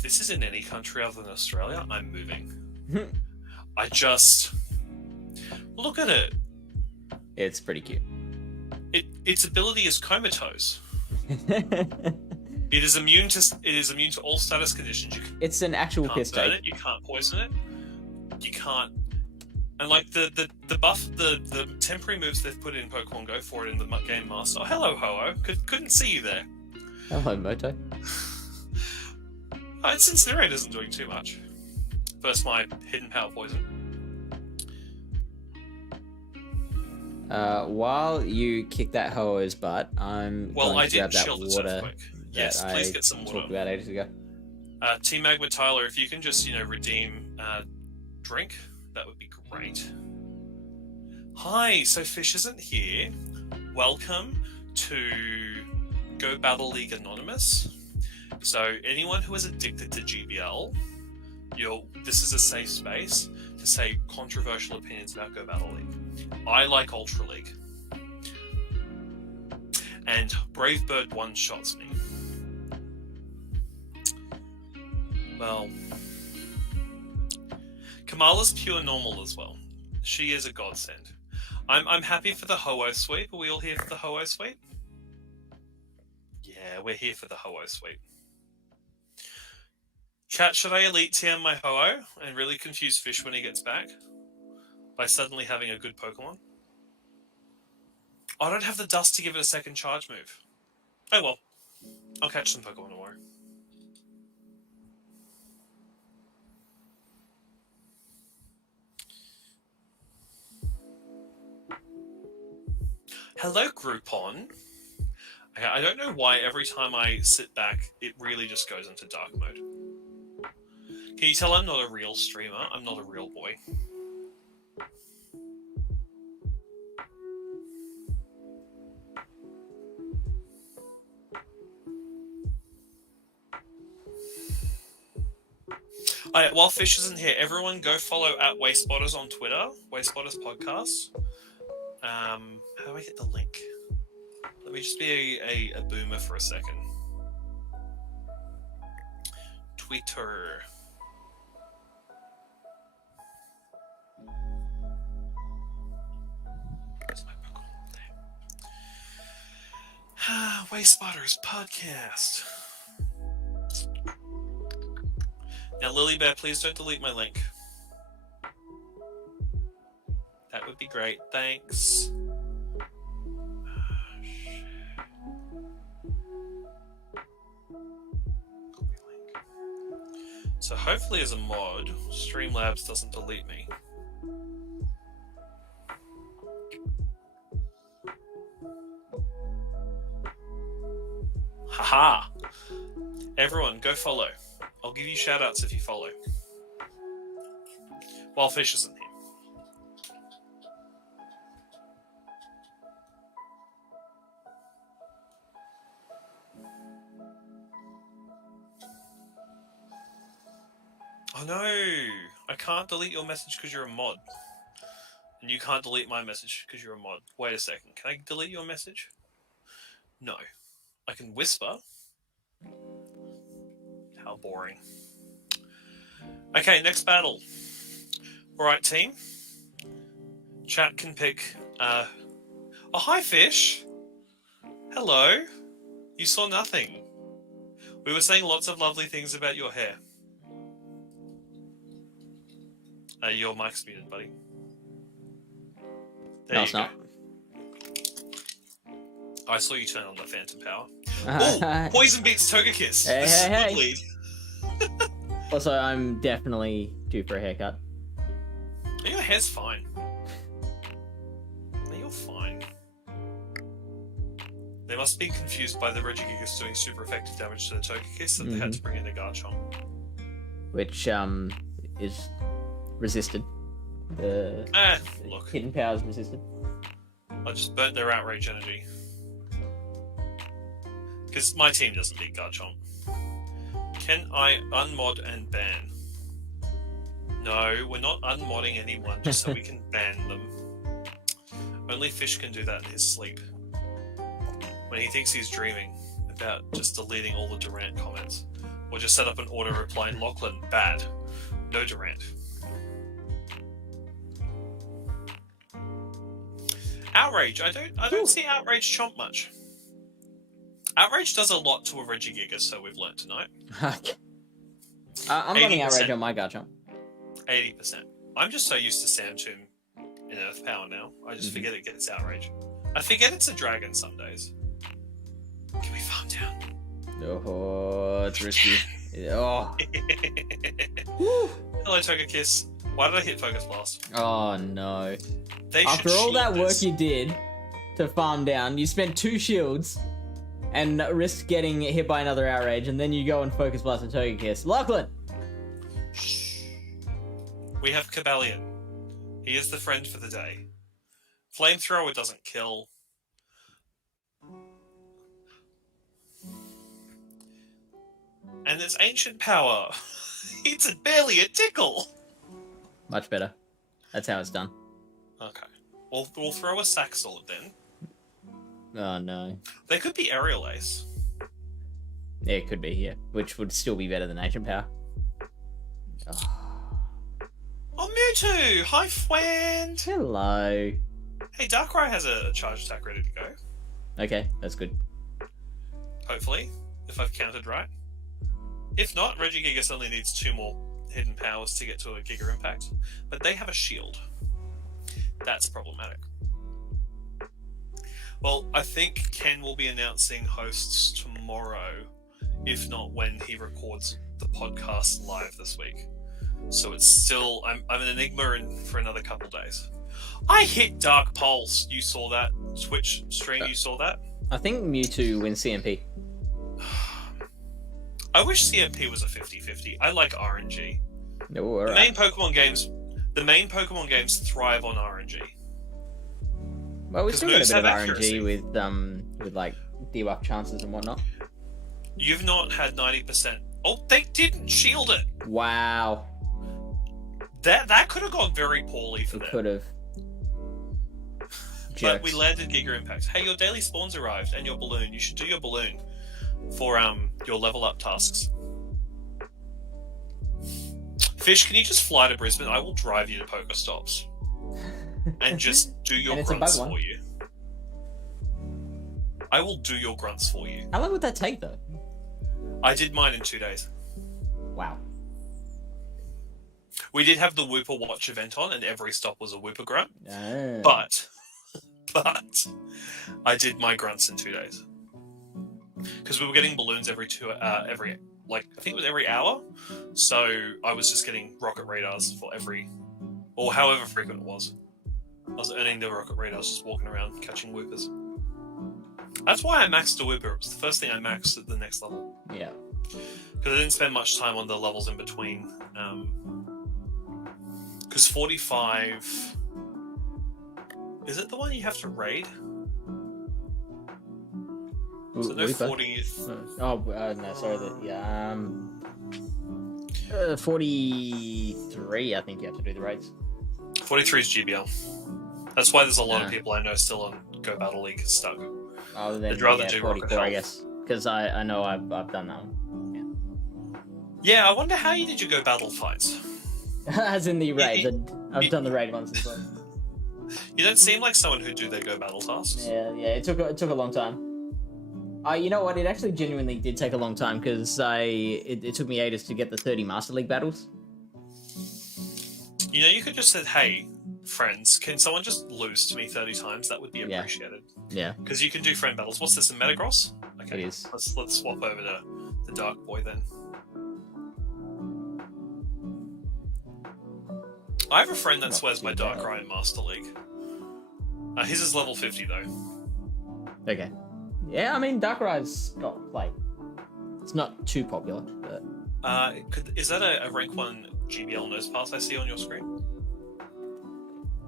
this is in any country other than Australia, I'm moving. I just... Look at it. It's pretty cute. Its ability is comatose. It is immune to all status conditions. It's an actual You piss can't burn take. it, you can't poison it, you can't... And like the buff, the temporary moves they've put in Pokemon Go for it in the Game Master. Oh, hello, Ho-Oh. Couldn't see you there. Hello, Moto. Its Incinerate isn't doing too much. First, my hidden power poison. While you kick that Ho-Oh's butt, I'm Well, going I to grab did that shield its water earthquake. Yes, that please I get some water. talked about ages ago. Team Magma Tyler, if you can just, redeem drink, that would be great. Hi, so Fish isn't here. Welcome to Go Battle League Anonymous. So anyone who is addicted to GBL, this is a safe space to say controversial opinions about Go Battle League. I like Ultra League. And Brave Bird one-shots me. Well, Kamala's pure normal as well. She is a godsend. I'm happy for the Ho-Oh sweep. Are we all here for the Ho-Oh sweep? Yeah, we're here for the Ho-Oh sweep. Chat, should I Elite TM my Ho-Oh and really confuse Fish when he gets back? By suddenly having a good Pokemon? I don't have the dust to give it a second charge move. Oh well. I'll catch some Pokemon tomorrow. Hello, Groupon. I don't know why every time I sit back, it really just goes into dark mode. Can you tell I'm not a real streamer? I'm not a real boy. Alright, while Fish isn't here, everyone go follow at Wayspotters on Twitter. Wayspotters Podcast. How do I get the link? Let me just be a boomer for a second. Twitter. Where's my Pokemon? There. Wayspotters Podcast. Now, Lilybear, please don't delete my link. That would be great. Thanks. Shit. Copy link. So hopefully as a mod, Streamlabs doesn't delete me. Haha! Everyone, go follow. I'll give you shout-outs if you follow. While Fish isn't here. Oh no! I can't delete your message because you're a mod. And you can't delete my message because you're a mod. Wait a second. Can I delete your message? No. I can whisper. How boring. Okay, next battle. Alright, team. Chat can pick... Oh, hi, Fish! Hello. You saw nothing. We were saying lots of lovely things about your hair. Your mic's muted, buddy. No, it's not. I saw you turn on the Phantom Power. Oh, poison beats Togekiss. Hey. Lead. Also, I'm definitely due for a haircut. Your hair's fine. You're fine. They must be confused by the Regigigas doing super effective damage to the Togekiss that they had to bring in a Garchomp. Which, is resisted. Look. Hidden powers resisted. I just burnt their outrage energy. Because my team doesn't beat Garchomp. Can I unmod and ban? No, we're not unmodding anyone just so we can ban them. Only Fish can do that in his sleep. When he thinks he's dreaming about just deleting all the Durant comments. Or just set up an auto reply in Lachlan. Bad. No Durant. Outrage. I don't see Outrage chomp much. Outrage does a lot to a Regigigas, so we've learned tonight. I'm running Outrage on my Garchomp. 80%. I'm just so used to Samtoon in Earth Power now. I just forget it gets Outrage. I forget it's a dragon some days. Can we farm down? Oh, it's risky. Oh. Hello, Togekiss. Why did I hit Focus Blast? Oh no. After all that work you did to farm down, you spent 2 shields and risked getting hit by another Outrage, and then you go and Focus Blast a Togekiss. Lachlan! Shh. We have Cobalion. He is the friend for the day. Flamethrower doesn't kill. And there's Ancient Power. It's barely a tickle. Much better. That's how it's done. Okay. We'll throw a Sack Sword then. Oh no. They could be Aerial Ace. Yeah, it could be, yeah. Which would still be better than Ancient Power. Oh, Mewtwo! Hi, friend! Hello. Hey, Darkrai has a charge attack ready to go. Okay, that's good. Hopefully, if I've counted right. If not, Regigigas only needs 2 more hidden powers to get to a Giga Impact. But they have a shield. That's problematic. Well, I think Ken will be announcing hosts tomorrow, if not when he records the podcast live this week. So it's still... I'm an enigma for another couple days. I hit Dark Pulse. You saw that? Twitch stream, you saw that? I think Mewtwo wins CMP. I wish CMP was a 50-50. I like RNG. Oh, right. The main Pokemon games thrive on RNG. Well, we still got a bit of accuracy. RNG with like debuff chances and whatnot. You've not had 90%. Oh, they didn't shield it. Wow. That could have gone very poorly for them. It could have. But we landed Giga Impact. Hey, your daily spawns arrived and your balloon. You should do your balloon for your level up tasks. Fish, can you just fly to Brisbane? I will drive you to Pokestops and just do your grunts for you. I will do your grunts for you. How long would that take, though? I did mine in 2 days. Wow. We did have the Whooper Watch event on, and every stop was a Whooper grunt. Oh. But I did my grunts in 2 days because we were getting balloons every I think it was every hour. So I was just getting rocket radars for or however frequent it was. I was earning the rocket radars just walking around catching Whoopers. That's why I maxed the Whipper. It was the first thing I maxed at the next level. Yeah. Because I didn't spend much time on the levels in between. Because 45... Is it the one you have to raid? So no 40... no, sorry. 43, I think you have to do the raids. 43 is GBL. That's why there's a lot of people I know still on Go Battle League stuck. Oh, then, They'd rather do 44, Rocket Health. I guess. Because I know I've done that one. Yeah, I wonder how you did your Go Battle fights. As in the raids. I've done the raid ones as well. You don't seem like someone who'd do their Go Battle tasks. Yeah, it took a long time. You know what? It actually genuinely did take a long time because it took me ages to get the 30 Master League battles. You know, you could just say, "Hey, friends, can someone just lose to me 30 times? That would be appreciated." Yeah. Because you can do friend battles. What's this, a Metagross? Okay, It is. Let's swap over to the Dark Boy then. I have a friend that swears by Darkrai in Master League. His is level 50 though. Okay. Yeah, I mean, Darkrai's not like it's not too popular, but Is that a rank 1 GBL nose pass I see on your screen?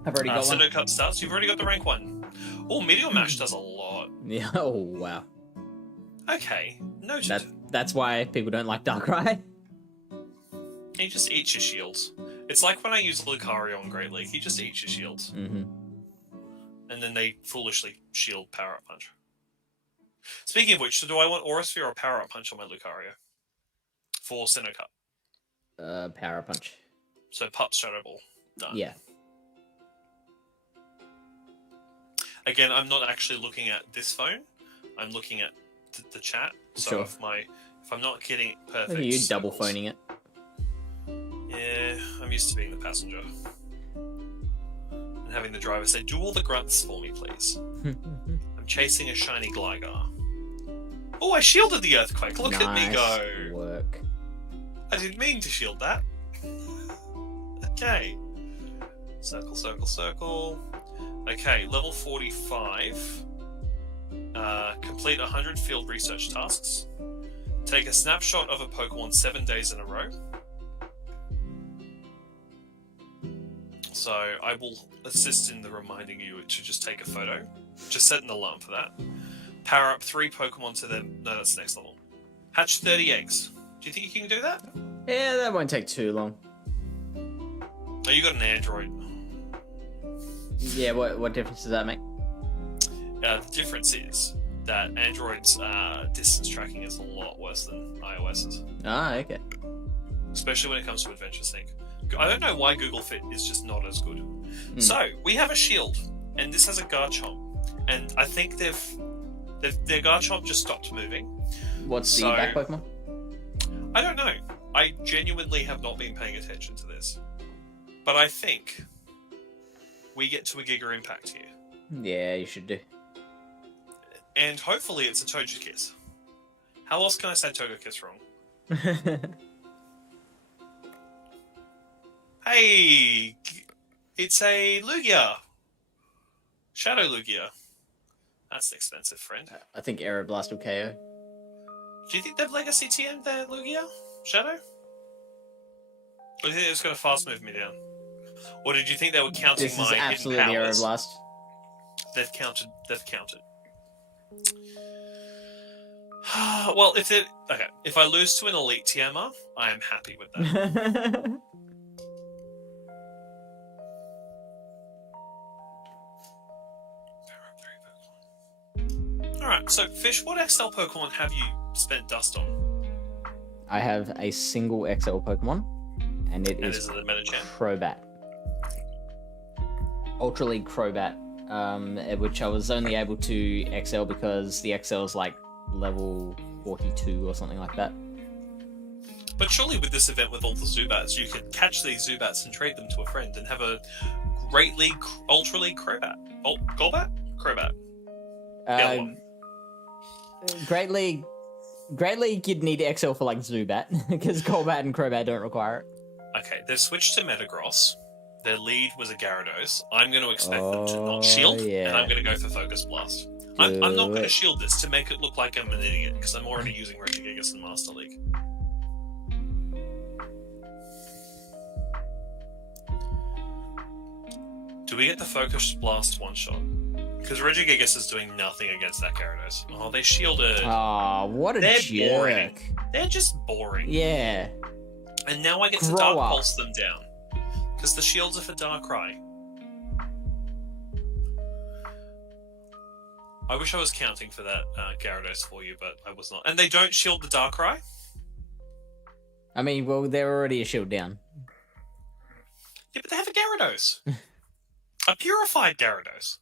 I've already got one. Shundo Cup starts. You've already got the rank 1. Oh, Meteor Mash does a lot. Yeah. Oh wow. Okay, noted. That's why people don't like Darkrai. He just eats your shields. It's like when I use Lucario on Great League. He just eats your shields. Mm-hmm. And then they foolishly shield Power Up Punch. Speaking of which, so do I want Aura Sphere or Power Up Punch on my Lucario? For Sinnoh Cup. Power Punch. So Pup Shadow Ball. Done. Yeah. Again, I'm not actually looking at this phone. I'm looking at the chat. So Sure. if I'm not getting it perfect. Look at you double circles. phoning it. Yeah, I'm used to being the passenger. And having the driver say, "Do all the grunts for me, please." I'm chasing a shiny Gligar. Oh, I shielded the Earthquake. Look at me go. Work. I didn't mean to shield that. Okay. Circle, circle, circle. Okay, level 45. Complete 100 field research tasks. Take a snapshot of a Pokemon 7 days in a row. So I will assist in the reminding you to just take a photo. Just set an alarm for that. Power up 3 Pokemon to them. No, that's next level. Hatch 30 eggs. Do you think you can do that? Yeah, that won't take too long. Oh, you got an Android. Yeah, what difference does that make? The difference is that Android's distance tracking is a lot worse than iOS's. Ah, okay. Especially when it comes to Adventure Sync. I don't know why Google Fit is just not as good. So, we have a shield, and this has a Garchomp. And I think their Garchomp just stopped moving. What's the back Pokemon? I don't know. I genuinely have not been paying attention to this. But I think we get to a Giga Impact here. Yeah, you should do. And hopefully it's a Togekiss. How else can I say Togekiss wrong? Hey! It's a Lugia! Shadow Lugia. That's an expensive friend. I think Aeroblast will KO. Do you think they've Legacy TM'd their Lugia? Shadow? Or do you think it was going to fast move me down? Or did you think they were counting This my is hidden absolutely powers? Aeroblast. They've counted. Well, if I lose to an Elite TMR, I am happy with that. Alright, so Fish, what XL Pokemon have you spent dust on? I have a single XL Pokemon, and it is it a Metachan? Crobat. Ultra League Crobat, which I was only able to XL because the XL is like level 42 or something like that. But surely with this event with all the Zubats, you could catch these Zubats and trade them to a friend and have a Great League, Ultra League Crobat. Oh, Golbat? Crobat. Great League, you'd need XL for like Zubat, because Golbat and Crobat don't require it. Okay, they've switched to Metagross. Their lead was a Gyarados. I'm going to expect them to not shield, and I'm going to go for Focus Blast. I'm not going to it. shield this to make it look like I'm an idiot, because I'm already using Regigigas in Master League. Do we get the Focus Blast one-shot? Because Regigigas is doing nothing against that Gyarados. Oh, they shielded. Oh, what a They're jerk. boring. They're just boring. Yeah. And now I get to Grow Dark up. Pulse them down. Because the shields are for Darkrai. I wish I was counting for that Gyarados for you, but I was not. And they don't shield the Darkrai? I mean, well, they're already a shield down. Yeah, but they have a Gyarados. A purified Gyarados.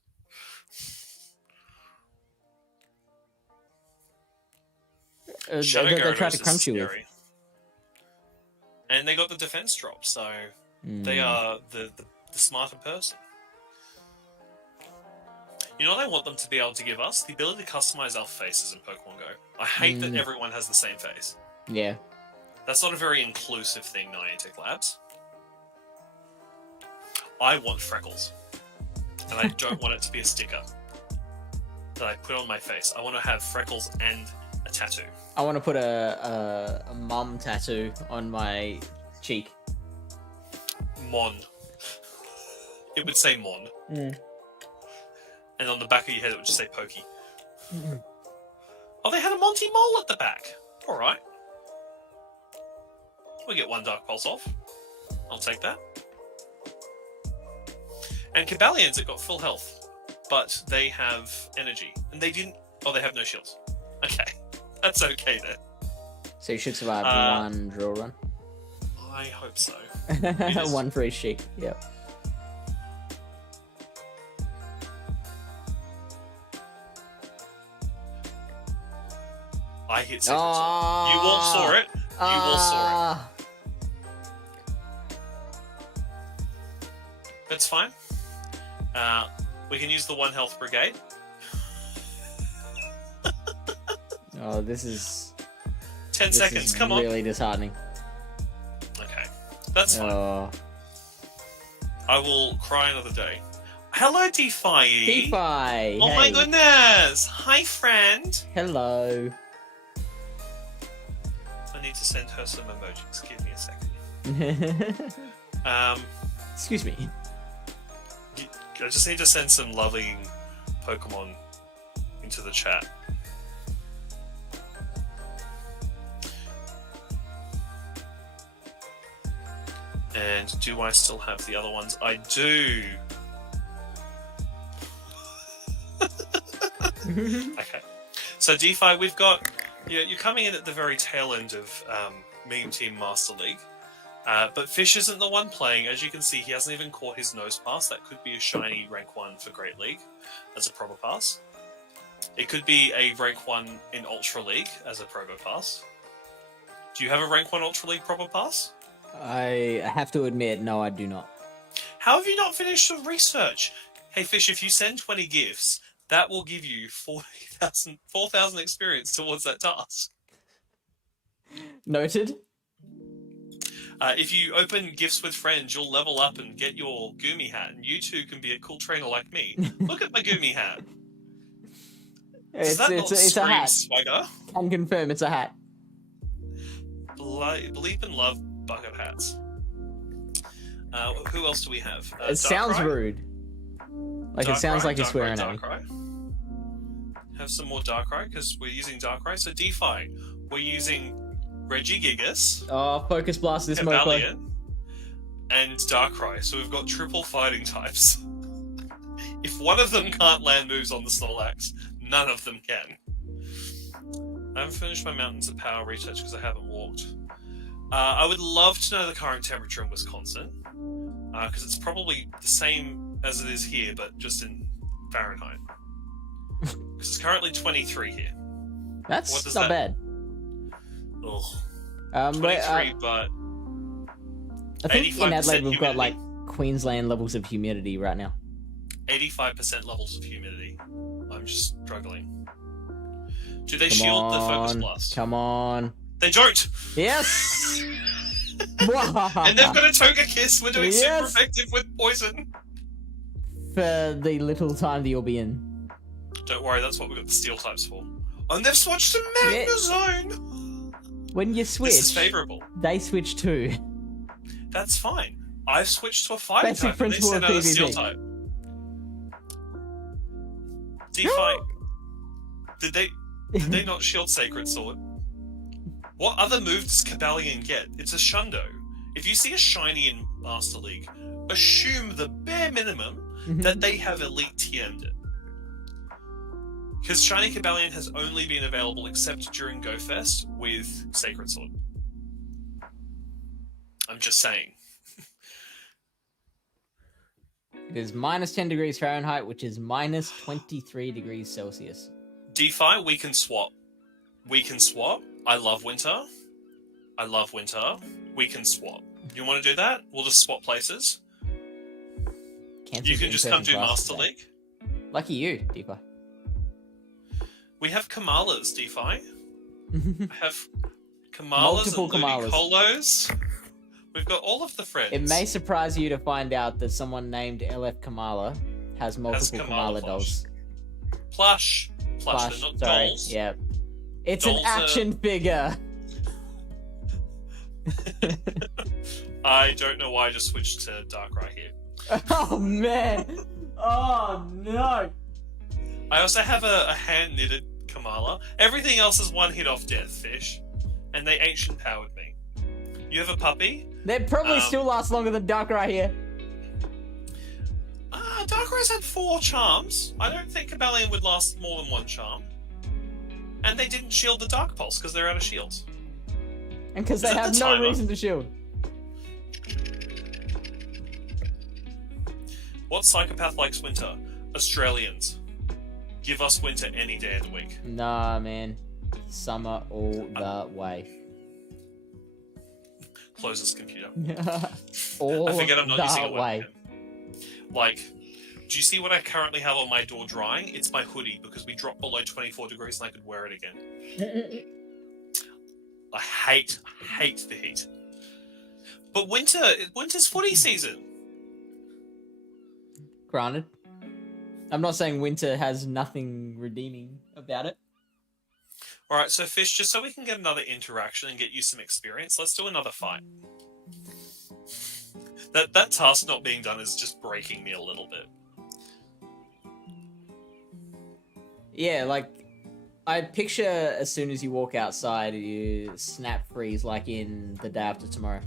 Shadow They Gyarados tried to is crunch you with. scary. And they got the defense drop, so they are the smarter person. You know what I want them to be able to give us? The ability to customize our faces in Pokemon Go. I hate that everyone has the same face. Yeah. That's not a very inclusive thing, Niantic Labs. I want freckles. And I don't want it to be a sticker that I put on my face. I want to have freckles and a tattoo. I want to put a mum tattoo on my cheek. Mon. It would say Mon. And on the back of your head it would just say Pokey. Oh, they had a Monty Mole at the back. Alright. We get one Dark Pulse off. I'll take that. And Cobalion's it got full health. But they have energy. And they didn't... Oh, they have no shields. Okay. That's okay then. So you should survive one drill run. I hope so. One for each cheek. Yep. I hit Secret Sword. You all saw it. You all saw it. That's fine. We can use the 1 health brigade. Oh, this is 10 seconds, come on. Really disheartening. Okay, that's fine. Oh. I will cry another day. Hello, Defy. Defy. Oh my hey. goodness. Hi, friend. Hello. I need to send her some emojis. Give me a second. Excuse me. I just need to send some loving Pokemon into the chat. And do I still have the other ones? I do. Okay. So DeFi, we've got... You're coming in at the very tail end of Meme Team Master League. But Fish isn't the one playing. As you can see, he hasn't even caught his nose pass. That could be a shiny rank 1 for Great League as a proper pass. It could be a rank 1 in Ultra League as a proper pass. Do you have a rank 1 Ultra League proper pass? I have to admit, no, I do not. How have you not finished the research? Hey Fish, if you send 20 gifts, that will give you 4,000 experience towards that task. Noted. If you open gifts with friends, you'll level up and get your Gumi hat, and you too can be a cool trainer like me. Look at my Gumi hat. Does that not it's a scream hat. swagger? Can confirm it's a hat. Believe and love bucket hats. Who else do we have? It sounds Darkrai? rude. Like it sounds like you're swearing at me. Darkrai. Have some more Darkrai because we're using Darkrai. So DeFi, we're using Regigigas, Oh, Focus Blast this Moko. Cobalion, and Darkrai. So we've got triple fighting types. If one of them can't land moves on the Snorlax, none of them can. I haven't finished my Mountains of Power research because I haven't walked. I would love to know the current temperature in Wisconsin, because it's probably the same as it is here, but just in Fahrenheit. Because it's currently 23 here. That's not bad. Ugh. 23, but I think in 85% Adelaide we've got humidity. like Queensland levels of humidity right now. 85% levels of humidity. I'm just struggling. Do they shield the Focus Blast? Come on. They don't! Yes! And they've got a Togekiss! We're doing super Yes! effective with poison! For the little time that you'll be in. Don't worry, that's what we got the steel types for. And they've switched to Magna Zone! When you switch, This is favourable. they switch too. That's fine. I've switched to a fighting Basic type and they principle sent of out a steel PvP. type. D5. Did they not shield Sacred Sword? What other move does Cobalion get? It's a Shundo. If you see a shiny in Master League, assume the bare minimum that they have Elite TM'd it. Because Shiny Cobalion has only been available except during Go Fest with Sacred Sword. I'm just saying. It is minus 10 degrees Fahrenheit, which is minus 23 degrees Celsius. D5, we can swap. We can swap. I love winter. I love winter. We can swap. You want to do that? We'll just swap places. You can just come do Master League. Lucky you, D5. We have Komalas, D5. We have Komalas Multiple and Komalas. Ludikolos. We've got all of the friends. It may surprise you to find out that someone named LF Komala has multiple Komala Komala dolls. Plush. They're not dolls. Yeah. It's Dolls an action figure. I don't know why I just switched to Dark right here. Oh, man. Oh, no. I also have a hand-knitted Komala. Everything else is one hit off death, Fish. And they ancient powered me. You have a puppy? They'd probably still last longer than Dark right here. Darkray's had 4 charms. I don't think Cobalion would last more than 1 charm. And they didn't shield the Dark Pulse because they're out of shields. And because they Is it have the no timer? reason to shield. What psychopath likes winter? Australians. Give us winter any day of the week. Nah, man. Summer all the way. Close this computer. All I forget I'm not using a the way. webcam. Like, do you see what I currently have on my door drying? It's my hoodie because we dropped below 24 degrees and I could wear it again. I hate the heat. But winter's footy season. Granted. I'm not saying winter has nothing redeeming about it. Alright, so Fish, just so we can get another interaction and get you some experience, let's do another fight. That task not being done is just breaking me a little bit. Yeah, like, I picture as soon as you walk outside, you snap freeze like in The Day After Tomorrow.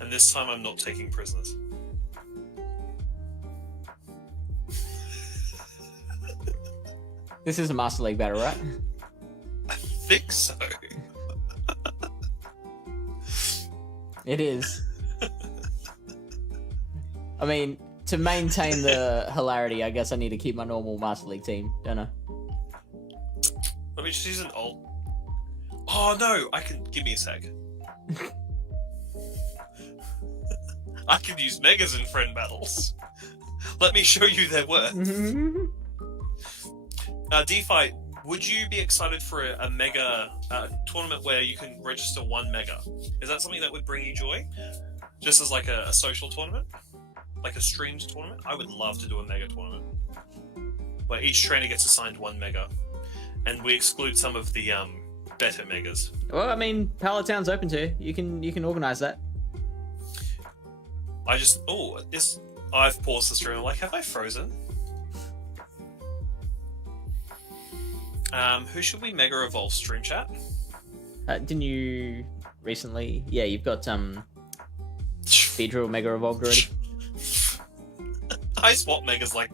And this time I'm not taking prisoners. This is a Master League battle, right? I think so. It is. I mean, to maintain the hilarity, I guess I need to keep my normal Master League team, don't I? Let me just use an ult. Oh no, I can... Give me a sec. I can use megas in friend battles. Let me show you their worth. DeFi, would you be excited for a mega tournament where you can register 1 mega? Is that something that would bring you joy? Just as like a social tournament? Like a streamed tournament? I would love to do a mega tournament. Where each trainer gets assigned 1 mega. And we exclude some of the better megas. Well, I mean, Palatown's open to you. You can organise that. I've paused the stream. I'm like, have I frozen? Who should we mega evolve? Stream chat? Didn't you recently? Yeah, you've got Beedrill mega evolved already. I swap megas like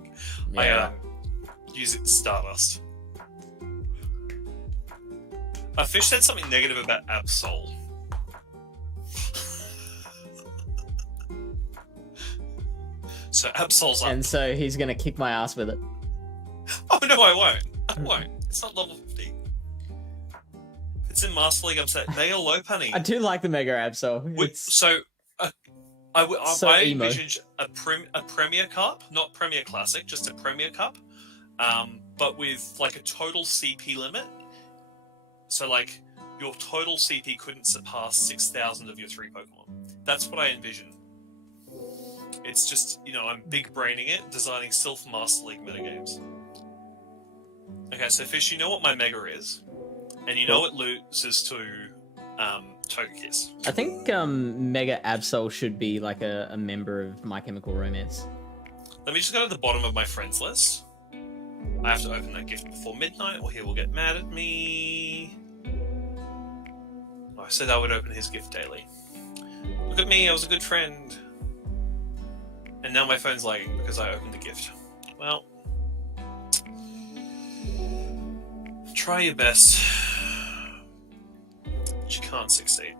Yeah. I use it in Stardust. Fish said something negative about Absol. So Absol's up. And so he's gonna kick my ass with it. Oh no, I won't. I won't. It's not level 50. It's in Master League. I'm saying they are low punny. I do like the Mega Absol. I envisage a Premier Cup, not Premier Classic, just a Premier Cup, but with like a total CP limit. So like your total CP couldn't surpass 6,000 of your 3 Pokemon. That's what I envision. It's just, I'm big braining it, designing Sylph Master League metagames. Okay, so Fish, you know what my Mega is, and you know it loses to Togekiss. I think Mega Absol should be like a member of My Chemical Romance. Let me just go to the bottom of my friends list. I have to open that gift before midnight, or he will get mad at me. Oh, I said I would open his gift daily. Look at me, I was a good friend. And now my phone's lagging because I opened the gift. Well, try your best, but you can't succeed.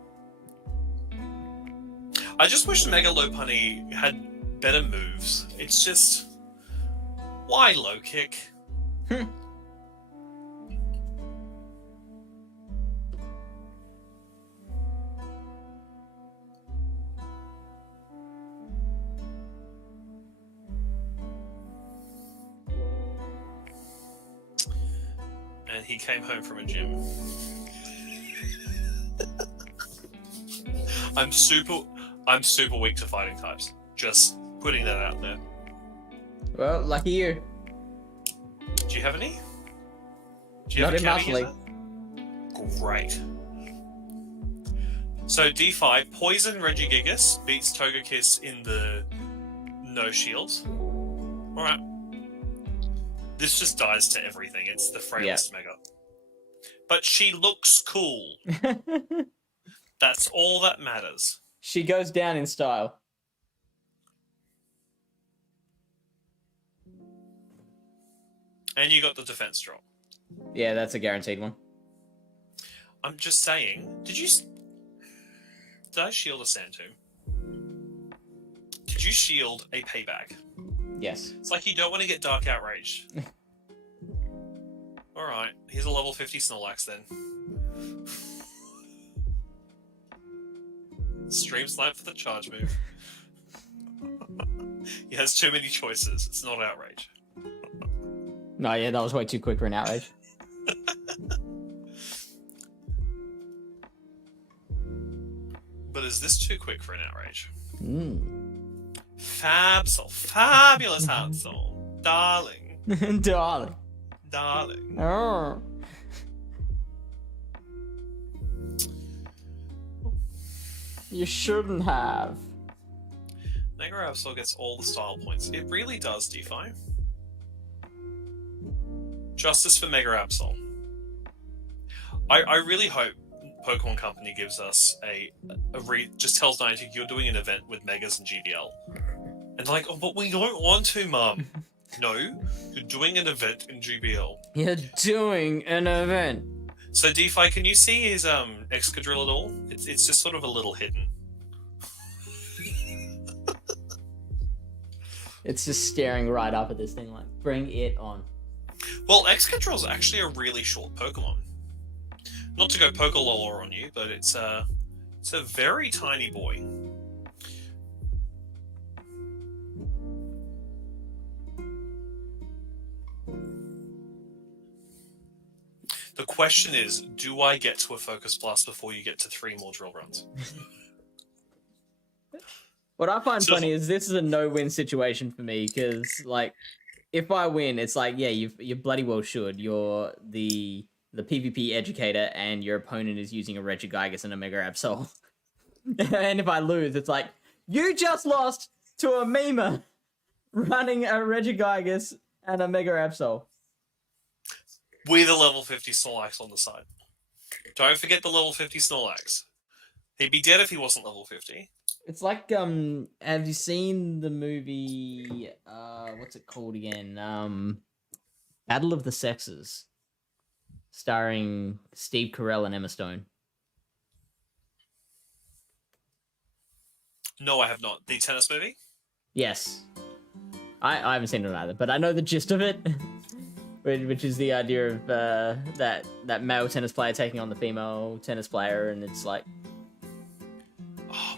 I just wish Mega Lopunny had better moves. It's just... why low kick? And he came home from a gym. I'm super weak to fighting types. Just putting that out there. Well, lucky you. Do you have any? Do you Not have in a Master League. user? Great. So D5, Poison Regigigas beats Togekiss in the no shields. Alright. This just dies to everything. It's the frailest Mega. But she looks cool. That's all that matters. She goes down in style. And you got the defense drop. Yeah, that's a guaranteed one. I'm just saying, did I shield a Sandtomb? Did you shield a Payback? Yes. It's like you don't want to get Dark Outraged. Alright, here's a level 50 Snorlax then. Stream Snipe for the charge move. He has too many choices. It's not Outrage. No, yeah, that was way too quick for an outrage. But is this too quick for an Outrage? Fabsol. Fabulous Hansel. Darling. Darling. Darling. Oh. You shouldn't have. Mega Absol gets all the style points. It really does, DeFi. Justice for Mega Absol. I really hope Pokemon Company gives us just tells Niantic you're doing an event with Megas and GBL. And they're like, oh, but we don't want to, Mum. No, you're doing an event in GBL. You're doing an event. So DeFi, can you see his Excadrill at all? It's just sort of a little hidden. It's just staring right up at this thing like, bring it on. Well, Excadrill's actually a really short Pokemon. Not to go Pokelore on you, but it's a very tiny boy. The question is, do I get to a Focus Blast before you get to 3 more drill runs? What I find funny is this is a no-win situation for me, because, like, if I win, it's like, yeah, you bloody well should. You're the PvP educator, and your opponent is using a Regigigas and a Mega Absol. And if I lose, it's like, you just lost to a Mima running a Regigigas and a Mega Absol. With a level 50 Snorlax on the side. Don't forget the level 50 Snorlax. He'd be dead if he wasn't level 50. It's like, have you seen the movie, what's it called again? Battle of the Sexes, starring Steve Carell and Emma Stone. No, I have not. The tennis movie? Yes. I haven't seen it either, but I know the gist of it, which is the idea of that male tennis player taking on the female tennis player, and it's like...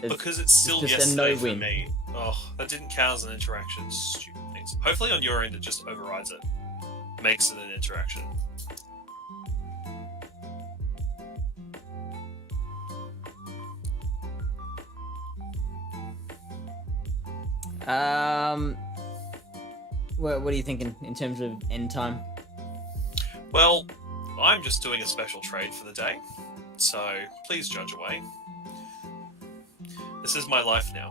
because it's still just yesterday a for no-win. me. Oh, that didn't count as an interaction. Stupid things. Hopefully on your end it just overrides it. Makes it an interaction. What are you thinking in terms of end time? Well, I'm just doing a special trade for the day, so please judge away. This is my life now.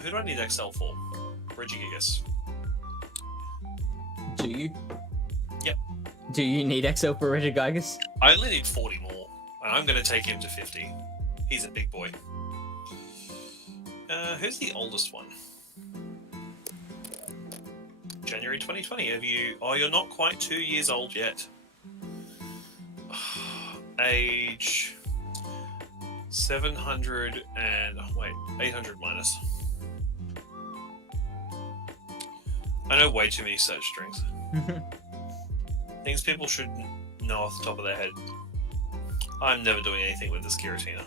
Who do I need XL for? Regigigas. Do you? Yep. Do you need XL for Regigigas? I only need 40 more, and I'm going to take him to 50. He's a big boy. Who's the oldest one? January 2020. Have you... Oh, you're not quite 2 years old yet. Age... 700 and... Wait, 800 minus. I know way too many search strings. Things people should know off the top of their head. I'm never doing anything with this Giratina.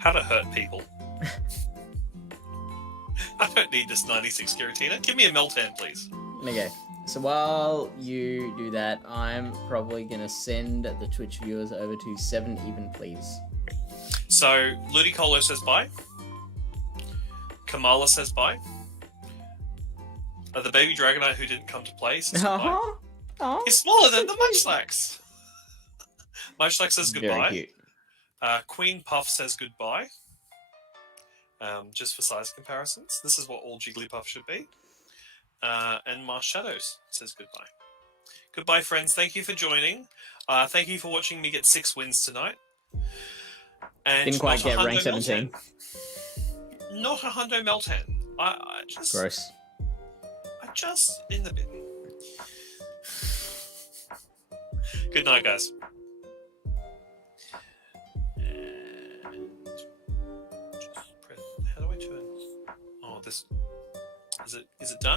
How to hurt people. I don't need this 96 Giratina. Give me a Meltan, please. Okay. So while you do that, I'm probably going to send the Twitch viewers over to 7 even, please. So, Ludicolo says bye. Komala says bye. The baby Dragonite who didn't come to play says goodbye. Oh. He's smaller than the Munchlax. Munchlax says goodbye. Very cute. Queen Puff says goodbye. Just for size comparisons. This is what all Jigglypuff should be. And Mars Shadows says goodbye. Goodbye, friends. Thank you for joining. Thank you for watching me get 6 wins tonight. And Didn't quite get rank 17. Not a Hundo Meltan. I just... Gross. I just... in the bin. Good night, guys. And... just press... How do I turn... Oh, this... Is it done?